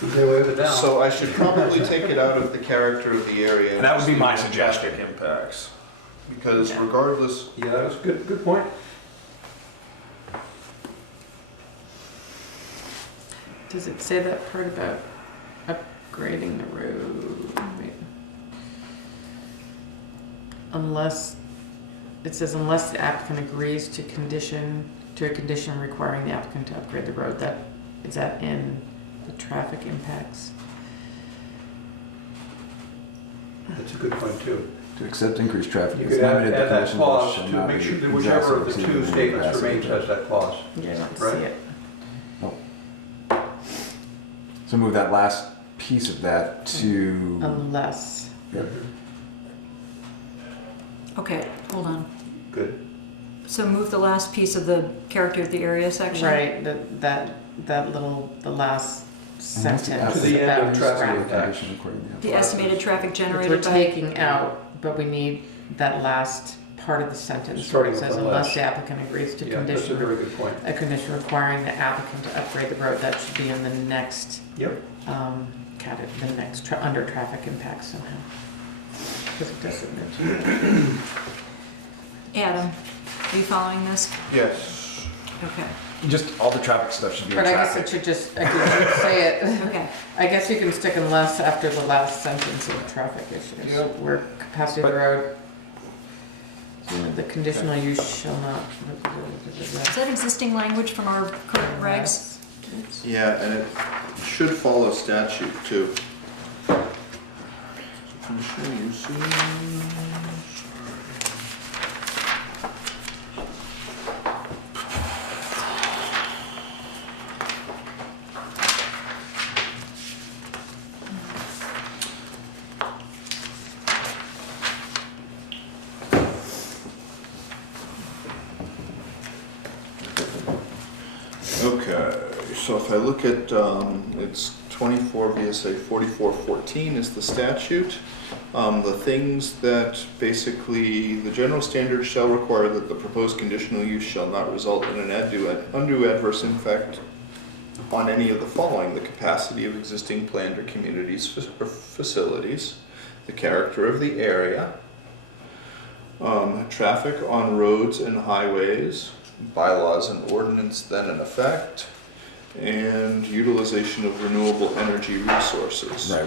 Get away with it now. So I should probably take it out of the character of the area. And that would be my just leave suggestion. traffic impacts. Because regardless, Yeah, that's good point. Does it say that part about upgrading the road? Wait. Unless, it says unless the applicant agrees to a condition requiring the applicant to upgrade the road, is that in the traffic impacts? That's a good point too. To accept increased traffic, You it's could add limited to that conditional clause shall to not make be sure that exhausted whichever of or the exceed two the statements capacity remains of the has that clause. Yeah, I don't Right. see it. So move that last piece of that to. Unless. Yep. Okay, hold on. Good. So move the last piece of the character of the area section? Right, the last sentence. To the end about of traffic traffic. impacts. The estimated traffic Which generated we're by... taking out, but we need that last part of the sentence where Starting it with says the unless last. the applicant agrees to Yeah, that's a condition, very good point. a condition requiring the applicant to upgrade the road, that should be in the next, Yep. under traffic impacts somehow. Because it doesn't mention Adam, are you following this? yes. Okay, Just all the traffic stuff should be that. in But I guess traffic. it should just, I could say it. okay. I guess you can stick unless after the last sentence of traffic issues, where capacity of the road, the conditional use shall not. Is that existing language from our current regs? Yeah, and it should follow statute too. Conditional uses. Okay, so if I look at, it's 24 VSA 4414 is the statute. The things that basically, the general standards shall require that the proposed conditional use shall not result in an undue adverse impact on any of the following: the capacity of existing planned or communities or facilities, the character of the area, traffic on roads and highways, bylaws and ordinance then in effect, and utilization of renewable energy resources. Right,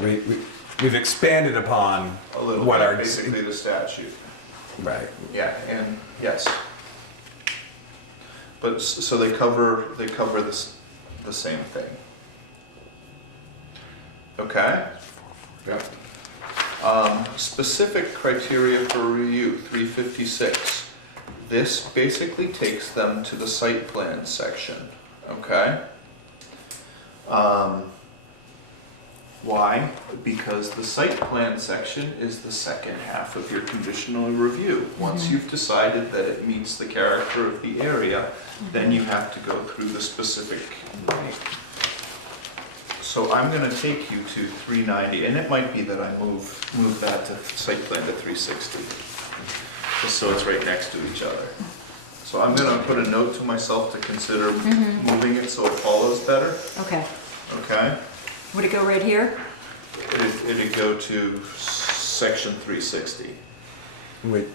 we've expanded upon A little what bit, our. basically the statute. Right. Yeah, and yes. But so they cover this, the same thing. Okay? Yep. Specific criteria for review, 356. This basically takes them to the site plan section, okay? Why? Because the site plan section is the second half of your conditional review. Once you've decided that it meets the character of the area, then you have to go through the specific. So I'm gonna take you to 390, and it might be that I move that to site plan to 360. Just so it's right next to each other. So I'm gonna put a note to myself to consider moving it so it follows better, Okay. okay? Would it go right here? It'd go to section 360. Wait,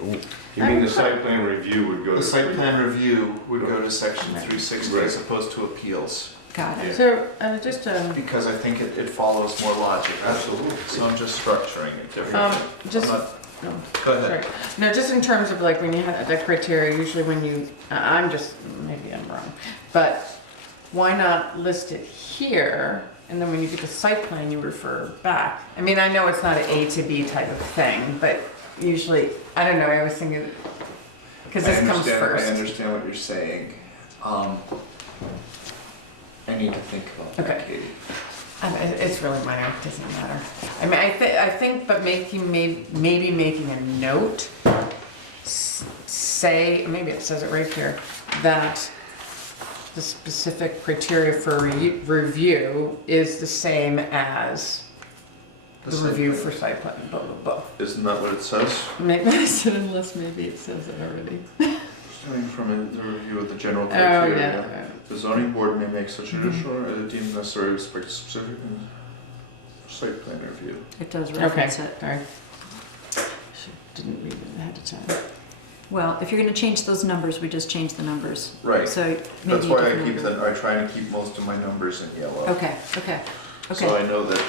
You mean the site plan review would go to? The site plan review would go to section 360 Right. as opposed to appeals, Got it. So, just, because I think it follows more logic. Absolutely. So I'm just structuring it differently. just, I'm not- no, Go ahead. sorry. No, just in terms of like when you have the criteria, usually when you, I'm just, maybe I'm wrong, but why not list it here? And then when you get the site plan, you refer back. I mean, I know it's not an A to B type of thing, but usually, I don't know, I was thinking, because this comes I first. understand what you're saying. I need to think about that, Okay. Katie. It's really minor, it doesn't matter. I mean, I think, but maybe making a note, say, maybe it says it right here, that the specific criteria for review is the same as the site review plan. for site plan, blah, blah, blah. Isn't that what it says? Maybe I said unless maybe it says it already. Stemming from the review of the general Oh, criteria. yeah. The zoning board may make such additional or deemed necessary with respect to specific site plan review. It does Okay, reference it. sorry. Didn't read it ahead of time. Well, if you're gonna change those numbers, we just change the numbers. Right. So maybe That's you why I can- keep I try to keep most of my numbers in yellow. Okay, okay, So okay. I know that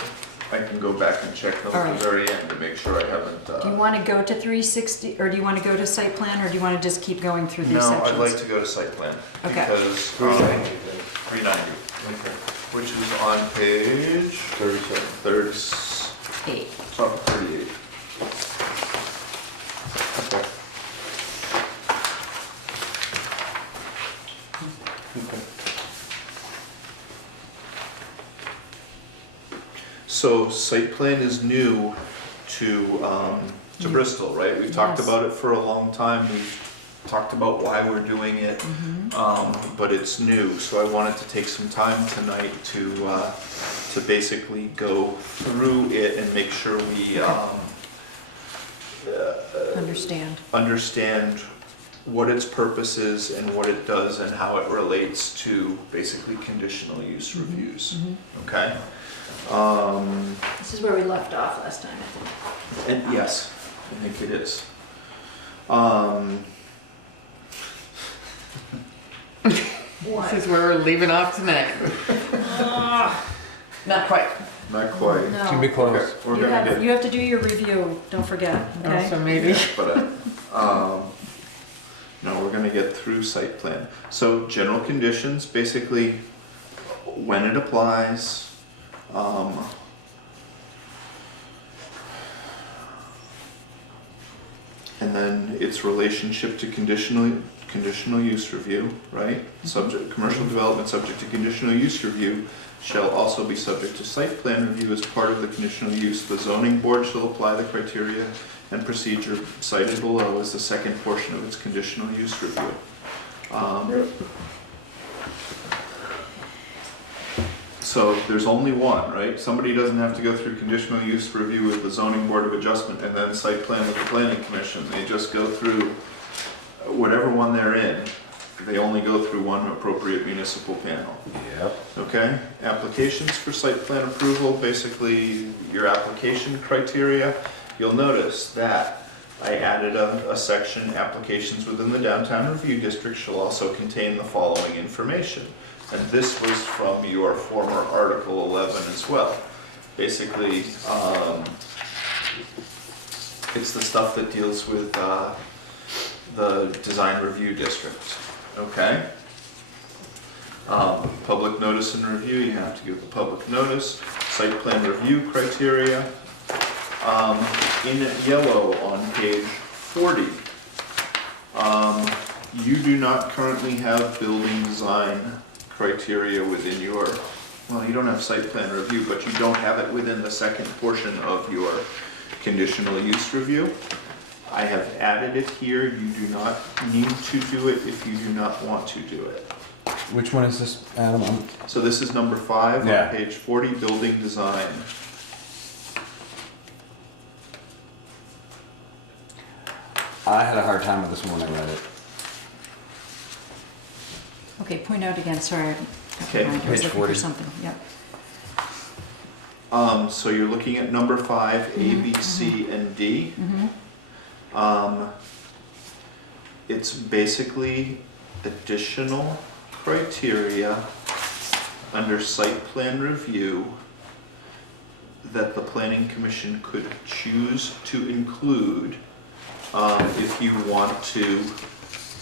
I can go back and check those All at right. the very end to make sure I haven't. Do you wanna go to 360, or do you wanna go to site plan, or do you wanna just keep going through these No, sections? I'd like to go to site plan. Okay. Because, 390, which is on page 37. 8. top of 38. So site plan is new to Bristol, right? We've talked Yes. about it for a long time. We've talked about why we're doing it, but it's new. So I wanted to take some time tonight to basically go through it and make sure we Understand. understand what its purpose is and what it does and how it relates to basically conditional use reviews. Okay? This is where we left off last time, I think. And yes, I think it is. This is where we're leaving off tonight. Not quite. Not quite. can be No. close. We're You gonna have, get, you have to do your review, don't forget, okay? So maybe. but, no, we're gonna get through site plan. So general conditions, basically, when it applies, and then its relationship to conditional use review, right? Subject, commercial development subject to conditional use review shall also be subject to site plan review as part of the conditional use. The zoning board shall apply the criteria and procedure cited below as the second portion of its conditional use review. So there's only one, right? Somebody doesn't have to go through conditional use review with the zoning board of adjustment and then site plan with the planning commission. They just go through whatever one they're in. They only go through one appropriate municipal panel. Yep. Okay, applications for site plan approval, basically your application criteria. You'll notice that I added a section, applications within the downtown review district shall also contain the following information. And this was from your former Article 11 as well. Basically, it's the stuff that deals with the design review district, okay? Public notice and review, you have to give the public notice. Site plan review criteria. In yellow on page 40, you do not currently have building design criteria within your, well, you don't have site plan review, but you don't have it within the second portion of your conditional use review. I have added it here. You do not need to do it if you do not want to do it. Which one is this, Adam? So this is number 5 Yeah. on page 40, building design. I had a hard time with this one when I read it. Okay, point out again, sorry. Okay, I was page looking 40. for something, yep. So you're looking at number 5, A, B, C, and D. It's basically additional criteria under site plan review that the planning commission could choose to include if you want to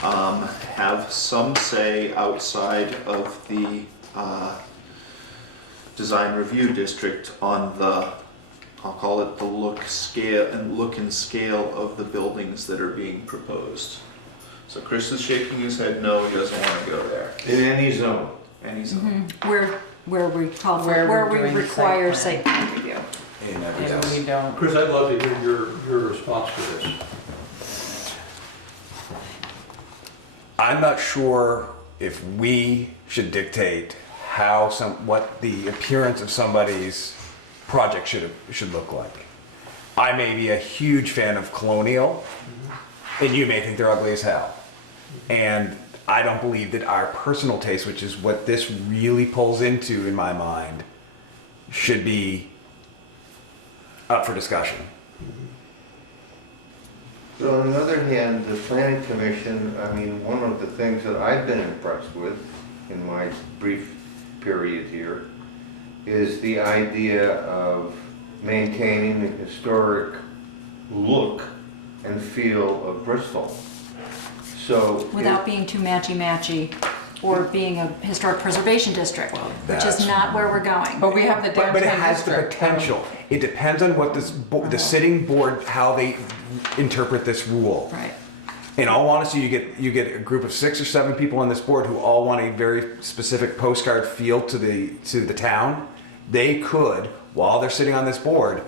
have some say outside of the design review district on the, I'll call it the look and scale of the buildings that are being proposed. So Chris is shaking his head no, he doesn't want to go there. In any zone. And he's on. Where we call for, Where where we're we doing the require site site plan review. And every And house. we don't. Chris, I'd love to hear your response to this. I'm not sure if we should dictate what the appearance of somebody's project should look like. I may be a huge fan of colonial, and you may think they're ugly as hell. And I don't believe that our personal taste, which is what this really pulls into in my mind, should be up for discussion. So on the other hand, the planning commission, I mean, one of the things that I've been impressed with in my brief period here is the idea of maintaining the historic look and feel of Bristol. So Without being too matchy-matchy or being a historic preservation district, which is that's- not where we're going. But we have the downtown But it has the district. potential. It depends on what the sitting board, how they interpret this rule. Right. In all honesty, you get a group of 6 or 7 people on this board who all want a very specific postcard feel to the town. They could, while they're sitting on this board,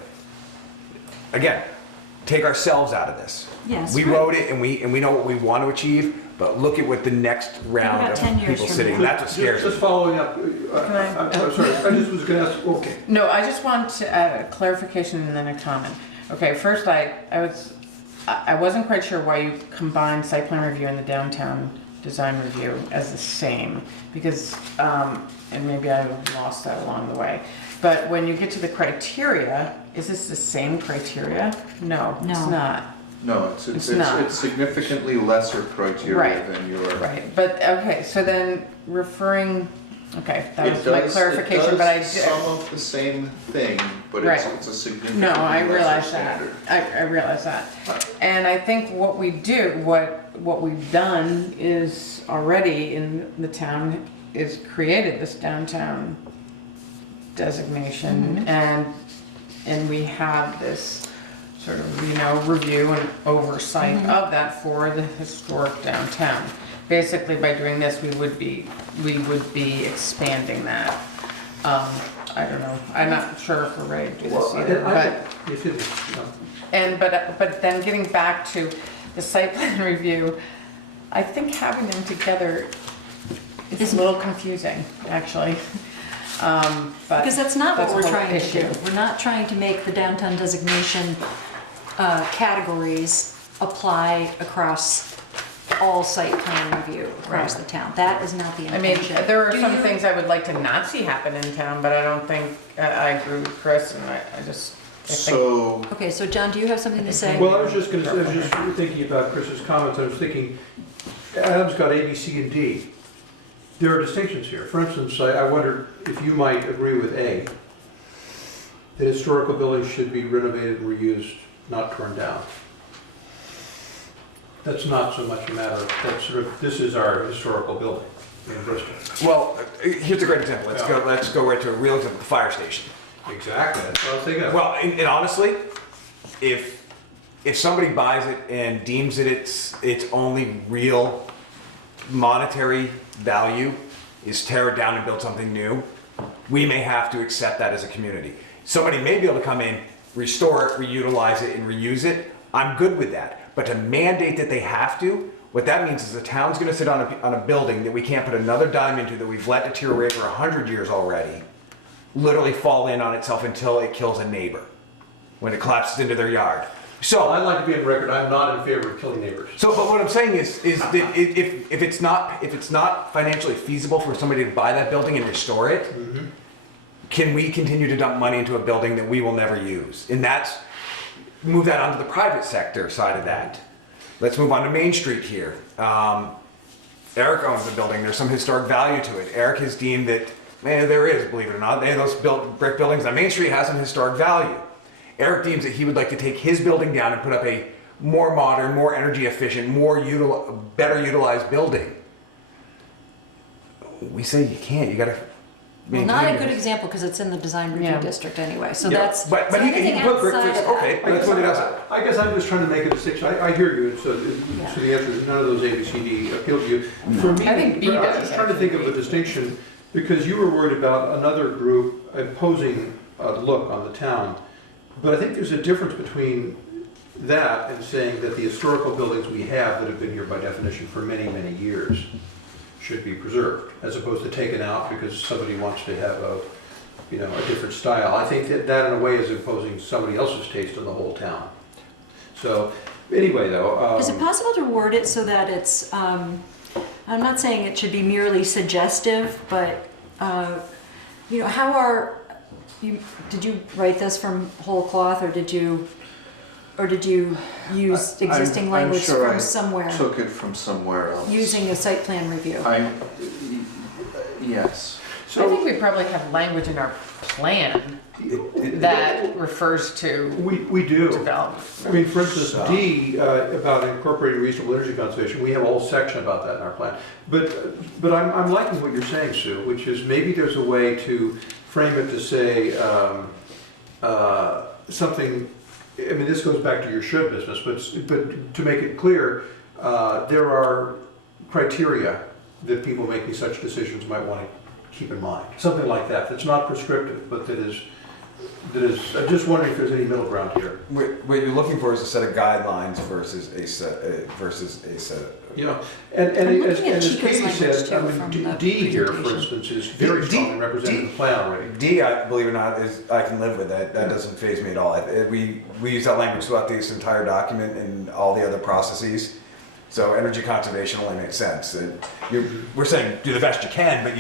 again, take ourselves out of this. Yes, We right. wrote it and we know what we want to achieve, but look at what the next round about 10 of years people from sitting. now? That's what scares Just me. following up, I'm sorry, I just was gonna ask, okay. No, I just want to add a clarification and then a comment. Okay, first I wasn't quite sure why you combined site plan review and the downtown design review as the same, because, and maybe I lost that along the way. But when you get to the criteria, is this the same criteria? No, it's No. not. No, It's not. it's significantly lesser criteria Right. than your. Right, but, okay, so then referring, okay, that It was my does- clarification, it but I does did. some of the same thing, but Right. it's a significantly No, I lesser realize that. standard. I realize that. And I think what we do, what we've done is already in the town is created this downtown designation and we have this sort of, review and oversight of that for the historic downtown. Basically, by doing this, we would be expanding that. I don't know, I'm not sure if we're ready to do this either, but. Yes, it is, no. But then getting back to the site plan review, I think having them together is a little confusing, actually. But Because that's not what a we're whole trying to issue. do. We're not trying to make the downtown designation categories apply across all site plan review across the town. That is not the I mean, intention. there are Do some you- things I would like to not see happen in town, but I don't think, I agree with Chris, and I think. So, Okay, so John, do you have something to say? Well, I was just thinking about Chris's comments, I was thinking, Adam's got A, B, C, and D. There are distinctions here. For instance, I wonder if you might agree with A, that historical buildings should be renovated and reused, not torn down. That's not so much a matter of, that's sort of, this is our historical building in Bristol. Well, here's a great example. Let's go right to a real example, the fire station. Exactly, that's what I was thinking of. Well, and honestly, if somebody buys it and deems it its only real monetary value is tear it down and build something new, we may have to accept that as a community. Somebody may be able to come in, restore it, reutilize it, and reuse it. I'm good with that. But to mandate that they have to, what that means is the town's gonna sit on a building that we can't put another dime into, that we've let deteriorate for 100 years already, literally fall in on itself until it kills a neighbor when it collapses into their yard. So I'd like to be on record, I'm not in favor of killing neighbors. but what I'm saying is that if it's not financially feasible for somebody to buy that building and restore it, can we continue to dump money into a building that we will never use? And that's move that onto the private sector side of that. Let's move on to Main Street here. Eric owns the building. There's some historic value to it. Eric has deemed that, man, there is, believe it or not, those brick buildings on Main Street has some historic value. Eric deems that he would like to take his building down and put up a more modern, more energy efficient, better utilized building. We say you can't. You gotta. Well, not a good example because it's in the design review Yeah. district anyway, so Yeah, that's. but so he anything can put brick outside bricks. of that- Okay, let's put it outside. I guess I'm just trying to make a distinction. I hear you, so Yeah. the answer is none of those A, B, C, D appeal to you. For me, I think B I was does, just trying to think of a actually. distinction, because you were worried about another group imposing a look on the town. But I think there's a difference between that and saying that the historical buildings we have that have been here by definition for many, many years should be preserved, as opposed to taken out because somebody wants to have a different style. I think that in a way is imposing somebody else's taste on the whole town. So, anyway though. Is it possible to word it so that it's, I'm not saying it should be merely suggestive, but, how did you write this from whole cloth, or did you use existing language from somewhere? Took it from somewhere else. Using a site plan review? Yes. I think we probably have language in our plan that refers to We do. development. I mean, for instance, D, about incorporating reasonable energy conservation, we have a whole section about that in our plan. But I'm liking what you're saying, Sue, which is maybe there's a way to frame it to say something, I mean, this goes back to your should business, but to make it clear, there are criteria that people making such decisions might want to keep in mind. Something like that, that's not prescriptive, but that is, I'm just wondering if there's any middle ground here. What you're looking for is a set of guidelines versus a set. Yeah, I'm and looking at as Chico's Katie language, said, too, I from mean, the D here, for presentation. instance, is very strongly represented in the plan already. D, believe it or not, I can live with that. That doesn't faze me at all. We use that language throughout this entire document and all the other processes. So energy conservation only makes sense. We're saying do the best you can, but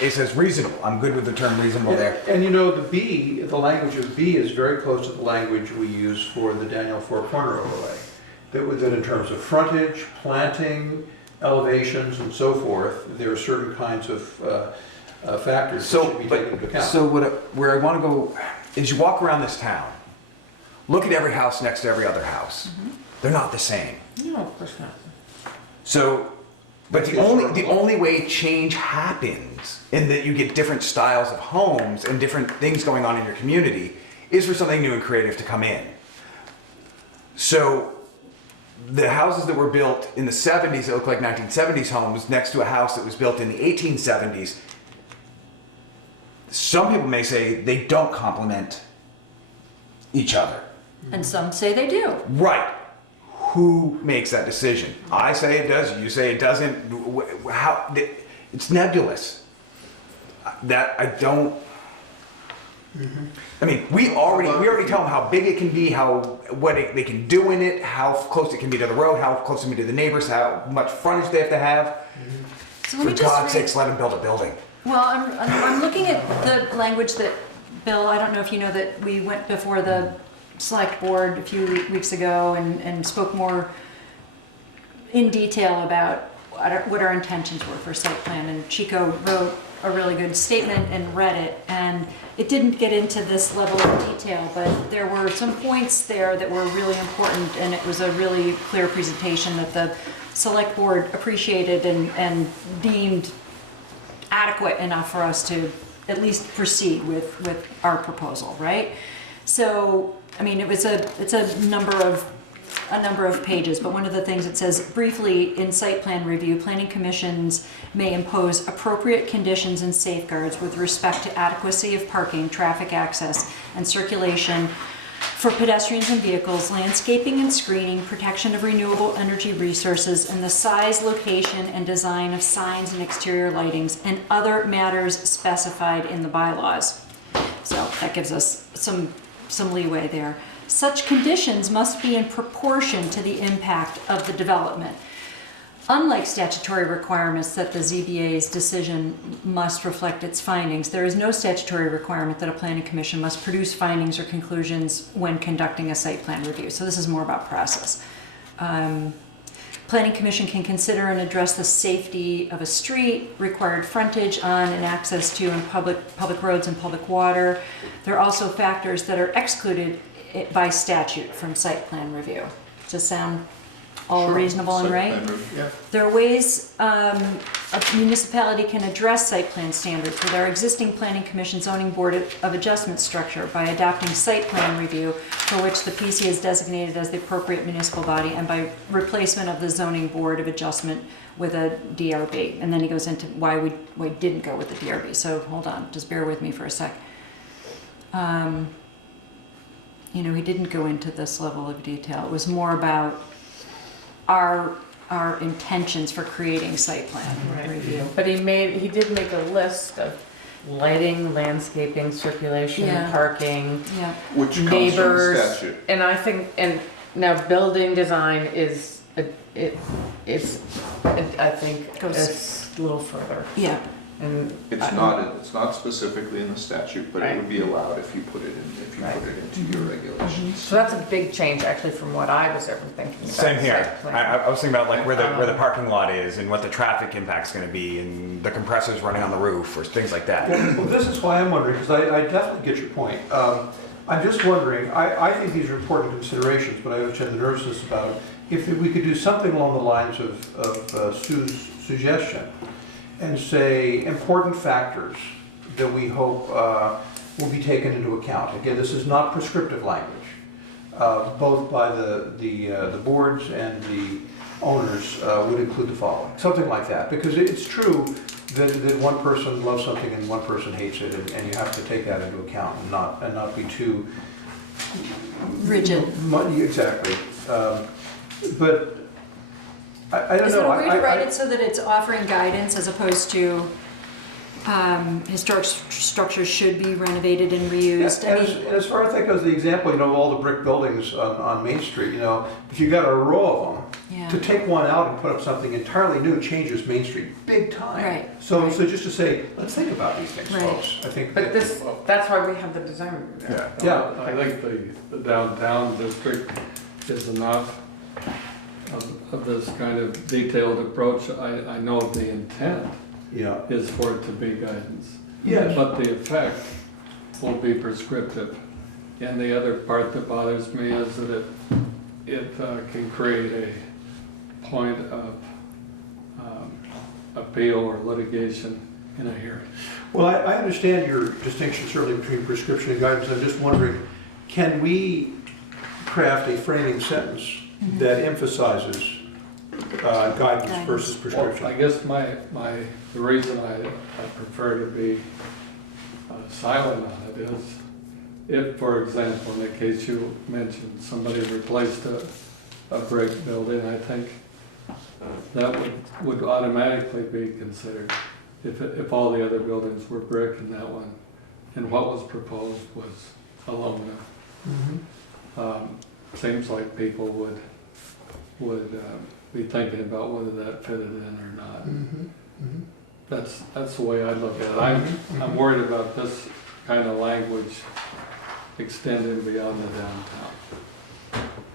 it says reasonable. I'm good with the term reasonable there. And the language of B is very close to the language we use for the Daniel Four Corner overlay. That in terms of frontage, planting, elevations, and so forth, there are certain kinds of factors that should be taken into account. So where I want to go is you walk around this town, look at every house next to every other house. They're not the same. No, of course not. So, but the only way change happens in that you get different styles of homes and different things going on in your community is for something new and creative to come in. So, the houses that were built in the 70s that look like 1970s homes next to a house that was built in the 1870s, some people may say they don't complement each other. And some say they do. Right. Who makes that decision? I say it does, you say it doesn't. It's nebulous. That I don't. I mean, we already tell them how big it can be, they can do in it, how close it can be to the road, how close it can be to the neighbors, how much frontage they have to have. So let For me just God's read- sakes, let them build a building. Well, I'm looking at the language that, Bill, I don't know if you know that we went before the select board a few weeks ago and spoke more in detail about what our intentions were for site plan. And Chico wrote a really good statement and read it. And it didn't get into this level of detail, but there were some points there that were really important. And it was a really clear presentation that the select board appreciated and deemed adequate enough for us to at least proceed with our proposal, right? So, I mean, it's a number of pages, but one of the things it says briefly in site plan review, planning commissions may impose appropriate conditions and safeguards with respect to adequacy of parking, traffic access, and circulation for pedestrians and vehicles, landscaping and screening, protection of renewable energy resources, and the size, location, and design of signs and exterior lightings, and other matters specified in the bylaws. So that gives us some leeway there. Such conditions must be in proportion to the impact of the development. Unlike statutory requirements that the ZBA's decision must reflect its findings, there is no statutory requirement that a planning commission must produce findings or conclusions when conducting a site plan review. So this is more about process. Planning commission can consider and address the safety of a street, required frontage on and access to and public roads and public water. There are also factors that are excluded by statute from site plan review. Does this sound all reasonable and Site right? plan review, yeah. There are ways a municipality can address site plan standards with our existing planning commission zoning board of adjustment structure by adopting site plan review for which the PC is designated as the appropriate municipal body and by replacement of the zoning board of adjustment with a DRB. And then he goes into why we didn't go with the DRB. So hold on, just bear with me for a sec. You know, he didn't go into this level of detail. It was more about our intentions for creating site plan review. But he did make a list of lighting, landscaping, circulation, Yeah. parking, Yeah. Which comes from the neighbors. statute. And I think, and now building design is, I think, Goes- a little further. Yeah. And It's not specifically in the statute, but it Right. would be allowed if you put it into your regulations. so that's a big change actually from what I was ever thinking about. Same here. site plan. I was thinking about like where the parking lot is and what the traffic impact's gonna be and the compressors running on the roof or things like that. Well, this is why I'm wondering, because I definitely get your point. I'm just wondering, I think these are important considerations, but I understand the nervousness about it. If we could do something along the lines of Sue's suggestion and say important factors that we hope will be taken into account. Again, this is not prescriptive language, both by the boards and the owners would include the following, something like that. Because it's true that one person loves something and one person hates it, and you have to take that into account and not be too Rigid. Exactly. But I don't Is know. there a way to write it so that it's offering guidance as opposed to historic structures should be renovated and reused? As far as that goes, the example, all the brick buildings on Main Street, if you got a row of them, Yeah. to take one out and put up something entirely new changes Main Street big time. Right, So right. just to say, let's think about these things, Right. folks. I think. But that's why we have the design review. Yeah. I think the downtown district is enough of this kind of detailed approach. I know the intent Yeah. is for it to be guidance. Yes. But the effect will be prescriptive. And the other part that bothers me is that it can create a point of appeal or litigation in a hearing. Well, I understand your distinction certainly between prescription and guidance. I'm just wondering, can we craft a framing sentence that emphasizes guidance versus prescription? Well, I guess the reason I prefer to be silent on it is if, for example, in the case you mentioned, somebody replaced a brick building, I think that would automatically be considered if all the other buildings were brick and that one, and what was proposed was aluminum. Seems like people would be thinking about whether that fitted in or not. That's the way I look at it. I'm worried about this kind of language extending beyond the downtown.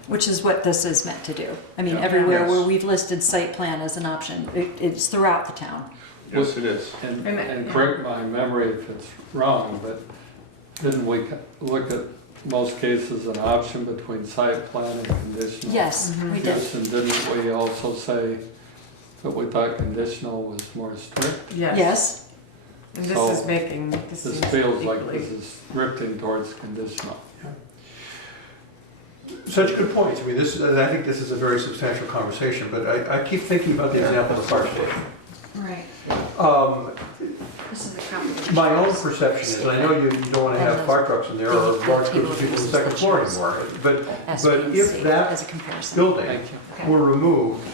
Which is what this is meant to do. I mean, Yeah. everywhere Yes. where we've listed site plan as an option, it's throughout the town. Yes, it is. And correct my memory if it's wrong, but didn't we look at most cases an option between site plan and conditional? Yes, we did. Yes, and didn't we also say that we thought conditional was more strict? Yes, And this So, is making, This is feels like equally- this is drifting towards conditional. Such good points. I mean, I think this is a very substantial conversation, but I keep thinking about the example of the fire station. right. This is a copy. My own perception is, I know you don't want to have fire trucks in there or large groups of people on the second floor anymore, but if that As a comparison. building Thank you. were removed,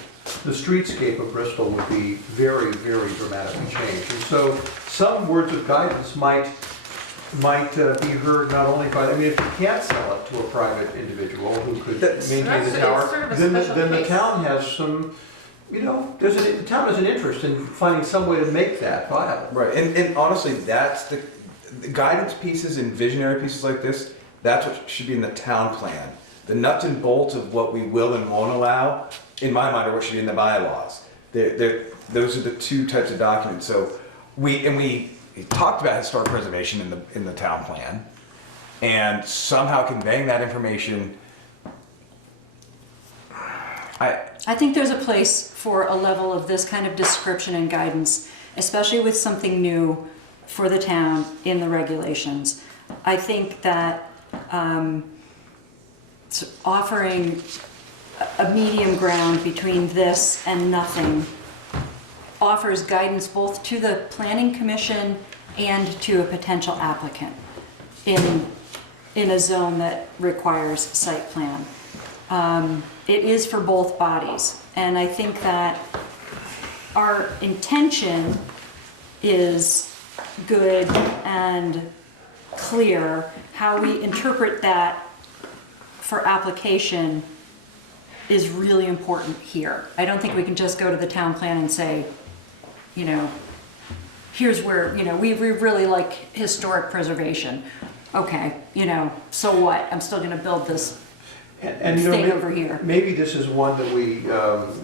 the streetscape of Bristol would be very, very dramatically changed. And so some words of guidance might be heard not only by, I mean, if you can't sell it to a private individual who could maintain the It's tower, sort of a then special the case. town has some you know, the town has an interest in finding some way to make that viable. Right, and honestly, that's the guidance pieces and visionary pieces like this, that's what should be in the town plan. The nuts and bolts of what we will and won't allow, in my mind, are what should be in the bylaws. Those are the two types of documents. So we talked about historic preservation in the town plan, and somehow conveying that information. I think there's a place for a level of this kind of description and guidance, especially with something new for the town in the regulations. I think that offering a medium ground between this and nothing offers guidance both to the planning commission and to a potential applicant in a zone that requires site plan. It is for both bodies, and I think that our intention is good and clear. How we interpret that for application is really important here. I don't think we can just go to the town plan and say, you know, here's where, you know, we really like historic preservation. Okay, you know, so what? I'm still gonna build this And you know, thing over here. maybe this is one that we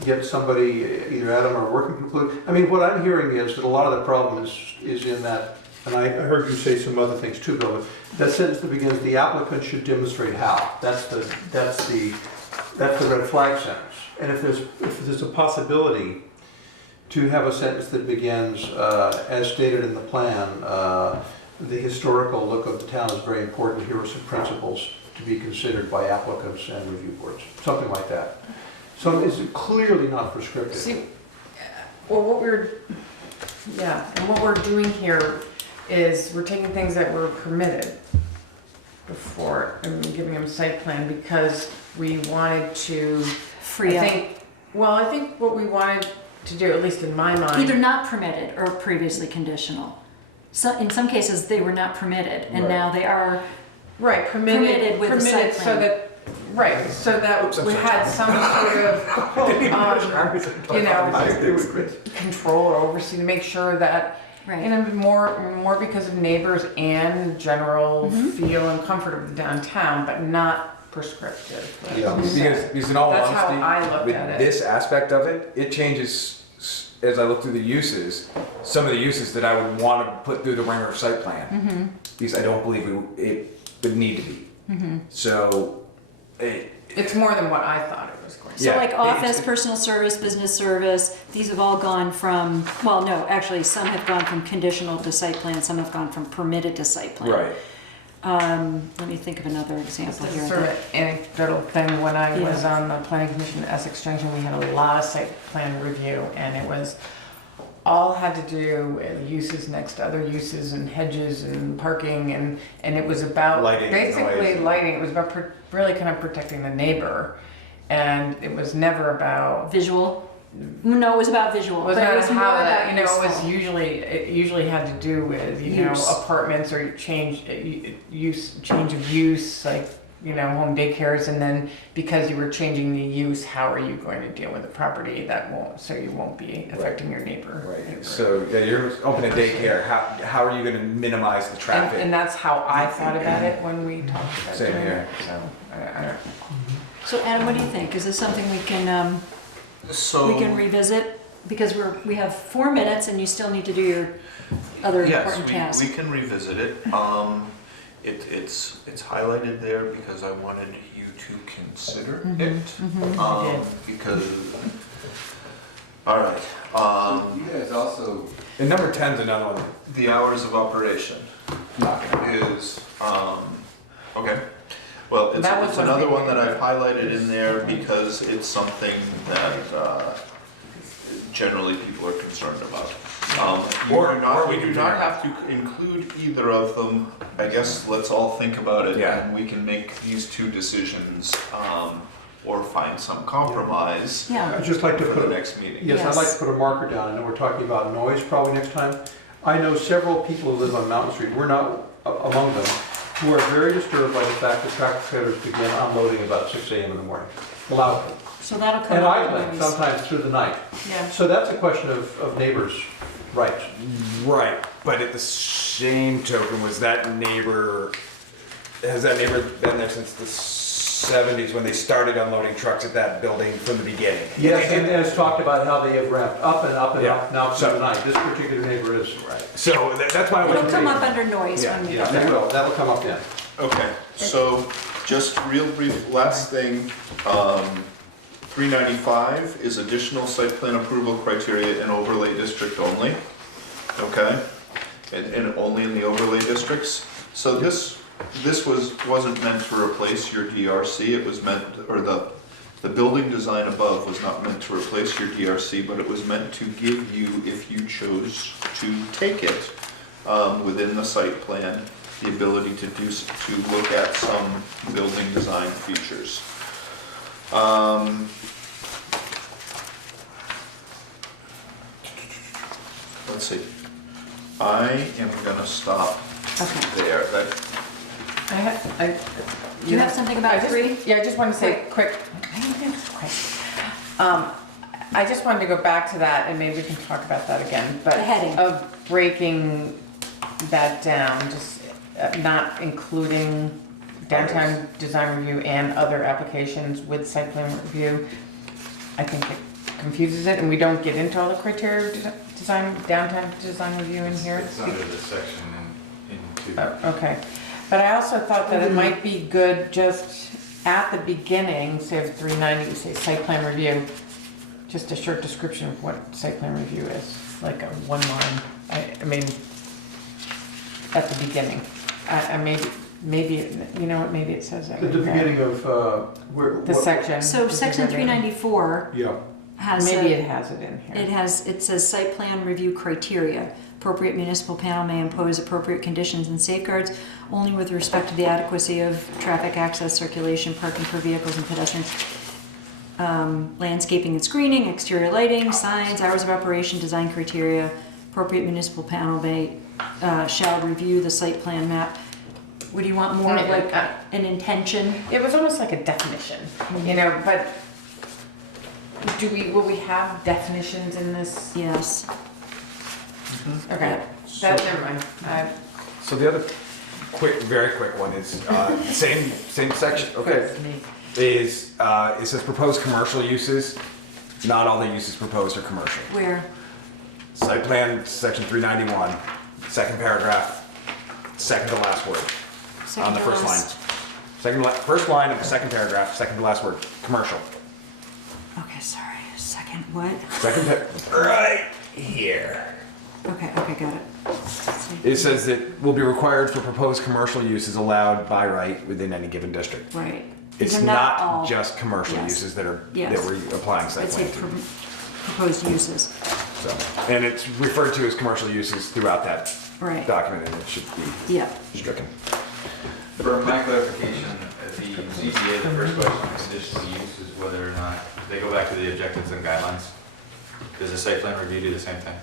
get somebody, either Adam or working conclude. I mean, what I'm hearing is that a lot of the problem is in that, and I heard you say some other things too, Bill, but that sentence that begins, the applicant should demonstrate how. That's the red flag sentence. And if there's a possibility to have a sentence that begins, as stated in the plan, the historical look of the town is very important. Here are some principles to be considered by applicants and review boards, something like that. So it's clearly not prescriptive. See, well, what we're doing here is we're taking things that were permitted before and giving them site plan because we wanted to Free up. I think what we wanted to do, at least in my mind, Either not permitted or previously conditional. So in some cases, they were not permitted, and Right. now they are. right, Permitted with the site so plan. that, right, so that Oops, I'm we so had some sort of, you know, control or oversee to make sure that, Right. and more because of neighbors and general feel and comfort of the downtown, but not prescriptive. like Yeah. you said. Because in all That's how honesty, I looked with at it. this aspect of it, it changes as I look through the uses, some of the uses that I would want to put through the ringer of site plan. Because I don't believe it would need to be. So, It's more than what I thought it was going to be. So Yeah, like office, it's- personal service, business service, these have all gone from, well, no, actually, some have gone from conditional to site plan, some have gone from permitted to site plan. right. Let me think of another example It's here. a sort of anecdotal thing, when I was Yeah. on the planning commission at Essex Junction, we had a lot of site plan review, and it was, all had to do with uses next to other uses and hedges and parking, and it was about Lighting, basically noise. lighting, it was about really kind of protecting the neighbor, and it was never about, Visual? No, it was about visual. it was but it not was how more that, about you know, it was useful. it usually had to do with, you know, Use. apartments or change of use, like, you know, home daycares, and then because you were changing the use, how are you going to deal with the property that won't, so you won't be affecting your neighbor. Right. So, yeah, you're opening a daycare. How are you going to minimize the traffic? And that's how I thought about it when we talked about Same doing here. it, so, I don't. So Adam, what do you think? Is this something we can revisit? Because we have 4 minutes and you still need to do your other important Yes, tasks. we can revisit it. It's highlighted there because I wanted you to consider it. Because, all right, You guys also, And number 10's another one. the hours of operation Not gonna is, okay. Well, That was it's one of another the- one that I've highlighted in there because it's something that generally people are concerned about. We do not have to include either of them. I guess let's all think about it Yeah. and we can make these two decisions, or find some compromise Yeah. I'd just like to for put the a next meeting. Yes, I'd like to put a marker down. I know we're talking about noise probably next time. I know several people who live on Mountain Street, we're not among them, who are very disturbed by the fact that tractor trailers begin unloading about 6 a.m. in the morning, loudly. So that'll come And up idling anyways. sometimes through the night. Yeah, So that's come idling up anyways. sometimes through the night. Yeah. So that's a question of neighbors' rights. Right, but at the same token, has that neighbor been there since the 70s when they started unloading trucks at that building from the beginning? Yes, and has talked about how they have ramped up and up and Yeah. up now through So- the night. This particular neighbor is. Right. So that's why I It'll was. come up under noise Yeah, when we Yeah, get that there. will, that'll come up then. Okay, so just real brief, last thing, 395 is additional site plan approval criteria in overlay district only, okay? And only in the overlay districts. So this wasn't meant to replace your DRC, it was meant, or the building design above was not meant to replace your DRC, but it was meant to give you, if you chose to take it, within the site plan, the ability to look at some building design features. Let's see. I am gonna stop Okay. there. Do you have something about three? Yeah, I just want to say quick. I just wanted to go back to that, and maybe we can talk about that again, but. The heading. Of breaking that down, just not including downtown design review and other applications with site plan review. I think it confuses it, and we don't get into all the criteria of design, downtown design review in here. It's under the section in two. Oh, okay, but I also thought that it might be good just at the beginning, say of 390, you say site plan review, just a short description of what site plan review is, like a one line. I mean, at the beginning. Maybe, you know what, maybe it says that. At the in there. beginning of, where? The section. So section 394 Yeah. has Maybe a- it has it in here. it says site plan review criteria. Appropriate municipal panel may impose appropriate conditions and safeguards only with respect to the adequacy of traffic access, circulation, parking for vehicles and pedestrians, landscaping and screening, exterior lighting, signs, hours of operation, design criteria. Appropriate municipal panel shall review the site plan map. Would you want more of like an intention? It was almost like a definition, you know, but will we have definitions in this? Yes. Okay, that, never mind. So the other very quick one is, same section, okay, is, it says proposed commercial uses. Not all the uses proposed are commercial. Where? Site plan, section 391, second paragraph, second to last word, on the first line. First line of the second paragraph, second to last word, commercial. Okay, sorry. Second what? Right here. Okay, got it. It says that will be required for proposed commercial uses allowed by right within any given district. Right. It's They're not all- just commercial Yes. uses that Yes. we're applying site I'd say plan to. proposed uses. So, and it's referred to as commercial uses throughout that Right. document, and it should be Yeah. stricken. For my clarification, the ZBA, the first question on conditional use is whether or not they go back to the objectives and guidelines. Does the site plan review do the same thing?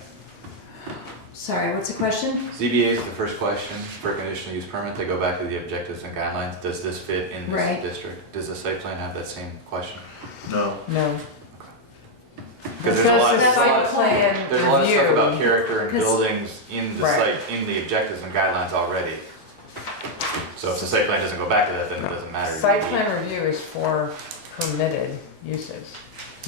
Sorry, what's the question? ZBA is the first question for a conditional use permit. They go back to the objectives and guidelines. Does this fit in this Right. district? Does the site plan have that same question? No. No. Because there's a lot, the site plan there's a lot of stuff review. about character and 'Cause- buildings in the Right. site, in the objectives and guidelines already. So if the site plan doesn't go back to that, then it doesn't matter. Site plan review is for permitted uses.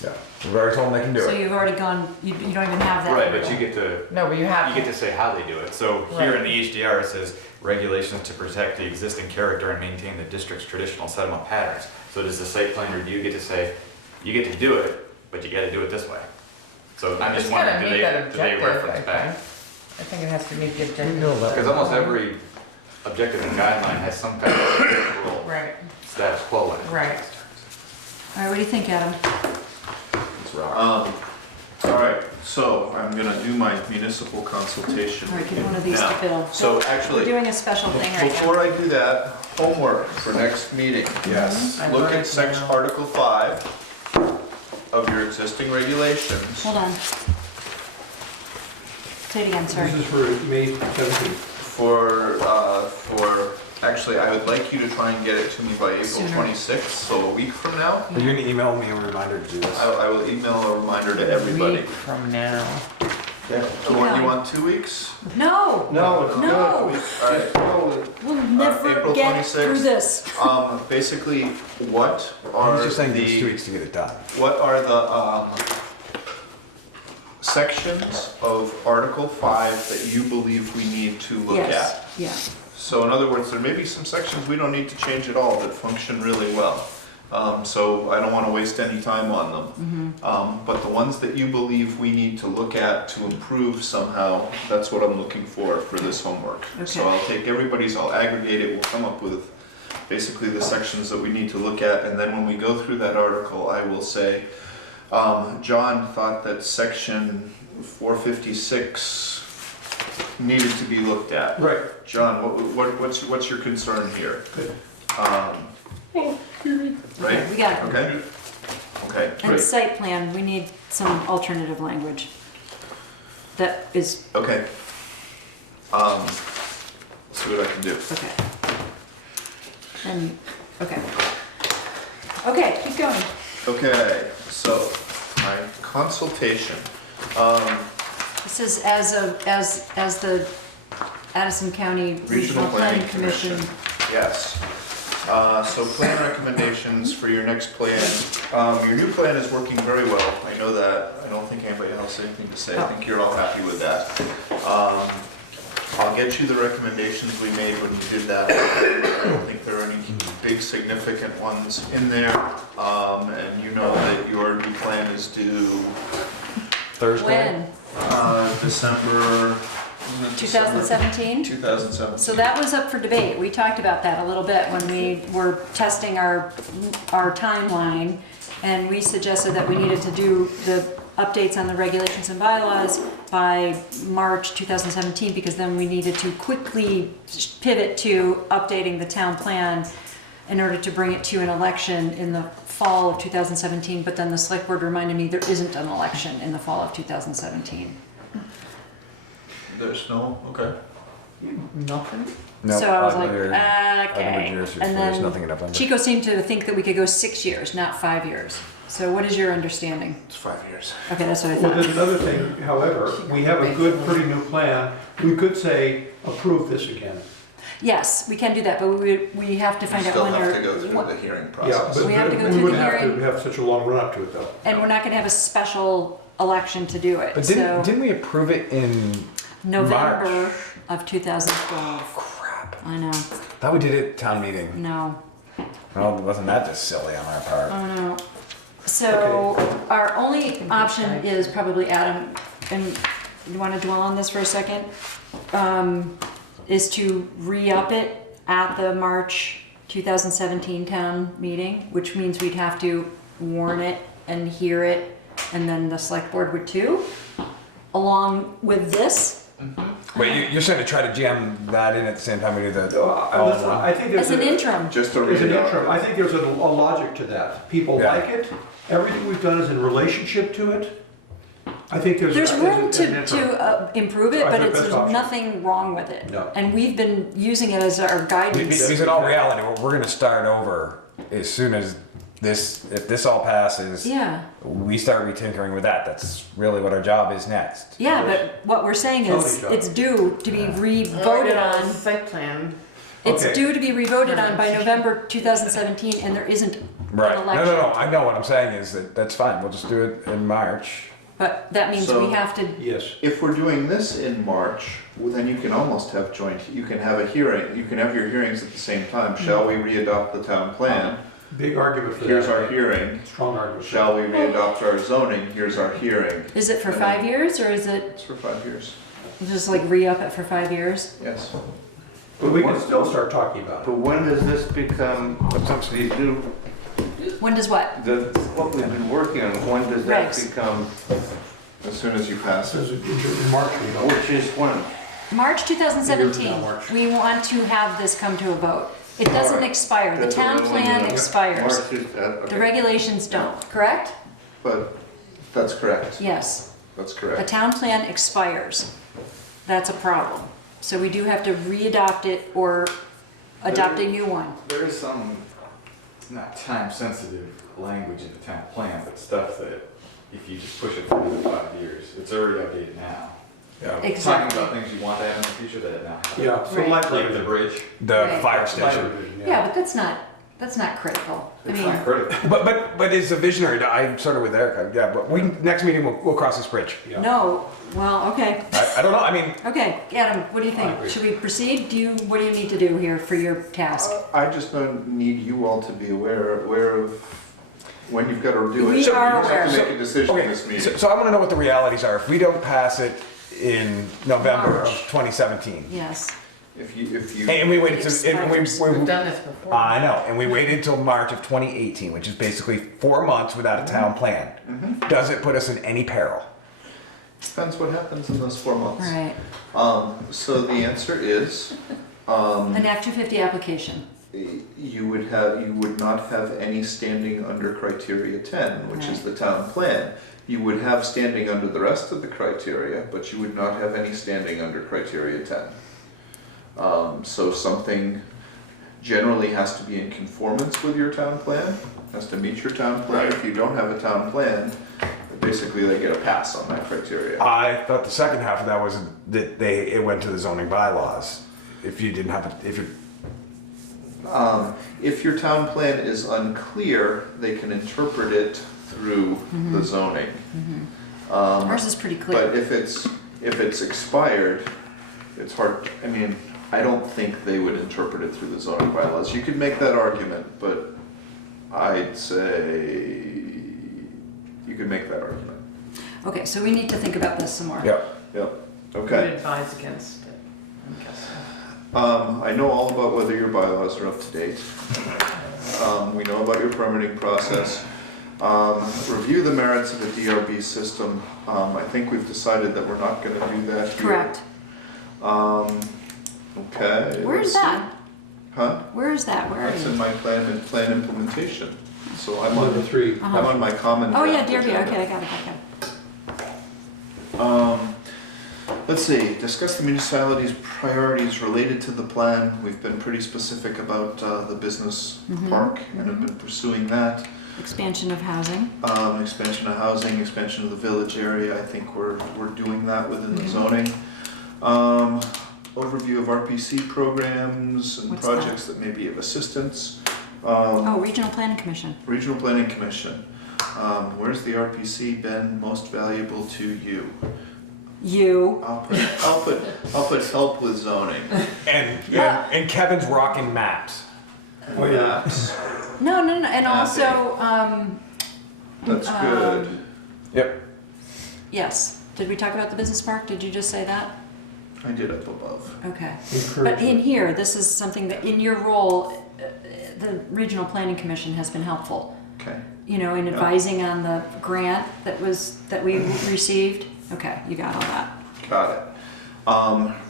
Yeah, we've already told them they can do So it. you've already gone, you don't even have that. Right, but you get to No, but you have. You get to say how they do it. So here in Right. the HDR, it says regulations to protect the existing character and maintain the district's traditional settlement patterns. So does the site plan review get to say, you get to do it, but you gotta do it this way? So I'm It's just gotta wondering, do meet that they objective, reference I back? think. I think it has to meet the objective. Because almost every objective and guideline has some kind of rule, Right, status quo in it. right. All right, what do you think, Adam? It's rock. All right, so I'm gonna do my municipal consultation. All right, give one of these to now. Bill. So We're actually, doing a special thing right now. before I do that, homework for next meeting. Yes. I Look wrote at section Article 5 of your existing regulations. Hold on. Say it again, sorry. This is for May 17th. For Actually, I would like you to try and get it to me by April Sooner. 26th, so a week from now. Are you gonna email me a reminder to do this? I will email a reminder to everybody. Week from now. You want 2 weeks? No, No, it's No. good. Alright. Just go with it. we'll never April get 26th. through this. Basically, what I'm are just saying there's 2 the, weeks to get it done. what are the, sections of Article 5 that you believe we need to look Yes, at? yeah. So in other words, there may be some sections we don't need to change at all that function really well. So I don't want to waste any time on them. But the ones that you believe we need to look at to improve somehow, that's what I'm looking for this homework. So Okay. I'll take everybody's, I'll aggregate it, we'll come up with basically the sections that we need to look at, and then when we go through that article, I will say, John thought that section 456 needed to be looked at. Right. John, what's your concern here? Good. Right? We got it. Okay? Okay, And great. site plan, we need some alternative language. That is, Okay. See what I can do. okay. And, okay. Okay, keep going. Okay, so my consultation. This is as the Addison County Regional Planning Commission. Yes. So plan recommendations for your next plan. Your new plan is working very well. I know that. I don't think anybody else has anything to say. I think you're all happy with that. I'll get you the recommendations we made when you did that. I don't think there are any big significant ones in there. And you know that your new plan is due Thursday? When? December. 2017? 2017. So that was up for debate. We talked about that a little bit when we were testing our timeline, and we suggested that we needed to do the updates on the regulations and bylaws by March 2017, because then we needed to quickly pivot to updating the town plan in order to bring it to an election in the fall of 2017, but then the select board reminded me there isn't an election in the fall of 2017. There's no, okay. Nothing? No, So I was like, November okay. years, And there's then nothing in November. Chico seemed to think that we could go 6 years, not 5 years. So what is your understanding? It's 5 years. Okay, that's what I Well, there's thought. another thing, however, we have a good, pretty new plan. We could say, approve this again. Yes, we can do that, but we have to You find out still when have or. to go through what- the hearing Yeah, process. but We have to go we through the wouldn't have hearing. to have such a long run-up to it, though. And we're not gonna have a special election to do it, But so didn't we approve it in November March? of 2012. Crap. I know, Thought we did it at town meeting. no, Well, wasn't that just silly on our part? I know. So our only option is probably Adam, and you wanna dwell on this for a second? Is to re-up it at the March 2017 town meeting, which means we'd have to warn it and hear it, and then the select board would too, along with this, Wait, you're saying to try to jam that in at the same time we do the. Listen, I think as there's an a, interim. Just to as read an it interim, I out. think there's a logic to that. People Yeah. like it, everything we've done is in relationship to it. I think there's. There's room as an interim. to improve it, I but think there's best option. nothing wrong with it. No. And we've been using it as our guidance. Because in all reality, we're gonna start over as soon as this, if this all passes. Yeah, We start retinkering with that. That's really what our job is next. yeah, but what we're saying is, Totally, it's due to be Voted re-voted on. Site plan. It's Okay. due to be re-voted on by November 2017, and there isn't an Right. election. No. I know what I'm saying is that's fine. We'll just do it in March. But that means So- we have to, Yes. If we're doing this in March, well, then you can almost have joint, you can have a hearing, you can have your hearings at the same time. Shall we re-adopt the town plan? Big argument for that. Here's our hearing. Strong argument. Shall we re-adopt our zoning? Here's our hearing. is it for And 5 then- years, or is it It's for 5 years, just like re-up it for 5 years? yes. But we can still start talking about it. But when does this become, these new, When does what? what we've been working on, when does that Regs. become, As soon as you pass This it. is in March, we know. which is when? March 2017, March. we want to have this come to a vote. It doesn't Alright. expire, the That's town what I plan wanted to know. expires. March is, The okay. regulations don't, correct? But that's correct, Yes. that's The correct. town plan expires. That's a problem. So we do have to re-adopt it or adopt a new one. There is some, not time-sensitive language in the town plan, but stuff that if you just push it for another 5 years, it's already outdated now. Yeah. Exactly. Talking about things you want to have in the future that now happen. Yeah, so Right. Like the bridge. The Right. fire station. Yeah, but that's not critical. I It's mean, not critical. But it's a visionary. I'm sort of with Erica. Yeah, but next meeting we'll cross this bridge. no, well, okay. I don't know. I mean, Okay, Adam, what do you I think? agree. Should we proceed? What do you need to do here for your task? I just need you all to be aware of when you've got to do it. We So are you just have to aware. make a decision okay. this meeting. So I want to know what the realities are. If we don't pass it in November of March. 2017, Yes. If you, and we waited It to, and expires. We've done this before. I know, and we waited till March of 2018, which is basically 4 months without a town plan. Does it put us in any peril? depends what happens in those 4 months. Right. So the answer is, An Act 250 application. you would not have any standing under criteria 10, which is Right. the town plan. You would have standing under the rest of the criteria, but you would not have any standing under criteria 10. So something generally has to be in conformance with your town plan, has to meet your town plan. If you don't have a town plan, basically they get a pass on that criteria. I thought the second half of that was that it went to the zoning bylaws. If you didn't have If your town plan is unclear, they can interpret it through the zoning. Ours is pretty But clear. if it's expired, it's hard, I mean, I don't think they would interpret it through the zoning bylaws. You could make that argument, but I'd say you could make that argument. Okay, so we need to think about this some more. Yeah. Yep, I would okay. advise against it, I'm guessing. I know all about whether your bylaws are up to date. We know about your permitting process. Review the merits of a DRB system. I think we've decided that we're not gonna do that here. Correct. Okay. Where is let's see. that? Huh? Where is that? Where are That's in you? my plan implementation. So I'm Number on, 3. I'm on my common. Oh, yeah, draft DRB, agenda. okay, I got it. Let's see, discuss the municipality's priorities related to the plan. We've been pretty specific about the business park and have been pursuing that. Expansion of housing. Expansion of housing, expansion of the village area, I think we're doing that within the zoning. Overview of RPC programs and What's projects that may be of assistance. Oh, Regional Planning Commission. Regional Planning Commission, where's the RPC been most valuable to you? You. I'll put help with zoning. And Kevin's rocking maps. Maps, No, and also, that's good. Yep. yes. Did we talk about the business park? Did you just say that? I did up above. Okay. But in here, this is something that, in your role, the Regional Planning Commission has been helpful. Okay, You know, in advising on the grant that we received. Okay, you got all that. got it.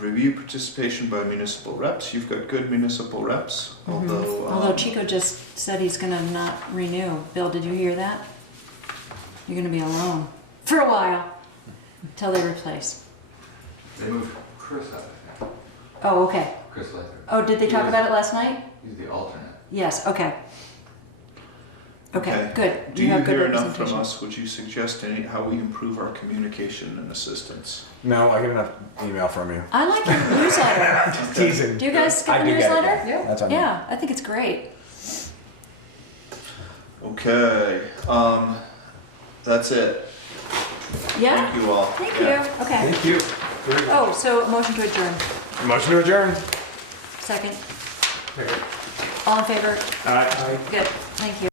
Review participation by municipal reps. You've got good municipal reps, although. Although Chico just said he's gonna not renew. Bill, did you hear that? You're gonna be alone for a while, until they replace. They moved Chris out of there. Oh, okay. Chris Lather. Oh, did they talk about it last night? He's the alternate. Yes, okay. Okay, good. Do you have good hear enough from representation. us? Would you suggest how we improve our communication and assistance? No, I get enough email from you. I like your newsletter. Teasing. Do you guys get I the do get it, newsletter? yeah. That's on me. Yeah, I think it's great. Okay, that's it. Yeah? Thank you all. Thank you. Yeah. Okay. Thank you. Oh, so motion to adjourn. Motion to adjourn. Second. All in favor? All right. Good. Thank you.